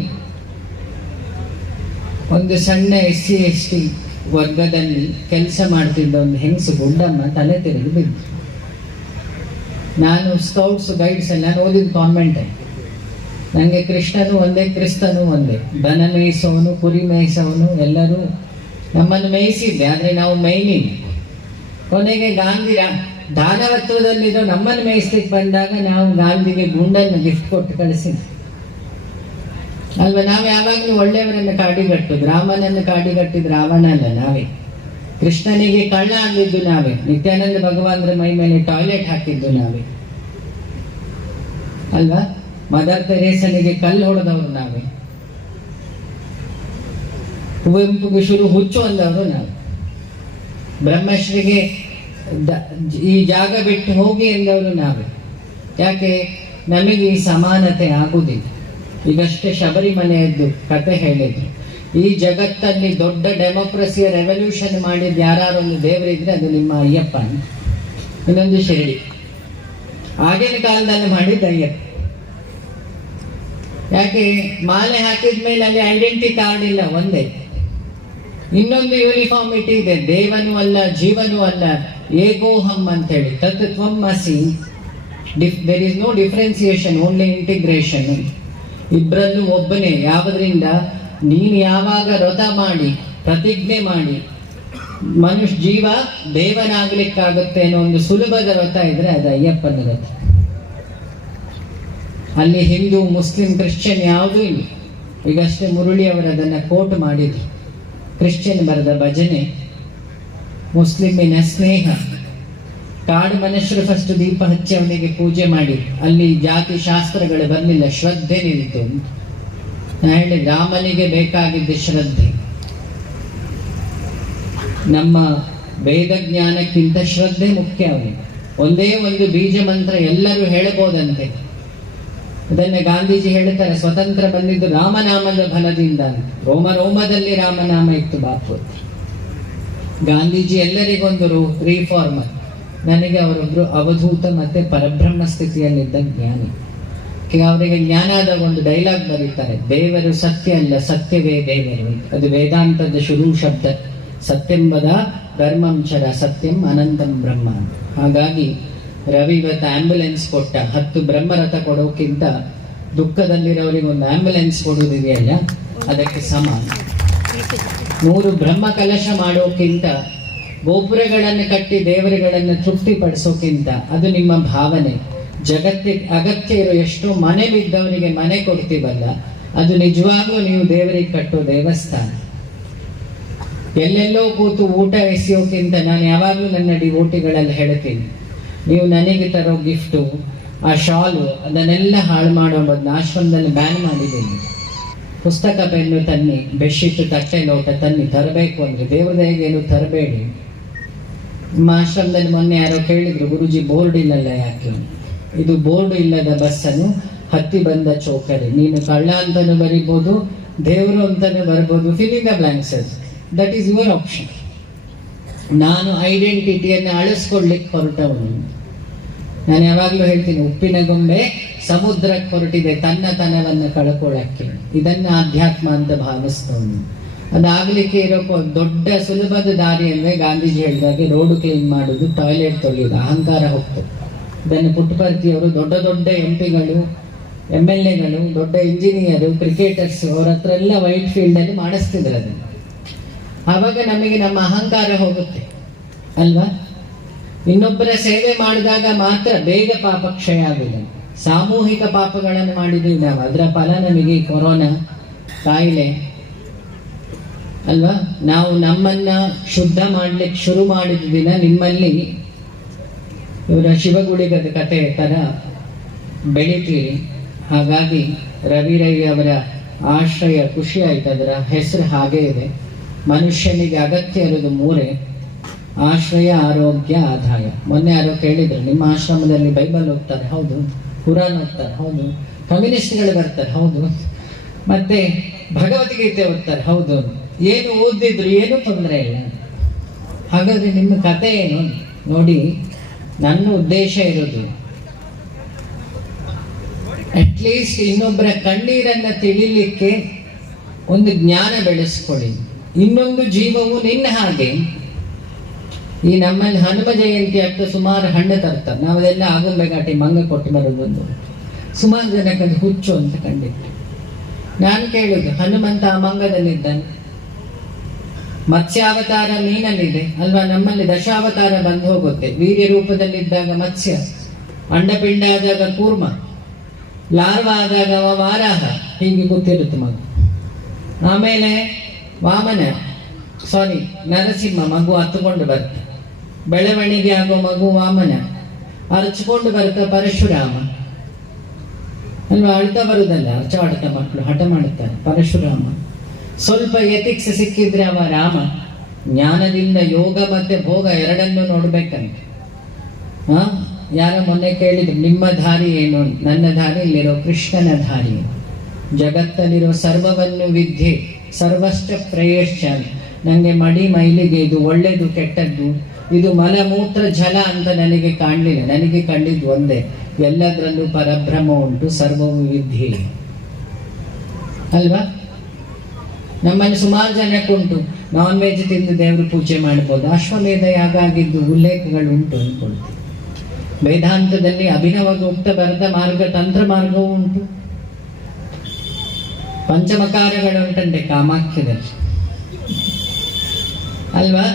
ಒಂದು ಸಣ್ಣ SC/ST ವರ್ಗದಲ್ಲಿ ಕೆಲಸ ಮಾಡ್ತಿದ್ದ ಒಂದು ಹೆಂಗಸು ಗುಂಡಮ್ಮ ತಲೆ ತಿರುಗಿ ಬಿದ್ದು. ನಾನು ಸ್ಕೌಟ್ಸ್ ಗೈಡ್ಸ್ ಎಲ್ಲ ಓದಿದ ಕಾನ್ವೆಂಟೇ. ನನಗೆ ಕೃಷ್ಣನು ಒಂದೇ, ಕ್ರಿಸ್ತನು ಒಂದೇ. ದನ ಮೇಯಿಸೋನು, ಕುರಿ ಮೇಯಿಸೋನು, ಎಲ್ಲರೂ ನಮ್ಮನ್ನು ಮೇಯಿಸಿದ್ದೆ, ಆದರೆ ನಾವು ಮೇಯ್ಲಿಲ್ಲ. ಕೊನೆಗೆ ಗಾಂಧಿ ದಾನವತ್ವದಲ್ಲಿರೋ ನಮ್ಮನ್ನು ಮೇಯಿಸ್ಲಿಕ್ಕೆ ಬಂದಾಗ ನಾವು ಗಾಂಧಿಗೆ ಗುಂಡನ್ನು ಗಿಫ್ಟ್ ಕೊಟ್ಟು ಕಳಿಸಿದ್ವಿ ಅಲ್ವಾ. ನಾವು ಯಾವಾಗಲೂ ಒಳ್ಳೆಯವರನ್ನು ಕಾಡಿಗಟ್ಟುದು. ರಾಮನನ್ನು ಕಾಡಿಗಟ್ಟಿದ್ ರಾವಣ ಅಲ್ಲ, ನಾವೇ. ಕೃಷ್ಣನಿಗೆ ಕಳ್ಳ ಅಂದಿದ್ದು ನಾವೇ. ನಿತ್ಯಾನಂದ ಭಗವಾನ್ರ ಮೈ ಮೇಲೆ ಟಾಯ್ಲೆಟ್ ಹಾಕಿದ್ದು ನಾವೇ ಅಲ್ವಾ. ಮದರ್ ತೆರೇಸನಿಗೆ ಕಲ್ಲು ಹೊಡೆದವರು ನಾವೇ. ಕುವೆಂಪುಗೆ ಶುರು ಹುಚ್ಚು ಅಂದವರು ನಾವು. ಬ್ರಹ್ಮಶ್ರೀಗೆ ಈ ಜಾಗ ಬಿಟ್ಟು ಹೋಗಿ ಎಂದವರು ನಾವೇ. ಯಾಕೆ? ನಮಗೆ ಈ ಸಮಾನತೆ ಆಗುವುದಿಲ್ಲ. ಈಗಷ್ಟೇ ಶಬರಿಮಲೆಯದ್ದು ಕತೆ ಹೇಳಿದ್ರು. ಈ ಜಗತ್ತಲ್ಲಿ ದೊಡ್ಡ ಡೆಮೋಕ್ರಸಿಯ ರೆವಲ್ಯೂಷನ್ ಮಾಡಿದ ಯಾರೊಂದು ದೇವರಿದ್ರೆ ಅದು ನಿಮ್ಮ ಅಯ್ಯಪ್ಪ, ಇನ್ನೊಂದು ಶಿರಡಿ. ಆಗಿನ ಕಾಲದಲ್ಲಿ ಮಾಡಿದ ಅಯ್ಯಪ್ಪ. ಯಾಕೆ? ಮಾಲೆ ಹಾಕಿದ್ಮೇಲೆ ಅಲ್ಲಿ ಐಡೆಂಟಿಟಿ ಕಾರ್ಡ್ ಇಲ್ಲ, ಒಂದೇ. ಇನ್ನೊಂದು ಯೂನಿಫಾರ್ಮಿಟಿ ಇದೆ, ದೇವನೂ ಅಲ್ಲ ಜೀವನೂ ಅಲ್ಲ, ಏಕೋಹಂ ಅಂತ ಹೇಳಿ. ತತ್ ತ್ವಂ ಅಸಿ, there is no differentiation, only integration. ಇಬ್ಬರಲ್ಲೂ ಒಬ್ಬನೇ. ಯಾವುದರಿಂದ? ನೀನು ಯಾವಾಗ ವ್ರತ ಮಾಡಿ ಪ್ರತಿಜ್ಞೆ ಮಾಡಿ ಜೀವ ದೇವನಾಗ್ಲಿಕ್ಕಾಗುತ್ತೆ ಅನ್ನೋ ಒಂದು ಸುಲಭದ ವ್ರತ ಇದ್ರೆ ಅದು ಅಯ್ಯಪ್ಪನ ವ್ರತ. ಅಲ್ಲಿ ಹಿಂದೂ, ಮುಸ್ಲಿಂ, ಕ್ರಿಶ್ಚಿಯನ್ ಯಾವುದೂ ಇಲ್ಲ. ಈಗಷ್ಟೇ ಮುರಳಿ ಅವರು ಅದನ್ನು ಕೋಟ್ ಮಾಡಿದ್ರು. ಕ್ರಿಶ್ಚಿಯನ್ ಬರೆದ ಭಜನೆ, ಮುಸ್ಲಿಮಿನ ಸ್ನೇಹ. ಕಾಡು ಮನುಷ್ಯರು ಫಸ್ಟ್ ದೀಪ ಹಚ್ಚಿ ಅವನಿಗೆ ಪೂಜೆ ಮಾಡಿ, ಅಲ್ಲಿ ಜಾತಿ ಶಾಸ್ತ್ರಗಳು ಬರಲಿಲ್ಲ, ಶ್ರದ್ಧೆ ನಿಲ್ತು. ನಾ ಹೇಳಿ, ರಾಮನಿಗೆ ಬೇಕಾಗಿದ್ದ ಶ್ರದ್ಧೆ. ನಮ್ಮ ವೇದ ಜ್ಞಾನಕ್ಕಿಂತ ಶ್ರದ್ಧೆ ಮುಖ್ಯ ಅವನಿಗೆ. ಒಂದೇ ಒಂದು ಬೀಜ ಮಂತ್ರ ಎಲ್ಲರೂ ಹೇಳಬಹುದಂತೆ. ಅದನ್ನ ಗಾಂಧೀಜಿ ಹೇಳ್ತಾರೆ, ಸ್ವತಂತ್ರ ಬಂದಿದ್ದು ರಾಮನಾಮದ ಬಲದಿಂದ. ರೋಮ ರೋಮದಲ್ಲಿ ರಾಮನಾಮ ಇತ್ತು ಬಾಪು. ಗಾಂಧೀಜಿ ಎಲ್ಲರಿಗೊಂದು ರಿಫಾರ್ಮರ್. ನನಗೆ ಅವರೊಬ್ರು ಅವಧೂತ ಮತ್ತೆ ಪರಬ್ರಹ್ಮ ಸ್ಥಿತಿಯಲ್ಲಿದ್ದ ಜ್ಞಾನಿ. ಅವರಿಗೆ ಜ್ಞಾನ ಆದಾಗ ಒಂದು ಡೈಲಾಗ್ ಬರೀತಾರೆ, ದೇವರು ಸತ್ಯ ಅಲ್ಲ, ಸತ್ಯವೇ ದೇವರು. ಅದು ವೇದಾಂತದ ಶುರು ಶಬ್ದ. ಸತ್ಯಂಬದ ಧರ್ಮಂಚರ ಸತ್ಯಂ ಅನಂತಂ ಬ್ರಹ್ಮ. ಹಾಗಾಗಿ ರವಿ ಇವತ್ತು ಆಂಬ್ಯುಲೆನ್ಸ್ ಕೊಟ್ಟ. 10 ಬ್ರಹ್ಮರಥ ಕೊಡೋಕ್ಕಿಂತ ದುಃಖದಲ್ಲಿರೋರಿಗೆ ಒಂದು ಆಂಬ್ಯುಲೆನ್ಸ್ ಕೊಡುವುದಿದೆಯಲ್ಲ, ಅದಕ್ಕೆ ಸಮಾನ. 100 ಬ್ರಹ್ಮ ಕಲಶ ಮಾಡೋಕ್ಕಿಂತ, ಗೋಪುರಗಳನ್ನು ಕಟ್ಟಿ ದೇವರುಗಳನ್ನು ತೃಪ್ತಿಪಡಿಸೋಕ್ಕಿಂತ, ಅದು ನಿಮ್ಮ ಭಾವನೆ. ಜಗತ್ತಿಗೆ ಅಗತ್ಯ ಇರೋ ಎಷ್ಟೋ ಮನೆ ಬಿದ್ದವರಿಗೆ ಮನೆ ಕೊಡ್ತೀವಲ್ಲ, ಅದು ನಿಜವಾಗ್ಲೂ ನೀವು ದೇವರಿಗೆ ಕಟ್ಟೋ ದೇವಸ್ಥಾನ. ಎಲ್ಲೆಲ್ಲೋ ಕೂತು ಊಟ ಎಸೆಯೋಕ್ಕಿಂತ, ನಾನು ಯಾವಾಗಲೂ ನನ್ನ ಡಿವೋಟಿಗಳಲ್ಲಿ ಹೇಳ್ತೀನಿ, ನೀವು ನನಗೆ ತರೋ ಗಿಫ್ಟು, ಆ ಶಾಲು, ಅದನ್ನೆಲ್ಲ ಹಾಳು ಮಾಡೋ ಬದಲು ಆಶ್ರಮದಲ್ಲಿ ಬ್ಯಾನ್ ಮಾಡಿದ್ದೀನಿ. ಪುಸ್ತಕ ಪೆನ್ನು ತನ್ನಿ, ಬೆಡ್ಶೀಟ್, ತಟ್ಟೆ ಲೋಟ ತನ್ನಿ. ತರಬೇಕು ಅಂದ್ರೆ ದೇವ್ರದೇನು ತರಬೇಡಿ. ನಿಮ್ಮ ಆಶ್ರಮದಲ್ಲಿ ಮೊನ್ನೆ ಯಾರೋ ಕೇಳಿದ್ರು, ಗುರುಜಿ ಬೋರ್ಡ್ ಇಲ್ಲಲ್ಲ ಯಾಕೆ? ಇದು ಬೋರ್ಡ್ ಇಲ್ಲದ ಬಸ್ಸನ್ನು ಹತ್ತಿ ಬಂದ ಚೌಕರಿ. ನೀನು ಕಳ್ಳ ಅಂತಾನು ಬರಿಬೋದು, ದೇವರು ಅಂತಾನು ಬರ್ಬೋದು. Filling the blanks, that is your option. ನಾನು ಐಡೆಂಟಿಟಿಯನ್ನು ಅಳಿಸ್ಕೊಡ್ಲಿಕ್ಕೆ ಹೊರಟವನು. ನಾನು ಯಾವಾಗಲೂ ಹೇಳ್ತೀನಿ, ಉಪ್ಪಿನ ಗೊಂಬೆ ಸಮುದ್ರಕ್ಕೆ ಹೊರಟಿದೆ ತನ್ನತನವನ್ನು ಕಳ್ಕೊಳ್ಳಕ್ಕೆ. ಇದನ್ನ ಅಧ್ಯಾತ್ಮ ಅಂತ ಭಾವಿಸ್ತವನು. ಅದಾಗಲಿಕ್ಕೆ ಇರೋ ದೊಡ್ಡ ಸುಲಭದ ದಾರಿ ಅಂದರೆ ಗಾಂಧೀಜಿ ಹೇಳಿದಾಗೆ ರೋಡ್ ಕ್ಲೀನ್ ಮಾಡೋದು, ಟಾಯ್ಲೆಟ್ ತೊಳೆಯೋದು. ಅಹಂಕಾರ ಹೋಗ್ತದೆ. ಇದನ್ನು ಪುಟ್ಟಪರ್ತಿಯವರು, ದೊಡ್ಡ ದೊಡ್ಡ MP ಗಳು, MLAಗಳು, ದೊಡ್ಡ ಇಂಜಿನಿಯರು, ಕ್ರಿಕೆಟರ್ಸ್, ಅವ್ರ ಹತ್ರ ಎಲ್ಲ ವೈಟ್ ಫೀಲ್ಡಲ್ಲಿ ಮಾಡಿಸ್ತಿದ್ರು ಅದನ್ನು. ಆವಾಗ ನಮಗೆ ನಮ್ಮ ಅಹಂಕಾರ ಹೋಗುತ್ತೆ ಅಲ್ವಾ. ಇನ್ನೊಬ್ಬರ ಸೇವೆ ಮಾಡಿದಾಗ ಮಾತ್ರ ಬೇಗ ಪಾಪ ಕ್ಷಯ ಆಗುವುದು. ಸಾಮೂಹಿಕ ಪಾಪಗಳನ್ನು ಮಾಡಿದ್ವಿ ನಾವು, ಅದರ ಫಲ ನಮಗೆ ಕೊರೋನಾ ಕಾಯಿಲೆ ಅಲ್ವಾ. ನಾವು ನಮ್ಮನ್ನ ಶುದ್ಧ ಮಾಡ್ಲಿಕ್ಕೆ ಶುರು ಮಾಡಿದ ದಿನ ನಿಮ್ಮಲ್ಲಿ ಇವರ ಶಿವಗುಡಿಗದ ಕಥೆ ತರ ಬೆಳಿತೀರಿ. ಹಾಗಾಗಿ ರವಿ ಅವರ ಆಶ್ರಯ ಖುಷಿ ಆಯ್ತು. ಅದರ ಹೆಸರು ಹಾಗೇ ಇದೆ. ಮನುಷ್ಯನಿಗೆ ಅಗತ್ಯ ಇರೋದು 3: ಆಶ್ರಯ, ಆರೋಗ್ಯ, ಆದಾಯ. ಮೊನ್ನೆ ಯಾರೋ ಕೇಳಿದ್ರು, ನಿಮ್ಮ ಆಶ್ರಮದಲ್ಲಿ ಬೈಬಲ್ ಓದ್ತಾರೆ? ಹೌದು. ಕುರಾನ್ ಓದ್ತಾರೆ? ಹೌದು. ಕಮ್ಯುನಿಸ್ಟ್ಗಳು ಬರ್ತಾರೆ? ಹೌದು. ಮತ್ತೆ ಭಗವದ್ಗೀತೆ ಓದ್ತಾರೆ? ಹೌದು. ಏನು ಓದಿದ್ರು ಏನೂ ತೊಂದರೆ ಇಲ್ಲ. ಹಾಗಾದ್ರೆ ನಿಮ್ಮ ಕತೆ ಏನು ನೋಡಿ. ನನ್ನ ಉದ್ದೇಶ ಇರೋದು ಅಟ್ಲೀಸ್ಟ್ ಇನ್ನೊಬ್ಬರ ಕಣ್ಣೀರನ್ನ ತಿಳಿಲಿಕ್ಕೆ ಒಂದು ಜ್ಞಾನ ಬೆಳೆಸ್ಕೊಳ್ಳಿ. ಇನ್ನೊಂದು ಜೀವವು ನಿನ್ನ ಹಾಗೆ. ಈ ನಮ್ಮಲ್ಲಿ ಹನುಮ ಜಯಂತಿ ಆಗ್ತಾ ಸುಮಾರು ಹಣ್ಣು ತರ್ತಾರೆ, ನಾವೆಲ್ಲ ಆಗುಂಬೆಗಾಟಿ ಮಂಗ ಕೊಟ್ಟು ಬರೋದು. ಸುಮಾರು ಜನಕ್ಕೆ ಅದು ಹುಚ್ಚು ಅಂತ ಕಂಡಿತ್ತು. ನಾನು ಕೇಳುದು, ಹನುಮಂತ ಆ ಮಂಗದಲ್ಲಿದ್ದಾನೆ, ಮತ್ಸ್ಯಾವತಾರ ಮೀನಲ್ಲಿದೆ ಅಲ್ವಾ? ನಮ್ಮಲ್ಲಿ ದಶಾವತಾರ ಬಂದು ಹೋಗುತ್ತೆ. ವೀರ್ಯ ರೂಪದಲ್ಲಿದ್ದಾಗ ಮತ್ಸ್ಯ, ಅಂಡಪಿಂಡ ಆದಾಗ ಕೂರ್ಮ, ಲಾರ್ವ ಆದಾಗ ವಾರಾಹ, ಹೀಗೆ ಗೊತ್ತಿರುತ್ತೆ ಮಗು. ಆಮೇಲೆ ವಾಮನ ನರಸಿಂಹ ಮಗು ಹತ್ತುಕೊಂಡು ಬರ್ತ, ಬೆಳವಣಿಗೆ ಆಗೋ ಮಗು ವಾಮನ, ಅರಚಿಕೊಂಡು ಬರ್ತ ಪರಶುರಾಮ ಅಲ್ವಾ? ಅಳ್ತಾ ಬರುದಲ್ಲ, ಅರ್ಚಾಡ್ತಾ ಮಕ್ಕಳು ಹಠ ಮಾಡುತ್ತಾರೆ ಪರಶುರಾಮ. ಸ್ವಲ್ಪ ಎಥಿಕ್ಸ್ ಸಿಕ್ಕಿದ್ರೆ ಅವ ರಾಮ. ಜ್ಞಾನದಿಂದ ಯೋಗ ಮತ್ತೆ ಭೋಗ ಎರಡನ್ನೂ ನೋಡ್ಬೇಕಂತೆ. ಯಾರ ಮೊನ್ನೆ ಕೇಳಿದ್ರು, ನಿಮ್ಮ ದಾರಿ ಏನು? ನನ್ನ ದಾರಿ ಇಲ್ಲಿರೋ ಕೃಷ್ಣನ ದಾರಿ. ಜಗತ್ತಲ್ಲಿರೋ ಸರ್ವವನ್ನು ವಿದ್ಯೆ ಸರ್ವಷ್ಟ ಪ್ರಯೇಶ್ಚ. ನನಗೆ ಮಡಿ ಮೈಲಿಗೆ ಇದು ಒಳ್ಳೇದು ಕೆಟ್ಟದ್ದು, ಇದು ಮಲಮೂತ್ರ ಜಲ ಅಂತ ನನಗೆ ಕಾಣಲಿಲ್ಲ. ನನಗೆ ಕಂಡಿದ್ದು ಒಂದೇ, ಎಲ್ಲದರಲ್ಲೂ ಪರಬ್ರಹ್ಮ ಉಂಟು, ಸರ್ವವು ವಿದ್ಯೆ ಅಲ್ವಾ? ನಮ್ಮಲ್ಲಿ ಸುಮಾರು ಜನಕ್ಕುಂಟು, ನಾನ್ ವೆಜ್ ತಿಂದು ದೇವರು ಪೂಜೆ ಮಾಡ್ಬೋದು. ಅಶ್ವಮೇಧ ಯಾಗ ಆಗಿದ್ದು ಉಲ್ಲೇಖಗಳು ಉಂಟು ಅನ್ಕೊಳ್ತೀವಿ. ವೇದಾಂತದಲ್ಲಿ ಅಭಿನವ ಗುಪ್ತ ಬರೆದ ಮಾರ್ಗ ತಂತ್ರ ಮಾರ್ಗವೂ ಉಂಟು. ಪಂಚಮಕಾರಗಳು ಉಂಟಂತೆ ಕಾಮಾಖ್ಯದಲ್ಲಿ ಅಲ್ವಾ?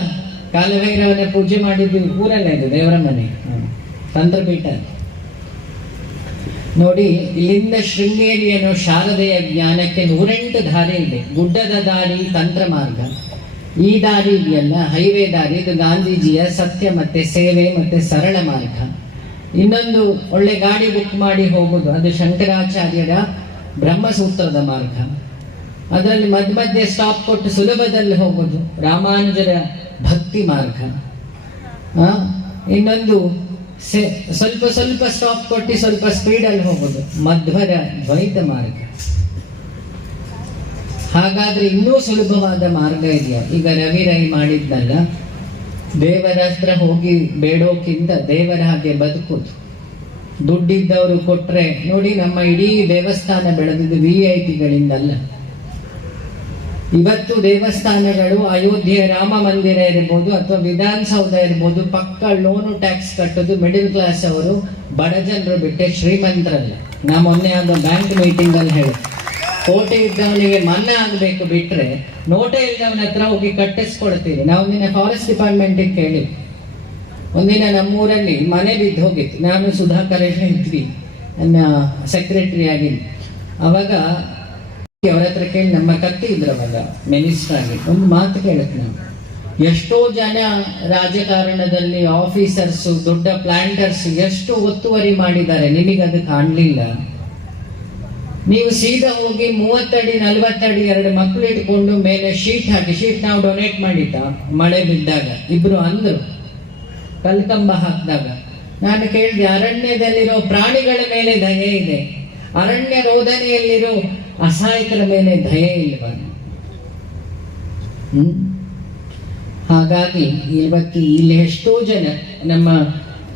ಕಾಲಭೈರವನ ಪೂಜೆ ಮಾಡಿದ್ದು ಊರಲ್ಲ, ಇದು ದೇವರ ಮನೆ ತಂತ್ರಪೀಠ. ನೋಡಿ, ಇಲ್ಲಿಂದ ಶೃಂಗೇರಿ ಅನ್ನೋ ಶಾರದೆಯ ಜ್ಞಾನಕ್ಕೆ 108 ದಾರಿ ಇದೆ. ಗುಡ್ಡದ ದಾರಿ ತಂತ್ರ ಮಾರ್ಗ. ಈ ದಾರಿ ಇದೆಯಲ್ಲ, ಹೈವೇ ದಾರಿ, ಇದು ಗಾಂಧೀಜಿಯ ಸತ್ಯ ಮತ್ತೆ ಸೇವೆ ಮತ್ತೆ ಸರಳ ಮಾರ್ಗ. ಇನ್ನೊಂದು ಒಳ್ಳೆ ಗಾಡಿ ಬುಕ್ ಮಾಡಿ ಹೋಗುದು, ಅದು ಶಂಕರಾಚಾರ್ಯರ ಬ್ರಹ್ಮಸೂತ್ರದ ಮಾರ್ಗ. ಅದರಲ್ಲಿ ಮಧ್ಯೆ ಸ್ಟಾಪ್ ಕೊಟ್ಟು ಸುಲಭದಲ್ಲಿ ಹೋಗುದು ರಾಮಾನುಜರ ಭಕ್ತಿ ಮಾರ್ಗ. ಇನ್ನೊಂದು ಸ್ವಲ್ಪ ಸ್ವಲ್ಪ ಸ್ಟಾಪ್ ಕೊಟ್ಟು ಸ್ವಲ್ಪ ಸ್ಪೀಡಲ್ಲಿ ಹೋಗುದು ಮಧ್ವರ ದ್ವೈತ ಮಾರ್ಗ. ಹಾಗಾದ್ರೆ ಇನ್ನೂ ಸುಲಭವಾದ ಮಾರ್ಗ ಇದೆಯಾ? ಈಗ ರವಿ ರೈ ಮಾಡಿದ್ನಲ್ಲ, ದೇವರ ಹತ್ರ ಹೋಗಿ ಬೇಡೋಕ್ಕಿಂತ ದೇವರ ಹಾಗೆ ಬದುಕುದು. ದುಡ್ಡಿದ್ದವರು ಕೊಟ್ರೆ ನೋಡಿ, ನಮ್ಮ ಇಡೀ ದೇವಸ್ಥಾನ ಬೆಳೆದಿದ್ದು VIP-ಗಳಿಂದಲ್ಲ. ಇವತ್ತು ದೇವಸ್ಥಾನಗಳು ಅಯೋಧ್ಯೆ ರಾಮ ಮಂದಿರ ಇರ್ಬೋದು ಅಥವಾ ವಿಧಾನಸೌಧ ಇರ್ಬೋದು, ಪಕ್ಕ ಲೋನು ಟ್ಯಾಕ್ಸ್ ಕಟ್ಟೋದು ಮಿಡಿಲ್ ಕ್ಲಾಸ್ ಅವರು, ಬಡ ಜನರು ಬಿಟ್ಟೆ ಶ್ರೀಮಂತರಲ್ಲ. ನಾ ಮೊನ್ನೆ ಆದ ಬ್ಯಾಂಕ್ ಮೀಟಿಂಗ್ ಅಲ್ಲಿ ಹೇಳಿ, ಕೋಟೆ ಇದ್ದವನಿಗೆ ಮನ್ನಾ ಆಗ್ಬೇಕು ಬಿಟ್ರೆ ನೋಟೆ ಇದ್ದವನ ಹತ್ರ ಹೋಗಿ ಕಟ್ಟಿಸ್ಕೊಡ್ತೀವಿ. ನಾವು ಒಂದಿನ ಫಾರೆಸ್ಟ್ ಡಿಪಾರ್ಟ್ಮೆಂಟಿಗೆ ಕೇಳಿ, ಒಂದಿನ ನಮ್ಮೂರಲ್ಲಿ ಮನೆ ಬಿದ್ದು ಹೋಗಿತ್ತು. ನಾನು ಸುಧಾಕರ್ ಇದ್ವಿ, ನನ್ನ ಸೆಕ್ರೆಟರಿ ಆಗಿದ್ದು. ಅವಾಗ ಅವ್ರ ಹತ್ರ ಕೇಳಿ, ನಮ್ಮ ಕತ್ತಿ ಇದ್ರು ಅವಾಗ ಮಿನಿಸ್ಟರ್ ಆಗಿ, ಒಂದು ಮಾತು ಕೇಳಕ್ಕೆ ನಾವು, ಎಷ್ಟೋ ಜನ ರಾಜಕಾರಣದಲ್ಲಿ ಆಫೀಸರ್ಸ್, ದೊಡ್ಡ ಪ್ಲಾಂಟರ್ಸ್ ಎಷ್ಟು ಒತ್ತುವರಿ ಮಾಡಿದ್ದಾರೆ, ನಿಮಗೆ ಅದು ಕಾಣಲಿಲ್ಲ. ನೀವು ಸೀದಾ ಹೋಗಿ 30 ಅಡಿ 40 ಅಡಿ 2 ಮಕ್ಕಳು ಇಟ್ಕೊಂಡು ಮೇಲೆ ಶೀಟ್ ಹಾಕಿ, ಶೀಟ್ ನಾವು ಡೊನೇಟ್ ಮಾಡಿದ್ದ ಮಳೆ ಬಿದ್ದಾಗ, ಇಬ್ರು ಅಂದ್ರು ಕಲ್ಕಂಬ ಹಾಕಿದಾಗ. ನಾನು ಕೇಳಿದೆ, ಅರಣ್ಯದಲ್ಲಿರೋ ಪ್ರಾಣಿಗಳ ಮೇಲೆ ದಯೆ ಇದೆ, ಅರಣ್ಯ ರೋಧನೆಯಲ್ಲಿರೋ ಅಸಹಾಯಕರ ಮೇಲೆ ದಯೆ ಇಲ್ವ? ಹಾಗಾಗಿ ಇವತ್ತು ಇಲ್ಲಿ ಎಷ್ಟೋ ಜನ ನಮ್ಮ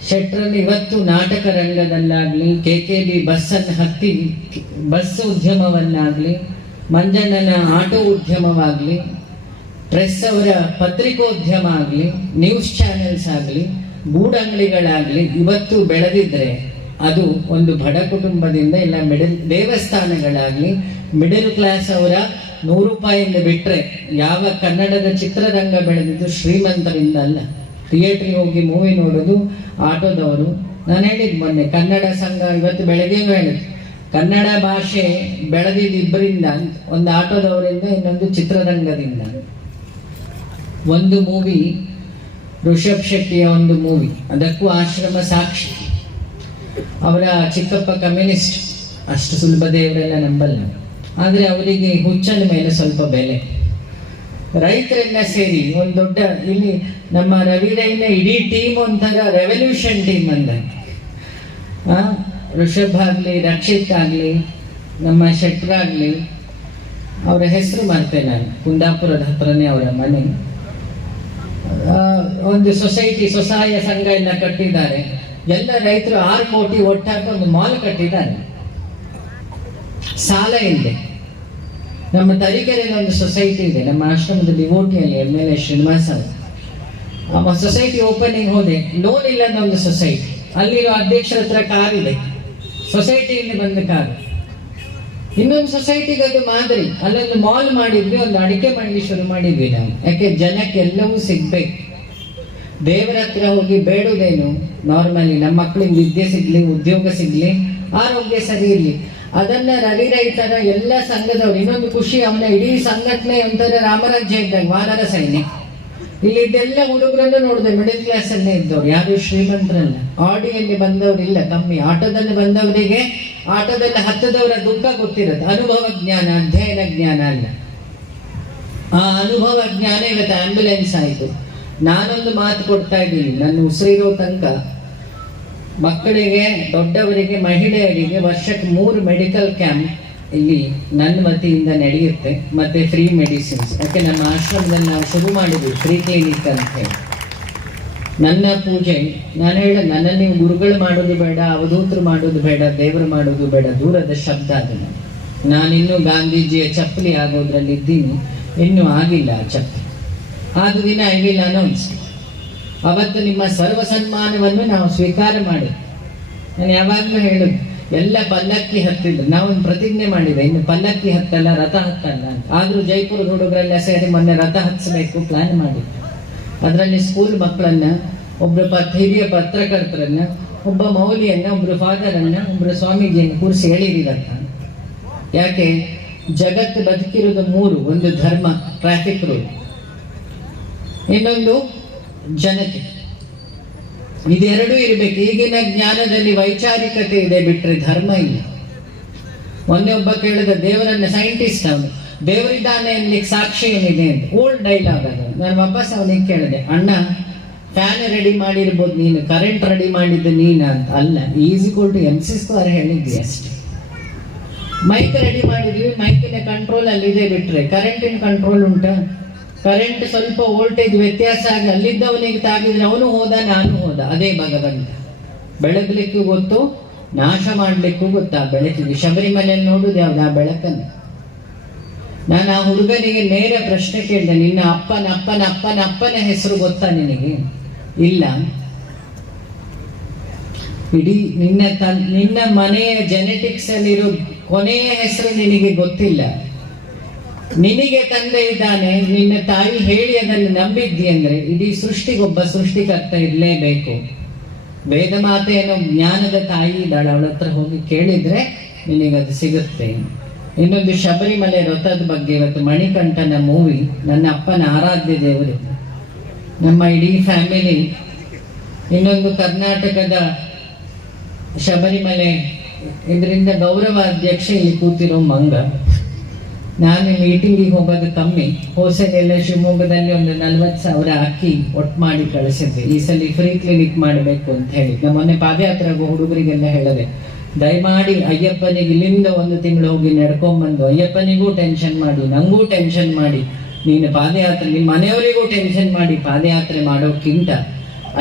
ಶೆಟ್ರಲ್ಲಿ ಇವತ್ತು ನಾಟಕ ರಂಗದಲ್ಲಾಗ್ಲಿ, KKB ಬಸ್ಸನ್ನು ಹತ್ತಿ ಬಸ್ ಉದ್ಯಮವನ್ನಾಗ್ಲಿ, ಮಂಜಣ್ಣನ ಆಟೋ ಉದ್ಯಮವಾಗ್ಲಿ, ಪ್ರೆಸ್ ಅವರ ಪತ್ರಿಕೋದ್ಯಮ ಆಗಲಿ, ನ್ಯೂಸ್ ಚಾನೆಲ್ಸ್ ಆಗಲಿ, ಗೂಡಂಗಡಿಗಳಾಗ್ಲಿ ಇವತ್ತು ಬೆಳೆದಿದ್ರೆ ಅದು ಒಂದು ಬಡ ಕುಟುಂಬದಿಂದ, ಇಲ್ಲ ದೇವಸ್ಥಾನಗಳಾಗ್ಲಿ ಮಿಡಲ್ ಕ್ಲಾಸ್ ಅವರ 100 ರೂಪಾಯಿಂದ ಬಿಟ್ರೆ ಯಾವ ಕನ್ನಡದ ಚಿತ್ರರಂಗ ಬೆಳೆದಿದ್ದು ಶ್ರೀಮಂತರಿಂದ ಅಲ್ಲ. ಥಿಯೇಟ್ರಿಗೆ ಹೋಗಿ ಮೂವಿ ನೋಡೋದು ಆಟೋದವರು. ನಾನು ಹೇಳಿದ್ ಮೊನ್ನೆ, ಕನ್ನಡ ಸಂಘ ಇವತ್ತು ಬೆಳಗ್ಗೆ ಹೇಳಿದ್ರು, ಕನ್ನಡ ಭಾಷೆ ಬೆಳೆದಿದ್ದು ಇಬ್ಬರಿಂದ, ಒಂದು ಆಟೋದವರಿಂದ, ಇನ್ನೊಂದು ಚಿತ್ರರಂಗದಿಂದ. ಒಂದು ಮೂವಿ ಋಷಭ್ ಶೆಟ್ಟಿಯ ಒಂದು ಮೂವಿ, ಅದಕ್ಕೂ ಆಶ್ರಮ ಸಾಕ್ಷಿ. ಅವರ ಚಿಕ್ಕಪ್ಪ ಕಮ್ಯುನಿಸ್ಟ್, ಅಷ್ಟು ಸುಲಭ ದೇವರೆಲ್ಲ ನಂಬಲ್ಲ, ಆದರೆ ಅವರಿಗೆ ಹುಚ್ಚನ ಮೇಲೆ ಸ್ವಲ್ಪ ಬೆಲೆ. ರೈತರೆಲ್ಲ ಸೇರಿ ಒಂದು ದೊಡ್ಡ, ಇಲ್ಲಿ ನಮ್ಮ ರವಿರೈನ ಇಡೀ ಟೀಮ್ ಒಂಥರ ರೆವಲ್ಯೂಷನ್ ಟೀಮ್ ಅಂದ. ಋಷಭ್ ಆಗಲಿ, ರಕ್ಷಿತ್ ಆಗಲಿ, ನಮ್ಮ ಶೆಟ್ರಾಗ್ಲಿ, ಅವರ ಹೆಸರು ಮಾಡ್ತೇನೆ ನಾನು, ಕುಂದಾಪುರದ ಹತ್ರನೇ ಅವರ ಮನೆ. ಒಂದು ಸ್ವಸಹಾಯ ಸಂಘ ಎಲ್ಲ ಕಟ್ಟಿದ್ದಾರೆ. ಎಲ್ಲ ರೈತರು 6 ಕೋಟಿ ಒಟ್ಟಾಗಿ ಒಂದು ಮಾಲ್ ಕಟ್ಟಿದ್ದಾರೆ. ಸಾಲ ಇಲ್ಲದೆ. ನಮ್ಮ ತರೀಕೆರೆಯಲ್ಲಿ ಒಂದು ಸೊಸೈಟಿ ಇದೆ, ನಮ್ಮ ಆಶ್ರಮದ ಡಿವೋಟಿಯಲ್ಲಿ MLA ಶ್ರೀನಿವಾಸ ಅವರು. ಸೊಸೈಟಿ ಓಪನಿಂಗ್ ಹೋದೆ, ಲೋನ್ ಇಲ್ಲ ಅನ್ನೋ ಒಂದು ಸೊಸೈಟಿ. ಅಲ್ಲಿರೋ ಅಧ್ಯಕ್ಷರ ಹತ್ರ ಕಾರ್ ಇದೆ, ಸೊಸೈಟಿಯಿಂದ ಬಂದ ಕಾರು. ಇನ್ನೊಂದು ಸೊಸೈಟಿಗೆ ಅದು ಮಾದರಿ. ಅಲ್ಲೊಂದು ಮಾಲ್ ಮಾಡಿದ್ವಿ, ಒಂದು ಅಡಿಕೆ ಮಂಡಿ ಶುರು ಮಾಡಿದ್ವಿ ನಾವು. ಯಾಕೆ ಜನಕ್ಕೆ ಎಲ್ಲವೂ ಸಿಗ್ಬೇಕು. ದೇವರ ಹತ್ರ ಹೋಗಿ ಬೇಡುವುದೇನು, ನಾರ್ಮಲಿ ನಮ್ಮ ಮಕ್ಕಳಿಗೆ ವಿದ್ಯೆ ಸಿಗ್ಲಿ, ಉದ್ಯೋಗ ಸಿಗ್ಲಿ, ಆರೋಗ್ಯ ಸರಿ ಇರ್ಲಿ. ಅದನ್ನ ರವಿ ರೈತರ ಎಲ್ಲ ಸಂಘದವ್ರು, ಇನ್ನೊಂದು ಖುಷಿ, ಅವನ ಇಡೀ ಸಂಘಟನೆ ಒಂಥರ ರಾಮರಾಜ್ಯ ಇದ್ದಾಗ, ವಾನರ ಸೈನ್ಯ. ಇಲ್ಲಿ ಇದೆಲ್ಲ ಹುಡುಗರನ್ನು ನೋಡಿದೆ, ಮಿಡಲ್ ಕ್ಲಾಸ್ ಅಲ್ಲೇ ಇದ್ದವ್ರು, ಯಾರು ಶ್ರೀಮಂತರಲ್ಲ. ಆಡಿಯಲ್ಲಿ ಬಂದವರಿಲ್ಲ, ಕಮ್ಮಿ. ಆಟೋದಲ್ಲಿ ಬಂದವರಿಗೆ, ಆಟೋದಲ್ಲಿ ಹತ್ತದವರ ದುಃಖ ಗೊತ್ತಿರುತ್ತೆ. ಅನುಭವ ಜ್ಞಾನ, ಅಧ್ಯಯನ ಜ್ಞಾನ ಅಲ್ಲ. ಆ ಅನುಭವ ಜ್ಞಾನ ಇವತ್ತು ಆಂಬ್ಯುಲೆನ್ಸ್ ಆಯಿತು. ನಾನೊಂದು ಮಾತು ಕೊಡ್ತಾ ಇದ್ದೀನಿ, ನನ್ನ ಉಸಿರಿರೋ ತನಕ ಮಕ್ಕಳಿಗೆ, ದೊಡ್ಡವರಿಗೆ, ಮಹಿಳೆಯರಿಗೆ ವರ್ಷಕ್ಕೆ 3 ಮೆಡಿಕಲ್ ಕ್ಯಾಂಪ್ ಇಲ್ಲಿ ನನ್ನ ವತಿಯಿಂದ ನಡೆಯುತ್ತೆ. ಮತ್ತೆ ಫ್ರೀ ಮೆಡಿಸಿನ್ಸ್. ಯಾಕೆ ನಮ್ಮ ಆಶ್ರಮದಲ್ಲಿ ನಾವು ಶುರು ಮಾಡಿದ್ವಿ ಫ್ರೀ ಕ್ಲಿನಿಕ್ ಅಂತ ಹೇಳಿ. ನನ್ನ ಪೂಜೆ, ನಾನು ನನ್ನನ್ನು ನೀವು ಗುರುಗಳು ಮಾಡೋದು ಬೇಡ, ಅವಧೂತರು ಮಾಡೋದು ಬೇಡ, ದೇವರು ಮಾಡೋದು ಬೇಡ, ದೂರದ ಶಬ್ದ ಅದನ್ನು. ನಾನಿನ್ನೂ ಗಾಂಧೀಜಿಯ ಚಪ್ಪಲಿ ಆಗೋದ್ರಲ್ಲಿ ಇದ್ದೀನಿ, ಇನ್ನೂ ಆಗಿಲ್ಲ ಆ ಚಪ್ಪಲಿ. ಆದ ದಿನ ಐ ವಿಲ್ ಅನೌನ್ಸ್. ಅವತ್ತು ನಿಮ್ಮ ಸರ್ವ ಸನ್ಮಾನವನ್ನು ನಾವು ಸ್ವೀಕಾರ ಮಾಡಿ. ನಾನು ಯಾವಾಗಲೂ ಹೇಳುದು, ಎಲ್ಲ ಪಲ್ಲಕ್ಕಿ ಹತ್ತಿದ್ರು. ನಾವೊಂದು ಪ್ರತಿಜ್ಞೆ ಮಾಡಿದೆ, ಇನ್ನು ಪಲ್ಲಕ್ಕಿ ಹತ್ತಲ್ಲ, ರಥ ಹತ್ತಲ್ಲ ಅಂತ. ಆದ್ರೂ ಜೈಪುರದ ಹುಡುಗರೆಲ್ಲ ಸೇರಿ ಮೊನ್ನೆ ರಥ ಹತ್ತಿಸಬೇಕು ಪ್ಲಾನ್ ಮಾಡಿದ್ರು. ಅದರಲ್ಲಿ ಸ್ಕೂಲ್ ಮಕ್ಕಳನ್ನ, ಒಬ್ರು ಹಿರಿಯ ಪತ್ರಕರ್ತರನ್ನ, ಒಬ್ಬ ಮೌಲಿಯನ್ನ, ಒಬ್ರು ಫಾದರನ್ನ, ಒಬ್ರು ಸ್ವಾಮೀಜಿಯನ್ನು ಕೂರಿಸಿ ಹೇಳಿರಿರತ್ತ. ಯಾಕೆ ಜಗತ್ತು ಬದುಕಿರೋದು 3: ಒಂದು ಧರ್ಮ, ಟ್ರಾಫಿಕ್ ರೂಲ್, ಇನ್ನೊಂದು ಜನತೆ. ಇದೆರಡೂ ಇರಬೇಕು. ಈಗಿನ ಜ್ಞಾನದಲ್ಲಿ ವೈಚಾರಿಕತೆ ಇದೆ, ಬಿಟ್ರೆ ಧರ್ಮ ಇಲ್ಲ. ಮೊನ್ನೆ ಒಬ್ಬ ಕೇಳಿದ, ದೇವರನ್ನ ಸೈಂಟಿಸ್ಟ್, ಅವನು ದೇವರಿದ್ದಾನೆ ಅನ್ಲಿಕ್ಕೆ ಸಾಕ್ಷಿ ಏನಿದೆ ಅಂತ. ಓಲ್ಡ್ ಡೈಲಾಗ್ ಅದು. ನಾನು ವಾಪಸ್ ಅವನಿಗೆ ಕೇಳಿದೆ, ಅಣ್ಣ ಫ್ಯಾನ್ ರೆಡಿ ಮಾಡಿರ್ಬೋದು ನೀನು, ಕರೆಂಟ್ ರೆಡಿ ಮಾಡಿದ್ದು ನೀನ ಅಂತ. ಅಲ್ಲ, = MC² ಹೇಳಿದ್ವಿ ಅಷ್ಟೇ. ಮೈಕ್ ರೆಡಿ ಮಾಡಿದ್ವಿ, ಮೈಕಿನ ಕಂಟ್ರೋಲ್ ಅಲ್ಲಿದೆ, ಬಿಟ್ರೆ ಕರೆಂಟಿನ ಕಂಟ್ರೋಲ್ ಉಂಟಾ? ಕರೆಂಟ್ ಸ್ವಲ್ಪ ವೋಲ್ಟೇಜ್ ವ್ಯತ್ಯಾಸ ಆಗಿ ಅಲ್ಲಿದ್ದವನಿಗೆ ತಾಗಿದ್ರೆ ಅವನು ಹೋದ, ನಾನು ಹೋದ. ಅದೇ ಭಗವಂತ. ಬೆಳಗ್ಲಿಕ್ಕೂ ಗೊತ್ತು, ನಾಶ ಮಾಡ್ಲಿಕ್ಕೂ ಗೊತ್ತಾ ಬೆಳಕಿಗೆ. ಶಬರಿಮಲೆಯಲ್ಲಿ ನೋಡುದು ಯಾವ್ದು? ಆ ಬೆಳಕನ್ನು. ನಾನು ಆ ಹುಡುಗನಿಗೆ ನೇರ ಪ್ರಶ್ನೆ ಕೇಳಿದೆ, ನಿನ್ನ ಅಪ್ಪನ ಹೆಸರು ಗೊತ್ತಾ ನಿನಗೆ? ಇಲ್ಲ. ಇಡೀ ನಿನ್ನ ಮನೆಯ ಜೆನೆಟಿಕ್ಸ್ ಅಲ್ಲಿರೋ ಕೊನೆಯ ಹೆಸರು ನಿನಗೆ ಗೊತ್ತಿಲ್ಲ. ನಿನಗೆ ತಂದೆ ಇದ್ದಾನೆ, ನಿನ್ನ ತಾಯಿ ಹೇಳಿ ಅದನ್ನು ನಂಬಿದ್ದಿ ಅಂದ್ರೆ ಇಡೀ ಸೃಷ್ಟಿಗೊಬ್ಬ ಸೃಷ್ಟಿಕರ್ತ ಇರಲೇಬೇಕು. ವೇದ ಮಾತೆ ಅನ್ನೋ ಜ್ಞಾನದ ತಾಯಿ ಇದ್ದಾಳೆ, ಅವಳ ಹತ್ರ ಹೋಗಿ ಕೇಳಿದ್ರೆ ನಿನಗದು ಸಿಗುತ್ತೆ. ಇನ್ನೊಂದು ಶಬರಿಮಲೆ ವ್ರತದ ಬಗ್ಗೆ. ಇವತ್ತು ಮಣಿಕಂಠನ ಮೂವಿ, ನನ್ನ ಅಪ್ಪನ ಆರಾಧ್ಯ ದೇವರು, ನಮ್ಮ ಇಡೀ ಫ್ಯಾಮಿಲಿ. ಇನ್ನೊಂದು ಕರ್ನಾಟಕದ ಶಬರಿಮಲೆ ಇದರಿಂದ ಗೌರವ ಅಧ್ಯಕ್ಷ ಇಲ್ಲಿ ಕೂತಿರೋ ಮಂಗ. ನಾನು ಮೀಟಿಂಗಿಗೆ ಹೋಗೋದು ಕಮ್ಮಿ. ಹೋಸೆಗೆಲ್ಲ ಶಿವಮೊಗ್ಗದಲ್ಲಿ ಒಂದು 40,000 ಹಾಕಿ ಒಟ್ಟು ಮಾಡಿ ಕಳಿಸಿದ್ವಿ. ಈ ಸಲ ಫ್ರೀ ಕ್ಲಿನಿಕ್ ಮಾಡಬೇಕು ಅಂತ ಹೇಳಿ. ನಮ್ಮ ಮೊನ್ನೆ ಪಾದಯಾತ್ರೆಗೂ ಹುಡುಗರಿಗೆಲ್ಲ ಹೇಳಿದೆ, ದಯಮಾಡಿ ಅಯ್ಯಪ್ಪನಿಗೆ ಇಲ್ಲಿಂದ 1 ತಿಂಗಳು ಹೋಗಿ ನಡ್ಕೊಂಡ್ಬಂದು ಅಯ್ಯಪ್ಪನಿಗೂ ಟೆನ್ಷನ್ ಮಾಡಿ, ನಂಗೂ ಟೆನ್ಷನ್ ಮಾಡಿ, ನೀನು ಪಾದಯಾತ್ರೆ ನಿಮ್ಮ ಮನೆಯವರಿಗೂ ಟೆನ್ಷನ್ ಮಾಡಿ ಪಾದಯಾತ್ರೆ ಮಾಡೋಕ್ಕಿಂತ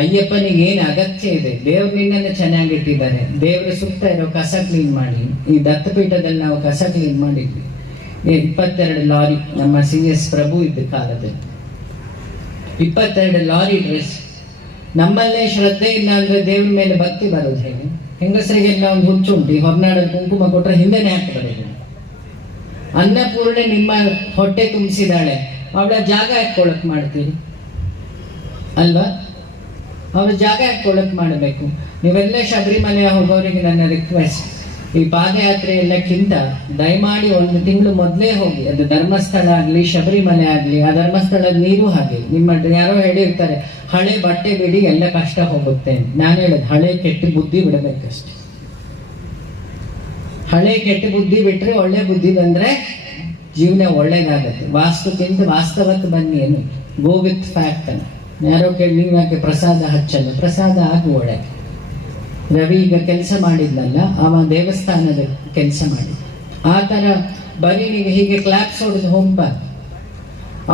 ಅಯ್ಯಪ್ಪನಿಗೆ ಏನು ಅಗತ್ಯ ಇದೆ, ದೇವ್ರು ನಿನ್ನನ್ನು ಚೆನ್ನಾಗಿಟ್ಟಿದ್ದಾರೆ, ದೇವ್ರ ಸುತ್ತ ಇರೋ ಕಸ ಕ್ಲೀನ್ ಮಾಡಿ. ಈ ದತ್ತಪೀಠದಲ್ಲಿ ನಾವು ಕಸ ಕ್ಲೀನ್ ಮಾಡಿದ್ವಿ. 22 ಲಾರಿ, ನಮ್ಮ CS ಪ್ರಭು ಇದ್ದ ಕಾಲದಲ್ಲಿ 22 ಲಾರಿ ಡ್ರೆಸ್. ನಮ್ಮಲ್ಲೇ ಶ್ರದ್ಧೆ ಇಲ್ಲ ಅಂದ್ರೆ ದೇವ್ರ ಮೇಲೆ ಭಕ್ತಿ ಬರೋದು ಹೇಗೆ? ಹೆಂಗಸರಿಗೆಲ್ಲ ಒಂದು ಹುಚ್ಚುಂಟು, ಹೊರನಾಡಲ್ಲಿ ಕುಂಕುಮ ಕೊಟ್ಟರೆ ಹಿಂದೆನೆ ಹಾಕಿ ಬರೋದು. ಅನ್ನಪೂರ್ಣೆ ನಿಮ್ಮ ಹೊಟ್ಟೆ ತುಂಬಿಸಿದಾಳೆ, ಅವಳ ಜಾಗ ಹಾಕೊಳಕ್ ಮಾಡ್ತೀರಿ ಅಲ್ವಾ? ಅವಳ ಜಾಗ ಹಾಕೊಳಕ್ ಮಾಡಬೇಕು. ನೀವೆಲ್ಲ ಶಬರಿಮಲೆ ಹೋಗೋರಿಗೆ ನನ್ನ ರಿಕ್ವೆಸ್ಟ್, ಈ ಪಾದಯಾತ್ರೆ ಎಲ್ಲಕ್ಕಿಂತ ದಯಮಾಡಿ 1 ತಿಂಗಳು ಮೊದಲೇ ಹೋಗಿ. ಅದು ಧರ್ಮಸ್ಥಳ ಆಗ್ಲಿ, ಶಬರಿಮಲೆ ಆಗ್ಲಿ, ಆ ಧರ್ಮಸ್ಥಳದ ನೀರು ಹಾಗೆ. ನಿಮ್ಮ ಯಾರೋ ಹೇಳಿರ್ತಾರೆ ಹಳೆ ಬಟ್ಟೆ ಬಿಡಿ ಎಲ್ಲ ಕಷ್ಟ ಹೋಗುತ್ತೆ. ನಾನು ಹೇಳೋದು ಹಳೆ ಕೆಟ್ಟ ಬುದ್ಧಿ ಬಿಡಬೇಕಷ್ಟೆ. ಹಳೆ ಕೆಟ್ಟ ಬುದ್ಧಿ ಬಿಟ್ರೆ ಒಳ್ಳೆ ಬುದ್ಧಿ ಬಂದ್ರೆ ಜೀವನ ಒಳ್ಳೇದಾಗತ್ತೆ. ವಾಸ್ತುಕ್ಕಿಂತ ವಾಸ್ತವಕ್ಕೆ ಬನ್ನಿ ಏನು, ಗೋ ವಿತ್ ಫ್ಯಾಕ್ಟ್ ಅನ್ನ. ಯಾರೋ ಕೇಳಿ ನೀವು ಯಾಕೆ ಪ್ರಸಾದ ಹಚ್ಚಲ್ಲ? ಪ್ರಸಾದ ಆಗು ಒಳ್ಳೆ. ರವಿ ಈಗ ಕೆಲಸ ಮಾಡಿದ್ನಲ್ಲ, ಅವ ದೇವಸ್ಥಾನದ ಕೆಲಸ ಮಾಡಿದ. ಆ ತರ ಬರೀ ನೀವು ಹೀಗೆ ಕ್ಲಾಪ್ಸ್ ಹೊಡೆದು ಹೋಗ್ಬಾರ್ದು.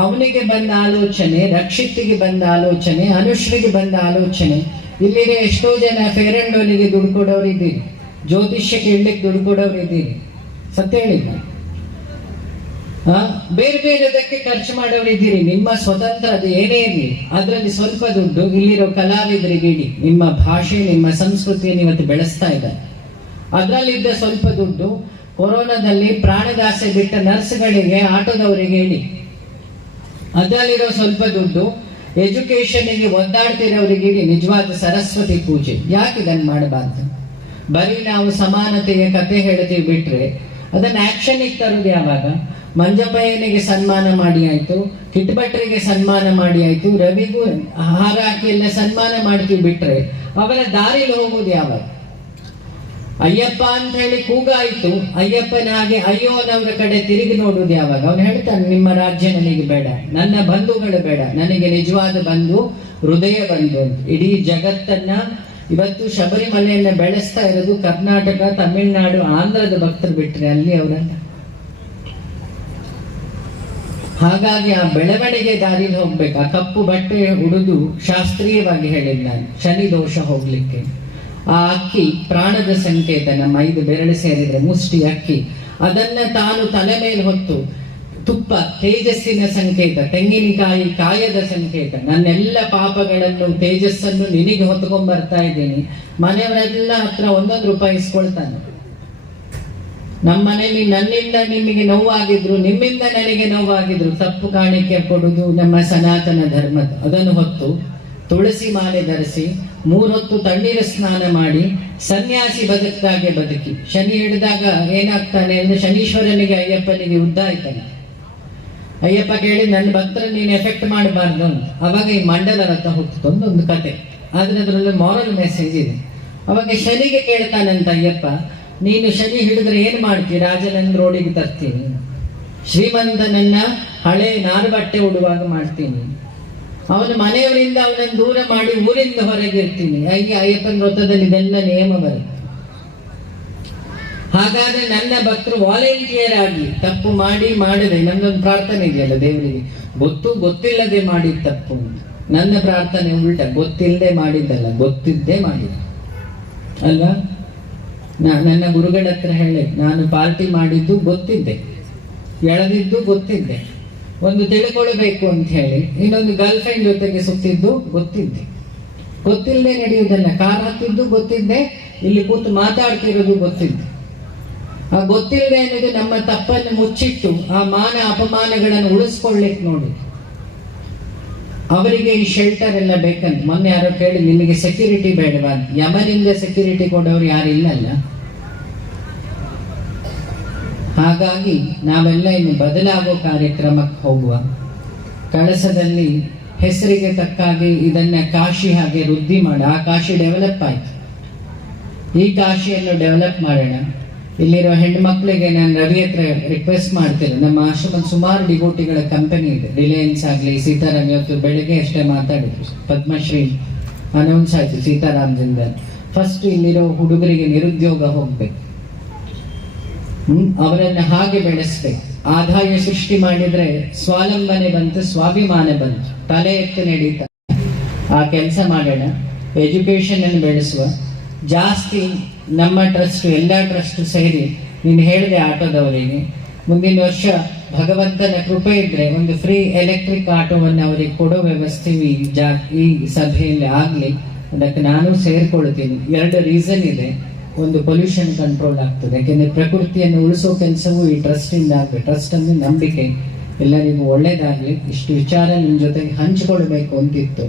ಅವನಿಗೆ ಬಂದ ಆಲೋಚನೆ, ರಕ್ಷಿತಿಗೆ ಬಂದ ಆಲೋಚನೆ, ಅನುಶ್ರೀಗೆ ಬಂದ ಆಲೋಚನೆ. ಇಲ್ಲಿರೋ ಎಷ್ಟೋ ಜನ ಫೇರ್ ಅಂಡ್ ಲವ್ಲಿಗೆ ದುಡ್ಡು ಕೊಡೋರು ಇದ್ದೀರಿ, ಜ್ಯೋತಿಷ್ಯಕ್ಕೆ ಇಡ್ಲಿಕ್ಕೆ ದುಡ್ಡು ಕೊಡೋರು ಇದ್ದೀರಿ, ಸತ್ಯ ಹೇಳಿಲ್ಲ. ಬೇರೆ ಬೇರೆದಕ್ಕೆ ಖರ್ಚು ಮಾಡೋರಿದ್ದೀರಿ, ನಿಮ್ಮ ಸ್ವತಂತ್ರ ಅದು ಏನೇ ಇರಲಿ, ಅದರಲ್ಲಿ ಸ್ವಲ್ಪ ದುಡ್ಡು ಇಲ್ಲಿರೋ ಕಲಾವಿದರಿಗೆ ಇಡಿ. ನಿಮ್ಮ ಭಾಷೆ, ನಿಮ್ಮ ಸಂಸ್ಕೃತಿಯನ್ನು ಇವತ್ತು ಬೆಳೆಸ್ತಾ ಇದ್ದಾರೆ. ಅದರಲ್ಲಿದ್ದ ಸ್ವಲ್ಪ ದುಡ್ಡು ಕೊರೋನಾದಲ್ಲಿ ಪ್ರಾಣದಾಸೆ ಬಿಟ್ಟ ನರ್ಸ್ಗಳಿಗೆ, ಆಟೋದವರಿಗೆ ಇಡಿ. ಅದರಲ್ಲಿರೋ ಸ್ವಲ್ಪ ದುಡ್ಡು ಎಜುಕೇಶನ್ಗೆ ಒದ್ದಾಡ್ತಿರೋರಿಗೆ ಇಡಿ. ನಿಜವಾದ ಸರಸ್ವತಿ ಪೂಜೆ. ಯಾಕೆ ಇದನ್ನು ಮಾಡಬಾರ್ದು? ಬರೀ ನಾವು ಸಮಾನತೆಯ ಕತೆ ಹೇಳ್ತೀವಿ ಬಿಟ್ರೆ ಅದನ್ನ ಆಕ್ಷನ್ಗೆ ತರೋದು ಯಾವಾಗ? ಮಂಜಪ್ಪಯ್ಯನಿಗೆ ಸನ್ಮಾನ ಮಾಡಿ ಆಯ್ತು, ಕಿಟ್ಭಟ್ರಿಗೆ ಸನ್ಮಾನ ಮಾಡಿ ಆಯ್ತು, ರವಿಗೂ ಹಾರ ಹಾಕಿ ಎಲ್ಲ ಸನ್ಮಾನ ಮಾಡ್ತೀವಿ ಬಿಟ್ರೆ ಅವರ ದಾರಿಲಿ ಹೋಗುದು ಯಾವಾಗ? ಅಯ್ಯಪ್ಪ ಅಂತ ಹೇಳಿ ಕೂಗಾಯ್ತು, ಅಯ್ಯಪ್ಪನ ಹಾಗೆ ಅಯ್ಯೋನವರ ಕಡೆ ತಿರುಗಿ ನೋಡುದು ಯಾವಾಗ? ಅವನು ಹೇಳ್ತಾನೆ, ನಿಮ್ಮ ರಾಜ್ಯ ನನಗೆ ಬೇಡ, ನನ್ನ ಬಂಧುಗಳು ಬೇಡ, ನನಗೆ ನಿಜವಾದ ಬಂಧು ಹೃದಯ ಬಂಧು ಅಂತ. ಇಡೀ ಜಗತ್ತನ್ನ ಇವತ್ತು ಶಬರಿಮಲೆಯನ್ನ ಬೆಳೆಸ್ತಾ ಇರೋದು ಕರ್ನಾಟಕ, ತಮಿಳುನಾಡು, ಆಂಧ್ರದ ಭಕ್ತರು ಬಿಟ್ರೆ ಅಲ್ಲಿ ಅವರಲ್ಲ. ಹಾಗಾಗಿ ಆ ಬೆಳವಣಿಗೆ ದಾರಿಲಿ ಹೋಗ್ಬೇಕು. ಆ ಕಪ್ಪು ಬಟ್ಟೆ ಉಡುದು ಶಾಸ್ತ್ರೀಯವಾಗಿ ಹೇಳಿದ್ ನಾನು, ಶನಿ ದೋಷ ಹೋಗ್ಲಿಕ್ಕೆ. ಆ ಅಕ್ಕಿ ಪ್ರಾಣದ ಸಂಕೇತ, ನಮ್ಮ 5 ಬೆರಳು ಸೇರಿದ್ರೆ ಮುಷ್ಟಿ ಅಕ್ಕಿ, ಅದನ್ನ ತಾನು ತಲೆ ಮೇಲೆ ಹೊತ್ತು, ತುಪ್ಪ ತೇಜಸ್ಸಿನ ಸಂಕೇತ, ತೆಂಗಿನಕಾಯಿ ಕಾಯದ ಸಂಕೇತ, ನನ್ನೆಲ್ಲ ಪಾಪಗಳನ್ನು ತೇಜಸ್ಸನ್ನು ನಿನಗೆ ಹೊತ್ಕೊಂಡ್ ಬರ್ತಾ ಇದ್ದೀನಿ. ಮನೆಯವರೆಲ್ಲ ಹತ್ರ 1 ರೂಪಾಯಿ ಇಸ್ಕೊಳ್ತಾನೆ. ನಮ್ಮ ಮನೆಯಲ್ಲಿ ನನ್ನಿಂದ ನಿಮಗೆ ನೋವಾಗಿದ್ರು, ನಿಮ್ಮಿಂದ ನನಗೆ ನೋವಾಗಿದ್ರು, ತಪ್ಪು ಕಾಣಿಕೆ ಕೊಡುದು ನಮ್ಮ ಸನಾತನ ಧರ್ಮದ. ಅದನ್ನು ಹೊತ್ತು ತುಳಸಿ ಮಾಲೆ ಧರಿಸಿ 3 ಹೊತ್ತು ತಣ್ಣೀರು ಸ್ನಾನ ಮಾಡಿ ಸನ್ಯಾಸಿ ಬದುಕಿದಾಗೆ ಬದುಕಿ. ಶನಿ ಹಿಡಿದಾಗ ಏನಾಗ್ತಾನೆ ಅಂದ್ರೆ ಶನೀಶ್ವರನಿಗೆ ಅಯ್ಯಪ್ಪನಿಗೆ ಯುದ್ಧ ಆಯ್ತಾನೆ. ಅಯ್ಯಪ್ಪ ಕೇಳಿ, ನನ್ನ ಭಕ್ತರ ನೀನು ಎಫೆಕ್ಟ್ ಮಾಡಬಾರ್ದು ಅಂತ. ಅವಾಗ ಈ ಮಂಡಲ ರಥ ಹುಟ್ಟುತ್ತೊಂದು ಒಂದು ಕತೆ, ಆದ್ರೆ ಅದರಲ್ಲಿ ಮಾರಲ್ ಮೆಸೇಜ್ ಇದೆ. ಅವಾಗ ಶನಿಗೆ ಕೇಳ್ತಾನಂತ ಅಯ್ಯಪ್ಪ, ನೀನು ಶನಿ ಹಿಡಿದ್ರೆ ಏನ್ ಮಾಡ್ತೀವಿ? ರಾಜನನ್ನ ರೋಡಿಗೆ ತರ್ತೀನಿ, ಶ್ರೀಮಂತನನ್ನ ಹಳೆ ನಾರು ಬಟ್ಟೆ ಉಡುವಾಗ ಮಾಡ್ತೀನಿ, ಅವನ ಮನೆಯವರಿಂದ ಅವನನ್ನು ದೂರ ಮಾಡಿ ಊರಿಂದ ಹೊರಗಿರ್ತೀನಿ. ಹಾಗೆ ಅಯ್ಯಪ್ಪನ ವ್ರತದಲ್ಲಿ ಇದೆಲ್ಲ ನಿಯಮ ಬರುತ್ತೆ. ಹಾಗಾದ್ರೆ ನನ್ನ ಭಕ್ತರು ವಾಲಂಟಿಯರ್ ಆಗಿ ತಪ್ಪು ಮಾಡದೆ, ನನ್ನೊಂದು ಪ್ರಾರ್ಥನೆ ಇದೆಯಲ್ಲ ದೇವರಿಗೆ, ಗೊತ್ತಿಲ್ಲದೆ ಮಾಡಿದ ತಪ್ಪು. ನನ್ನ ಪ್ರಾರ್ಥನೆ ಉಲ್ಟ, ಗೊತ್ತಿಲ್ಲದೆ ಮಾಡಿದ್ದಲ್ಲ, ಗೊತ್ತಿದ್ದೇ ಮಾಡಿದ ಅಲ್ವಾ? ನನ್ನ ಗುರುಗಳ ಹತ್ರ ಹೇಳಿ, ನಾನು ಪಾರ್ಟಿ ಮಾಡಿದ್ದು ಗೊತ್ತಿದ್ದೆ, ಎಳೆದಿದ್ದು ಗೊತ್ತಿದ್ದೆ, ಒಂದು ತಿಳ್ಕೊಳ್ಬೇಕು ಅಂತ ಹೇಳಿ ಇನ್ನೊಂದು ಗರ್ಲ್ ಫ್ರೆಂಡ್ ಜೊತೆಗೆ ಸುತ್ತಿದ್ದು ಗೊತ್ತಿದ್ದೆ, ಗೊತ್ತಿಲ್ಲದೆ ನಡೆಯುವುದಲ್ಲ, ಕಾರ್ ಹತ್ತಿದ್ದು ಗೊತ್ತಿದ್ದೆ, ಇಲ್ಲಿ ಕೂತು ಮಾತಾಡ್ತಿರೋದು ಗೊತ್ತಿದ್ದೆ. ಆ ಗೊತ್ತಿಲ್ಲದೆ ಅನ್ನೋದು ನಮ್ಮ ತಪ್ಪನ್ನು ಮುಚ್ಚಿಟ್ಟು ಆ ಮಾನ ಅಪಮಾನಗಳನ್ನು ಉಳಿಸ್ಕೊಳ್ಳಿಕ್ ನೋಡಿ. ಅವರಿಗೆ ಈ ಶೆಲ್ಟರ್ ಎಲ್ಲ ಬೇಕಂತ. ಮೊನ್ನೆ ಯಾರೋ ಕೇಳಿ, ನಿಮಗೆ ಸೆಕ್ಯೂರಿಟಿ ಬೇಡವಾ? ಯಮನಿಂದ ಸೆಕ್ಯೂರಿಟಿ ಕೊಡೋರು ಯಾರು ಇಲ್ಲಲ್ಲ. ಹಾಗಾಗಿ ನಾವೆಲ್ಲ ಇನ್ನು ಬದಲಾಗೋ ಕಾರ್ಯಕ್ರಮಕ್ಕೆ ಹೋಗುವ. ಕಳಸದಲ್ಲಿ ಹೆಸರಿಗೆ ತಕ್ಕಾಗಿ ಇದನ್ನ ಕಾಶಿ ಹಾಗೆ ವೃದ್ಧಿ ಮಾಡ. ಆ ಕಾಶಿ ಡೆವಲಪ್ ಆಯ್ತು, ಈ ಕಾಶಿಯನ್ನು ಡೆವಲಪ್ ಮಾಡೋಣ. ಇಲ್ಲಿರೋ ಹೆಣ್ಮಕ್ಳಿಗೆ ನಾನು ರವಿ ಹತ್ರ ರಿಕ್ವೆಸ್ಟ್ ಮಾಡ್ತೇನೆ, ನಮ್ಮ ಆಶ್ರಮದ ಸುಮಾರು ಡಿವೋಟಿಗಳ ಕಂಪನಿ ಇದೆ, ರಿಲಯನ್ಸ್ ಆಗಲಿ, ಸೀತಾರಾಮ್. ಇವತ್ತು ಬೆಳಗ್ಗೆ ಅಷ್ಟೇ ಮಾತಾಡಿದ್ರು, ಪದ್ಮಶ್ರೀ ಅನೌನ್ಸ್ ಆಯ್ತು ಸೀತಾರಾಮ್ದಿಂದ. ಫಸ್ಟ್ ಇಲ್ಲಿರೋ ಹುಡುಗರಿಗೆ ನಿರುದ್ಯೋಗ ಹೋಗ್ಬೇಕು, ಅವರನ್ನ ಹಾಗೆ ಬೆಳೆಸ್ಬೇಕು. ಆದಾಯ ಸೃಷ್ಟಿ ಮಾಡಿದ್ರೆ ಸ್ವಾವಲಂಬನೆ ಬಂತು, ಸ್ವಾಭಿಮಾನ ಬಂತು, ತಲೆ ಎತ್ತು ನಡೀತಾ. ಆ ಕೆಲಸ ಮಾಡೋಣ. ಎಜುಕೇಶನ್ ಅನ್ನು ಬೆಳೆಸುವ. ಜಾಸ್ತಿ ನಮ್ಮ ಟ್ರಸ್ಟ್, ಎಲ್ಲ ಟ್ರಸ್ಟ್ ಸೇರಿ ನೀನು ಹೇಳಿದೆ ಆಟೋದವರಿಗೆ, ಮುಂದಿನ ವರ್ಷ ಭಗವಂತನ ಕೃಪೆ ಇದ್ರೆ ಒಂದು ಫ್ರೀ ಎಲೆಕ್ಟ್ರಿಕ್ ಆಟೋವನ್ನು ಅವರಿಗೆ ಕೊಡೋ ವ್ಯವಸ್ಥೆ ಈ ಸಭೆಯಲ್ಲಿ ಆಗ್ಲಿ. ಅದಕ್ಕೆ ನಾನು ಸೇರ್ಕೊಳ್ತೀನಿ. 2 ರೀಸನ್ ಇದೆ. ಒಂದು ಪೊಲ್ಯೂಷನ್ ಕಂಟ್ರೋಲ್ ಆಗ್ತದೆ, ಯಾಕೆಂದ್ರೆ ಪ್ರಕೃತಿಯನ್ನು ಉಳಿಸೋ ಕೆಲಸವೂ ಈ ಟ್ರಸ್ಟ್ ಇಂದ ಆಗ್ಬೇಕು. ಟ್ರಸ್ಟ್ ಅಂದ್ರೆ ನಂಬಿಕೆ, ಎಲ್ಲರಿಗೂ ಒಳ್ಳೇದಾಗ್ಲಿ. ಇಷ್ಟು ವಿಚಾರ ನಿಮ್ ಜೊತೆಗೆ ಹಂಚಿಕೊಳ್ಬೇಕು ಅಂತಿತ್ತು.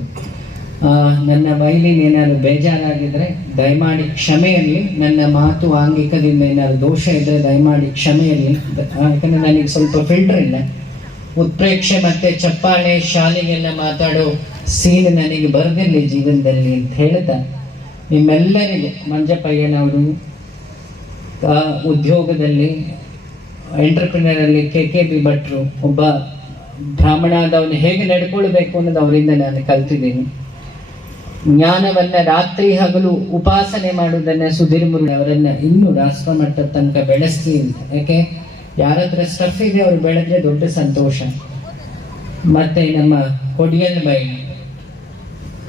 ನನ್ನ ವೈಲಿನ್ ಏನಾದ್ರು ಬೇಜಾರಾಗಿದ್ರೆ ದಯಮಾಡಿ ಕ್ಷಮೆಯಲ್ಲಿ. ನನ್ನ ಮಾತು ಆಂಗಿಕದಿಂದ ಏನಾದ್ರು ದೋಷ ಇದ್ರೆ ದಯಮಾಡಿ ಕ್ಷಮೆಯಲ್ಲಿ. ಯಾಕಂದ್ರೆ ನನಗೆ ಸ್ವಲ್ಪ ಫಿಲ್ಟರ್ ಇಲ್ಲ. ಉತ್ಪ್ರೇಕ್ಷೆ ಮತ್ತೆ ಚಪ್ಪಾಳೆ ಶಾಲೆಗೆಲ್ಲ ಮಾತಾಡೋ ಸೀನ್ ನನಗೆ ಬರದಿಲ್ಲ ಜೀವನದಲ್ಲಿ ಅಂತ ಹೇಳ್ತಾ, ನಿಮ್ಮೆಲ್ಲರಿಗೂ ಮಂಜಪ್ಪಯ್ಯನವರು ಉದ್ಯೋಗದಲ್ಲಿ ಎಂಟರ್ಪ್ರಿನರ್ ಅಲ್ಲಿ KKB ಭಟ್ರು ಒಬ್ಬ ಬ್ರಾಹ್ಮಣದವನು ಹೇಗೆ ನಡ್ಕೊಳ್ಬೇಕು ಅನ್ನೋದು ಅವರಿಂದ ನಾನು ಕಲ್ತಿದ್ದೀನಿ. ಜ್ಞಾನವನ್ನ ರಾತ್ರಿ ಹಗಲು ಉಪಾಸನೆ ಮಾಡುವುದನ್ನ ಸುಧೀರ್ ಮುರುಳಿ ಅವರನ್ನ ಇನ್ನೂ ರಾಷ್ಟ್ರ ಮಟ್ಟದ ತನಕ ಬೆಳೆಸ್ತೀನಿ ಅಂತ. ಯಾಕೆ ಯಾರ ಹತ್ರ ಸ್ಟಫ್ ಇದೆ ಅವ್ರು ಬೆಳೆದ್ರೆ ದೊಡ್ಡ ಸಂತೋಷ. ಮತ್ತೆ ನಮ್ಮ ಕೊಡಿಯಲ್ ಬೈ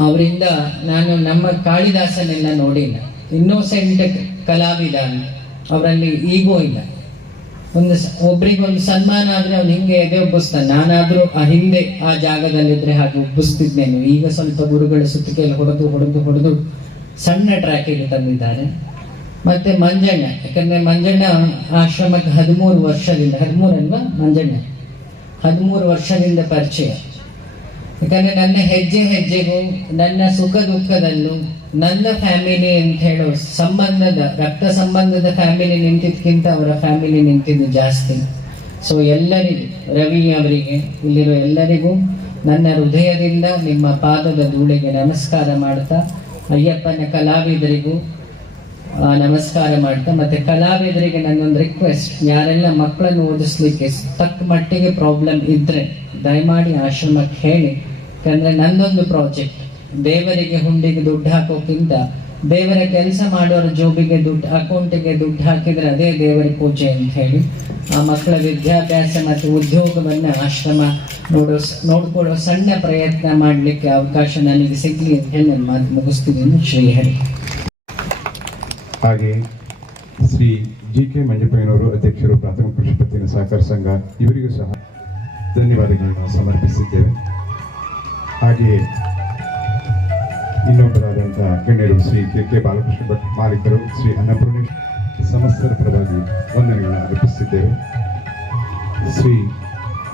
ಅವರಿಂದ ನಾನು ನಮ್ಮ ಕಾಳಿದಾಸನೆಲ್ಲ ನೋಡಿಲ್ಲ. ಇನ್ನೋಸೆಂಟ್ ಕಲಾವಿದ, ಅವರಲ್ಲಿ ಈಗೋ ಇಲ್ಲ. ಒಬ್ರಿಗೊಂದು ಸನ್ಮಾನ ಆದ್ರೆ ಅವ್ನು ಹಿಂಗೆ ಎದೆ ಉಬ್ಬಿಸ್ತಾನೆ. ನಾನಾದ್ರೂ ಆ ಹಿಂದೆ ಆ ಜಾಗದಲ್ಲಿದ್ರೆ ಹಾಗೆ ಉಬ್ಬಿಸ್ತಿದ್ದೇನೆ. ಈಗ ಸ್ವಲ್ಪ ಗುರುಗಳ ಸುತ್ತಿಗೆಯಲ್ಲಿ ಹೊಡೆದು ಸಣ್ಣ ಟ್ರ್ಯಾಕಿಗೆ ತಂದಿದ್ದಾರೆ. ಮತ್ತೆ ಮಂಜಣ್ಣ, ಯಾಕಂದ್ರೆ ಮಂಜಣ್ಣ ಆಶ್ರಮಕ್ಕೆ 13 ವರ್ಷದಿಂದ 13 ವರ್ಷದಿಂದ ಪರಿಚಯ. ಯಾಕಂದ್ರೆ ನನ್ನ ಹೆಜ್ಜೆಗೂ ನನ್ನ ಸುಖ ದುಃಖದಲ್ಲೂ ನನ್ನ ಫ್ಯಾಮಿಲಿ ಅಂತ ಹೇಳೋ ರಕ್ತ ಸಂಬಂಧದ ಫ್ಯಾಮಿಲಿ ನಿಂತಿದ್ಕಿಂತ ಅವರ ಫ್ಯಾಮಿಲಿ ನಿಂತಿದ್ದು ಜಾಸ್ತಿ. ಸೊ ಎಲ್ಲರಿಗೂ, ರವಿ ಅವರಿಗೆ, ಇಲ್ಲಿರೋ ಎಲ್ಲರಿಗೂ ನನ್ನ ಹೃದಯದಿಂದ ನಿಮ್ಮ ಪಾದದ ಧೂಳಿಗೆ ನಮಸ್ಕಾರ ಮಾಡ್ತಾ, ಅಯ್ಯಪ್ಪನ ಕಲಾವಿದರಿಗೂ ನಮಸ್ಕಾರ ಮಾಡ್ತಾ, ಮತ್ತೆ ಕಲಾವಿದರಿಗೆ ನನ್ನೊಂದು ರಿಕ್ವೆಸ್ಟ್, ಯಾರೆಲ್ಲ ಮಕ್ಕಳನ್ನು ಓದಿಸ್ಲಿಕ್ಕೆ ತಕ್ಕ ಮಟ್ಟಿಗೆ ಪ್ರಾಬ್ಲಮ್ ಇದ್ರೆ ದಯಮಾಡಿ ಆಶ್ರಮಕ್ಕೆ ಹೇಳಿ. ಯಾಕಂದ್ರೆ ನನ್ನೊಂದು ಪ್ರಾಜೆಕ್ಟ್ ದೇವರಿಗೆ ಹುಂಡಿಗೆ ದುಡ್ಡು ಹಾಕೋಕ್ಕಿಂತ ದೇವರ ಕೆಲಸ ಮಾಡೋರ ಜೋಬಿಗೆ ಅಕೌಂಟಿಗೆ ದುಡ್ಡು ಹಾಕಿದ್ರೆ ಅದೇ ದೇವರ ಪೂಜೆ ಅಂತ ಹೇಳಿ ಆ ಮಕ್ಕಳ ವಿದ್ಯಾಭ್ಯಾಸ ಮತ್ತು ಉದ್ಯೋಗವನ್ನ ಆಶ್ರಮ ನೋಡ್ಕೊಳ್ಳೋ ಸಣ್ಣ ಪ್ರಯತ್ನ ಮಾಡಲಿಕ್ಕೆ ಅವಕಾಶ ನನಗೆ ಸಿಗ್ಲಿ ಅಂತ ಹೇಳಿ ನಾನು ಮಾತು ಮುಗಿಸ್ತಿದ್ದೀನಿ. ಶ್ರೀಹರಿ. ಹಾಗೆ ಶ್ರೀ GK ಮಂಜಪ್ಪಯ್ಯನವರು, ಅಧ್ಯಕ್ಷರು, ಪ್ರಾಥಮಿಕ ಕೃಷಿ ಪತ್ತಿನ ಸಹಕಾರ ಸಂಘ, ಇವರಿಗೂ ಸಹ ಧನ್ಯವಾದಗಳನ್ನು ಸಮರ್ಪಿಸಿದ್ದೇವೆ. ಹಾಗೆಯೇ ಇನ್ನೊಬ್ಬರಾದಂತಹ ಗಣ್ಯರು ಶ್ರೀ KK ಬಾಲಕೃಷ್ಣ ಭಟ್ ಮಾಲೀಕರು, ಶ್ರೀ ಅನ್ನಪೂರ್ಣೇಶ್ ಸಮಸ್ತರ ಪರವಾಗಿ ವಂದನೆಗಳನ್ನು ಅರ್ಪಿಸಿದ್ದೇವೆ. ಶ್ರೀ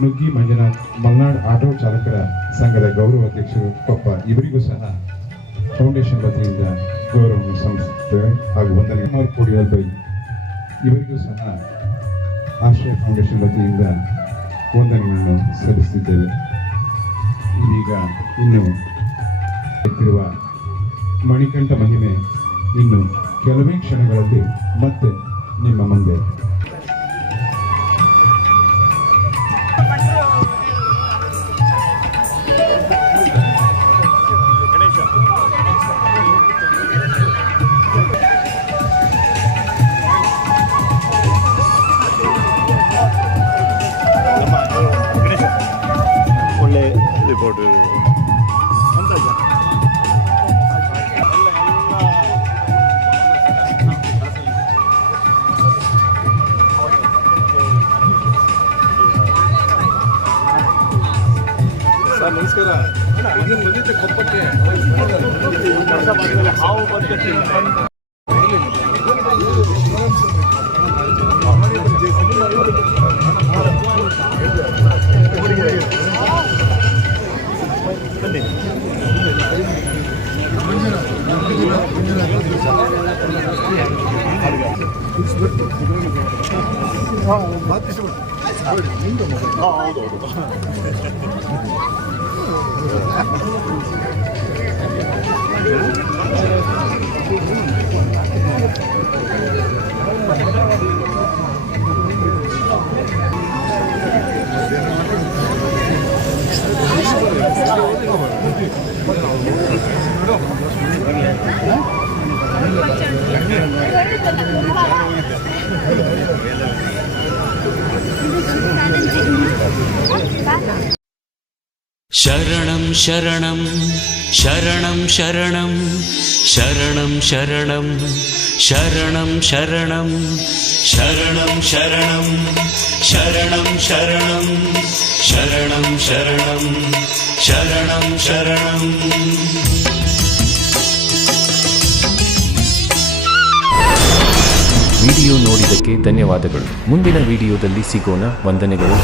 ನುಗ್ಗಿ ಮಂಜುನಾಥ್ ಮಲ್ನಾಡ್ ಆಟೋ ಚಾಲಕರ ಸಂಘದ ಗೌರವ ಅಧ್ಯಕ್ಷರು ಕೊಪ್ಪ, ಇವರಿಗೂ ಸಹ ಫೌಂಡೇಶನ್ ವತಿಯಿಂದ ಗೌರವವನ್ನು ಸಲ್ಲಿಸುತ್ತೇವೆ ಹಾಗೂ ವಂದನೆ. ಕೂಡಿಯಲ್ಬೈ ಇವರಿಗೂ ಸಹ ಆಶ್ರಯ ಫೌಂಡೇಶನ್ ವತಿಯಿಂದ ವಂದನೆಗಳನ್ನು ಸಲ್ಲಿಸುತ್ತಿದ್ದೇವೆ. ಇದೀಗ ಇನ್ನು ಎತ್ತಿರುವ ಮಣಿಕಂಠ ಮಹಿಮೆ ಇನ್ನು ಕೆಲವೇ ಕ್ಷಣಗಳಲ್ಲಿ ಮತ್ತೆ ನಿಮ್ಮ ಮುಂದೆ. ಒಳ್ಳೆ ರಿಪೋರ್ಟ್ ನಮಸ್ಕಾರ. ಬಂದಿದ್ದೆ ಕೊಪ್ಪಕ್ಕೆ ಹಾವು ಬಂದು ಶರಣಂ ಶರಣಂ ಶರಣಂ ಶರಣಂ ಶರಣಂ ಶರಣಂ ಶರಣಂ ಶರಣಂ ಶರಣಂ ಶರಣಂ ಶರಣಂ ಶರಣಂ ಶರಣಂ ಶರಣಂ ಶರಣಂ ಶರಣಂ. ವಿಡಿಯೋ ನೋಡಿದ್ದಕ್ಕೆ ಧನ್ಯವಾದಗಳು. ಮುಂದಿನ ವಿಡಿಯೋದಲ್ಲಿ ಸಿಗೋಣ. ವಂದನೆಗಳು.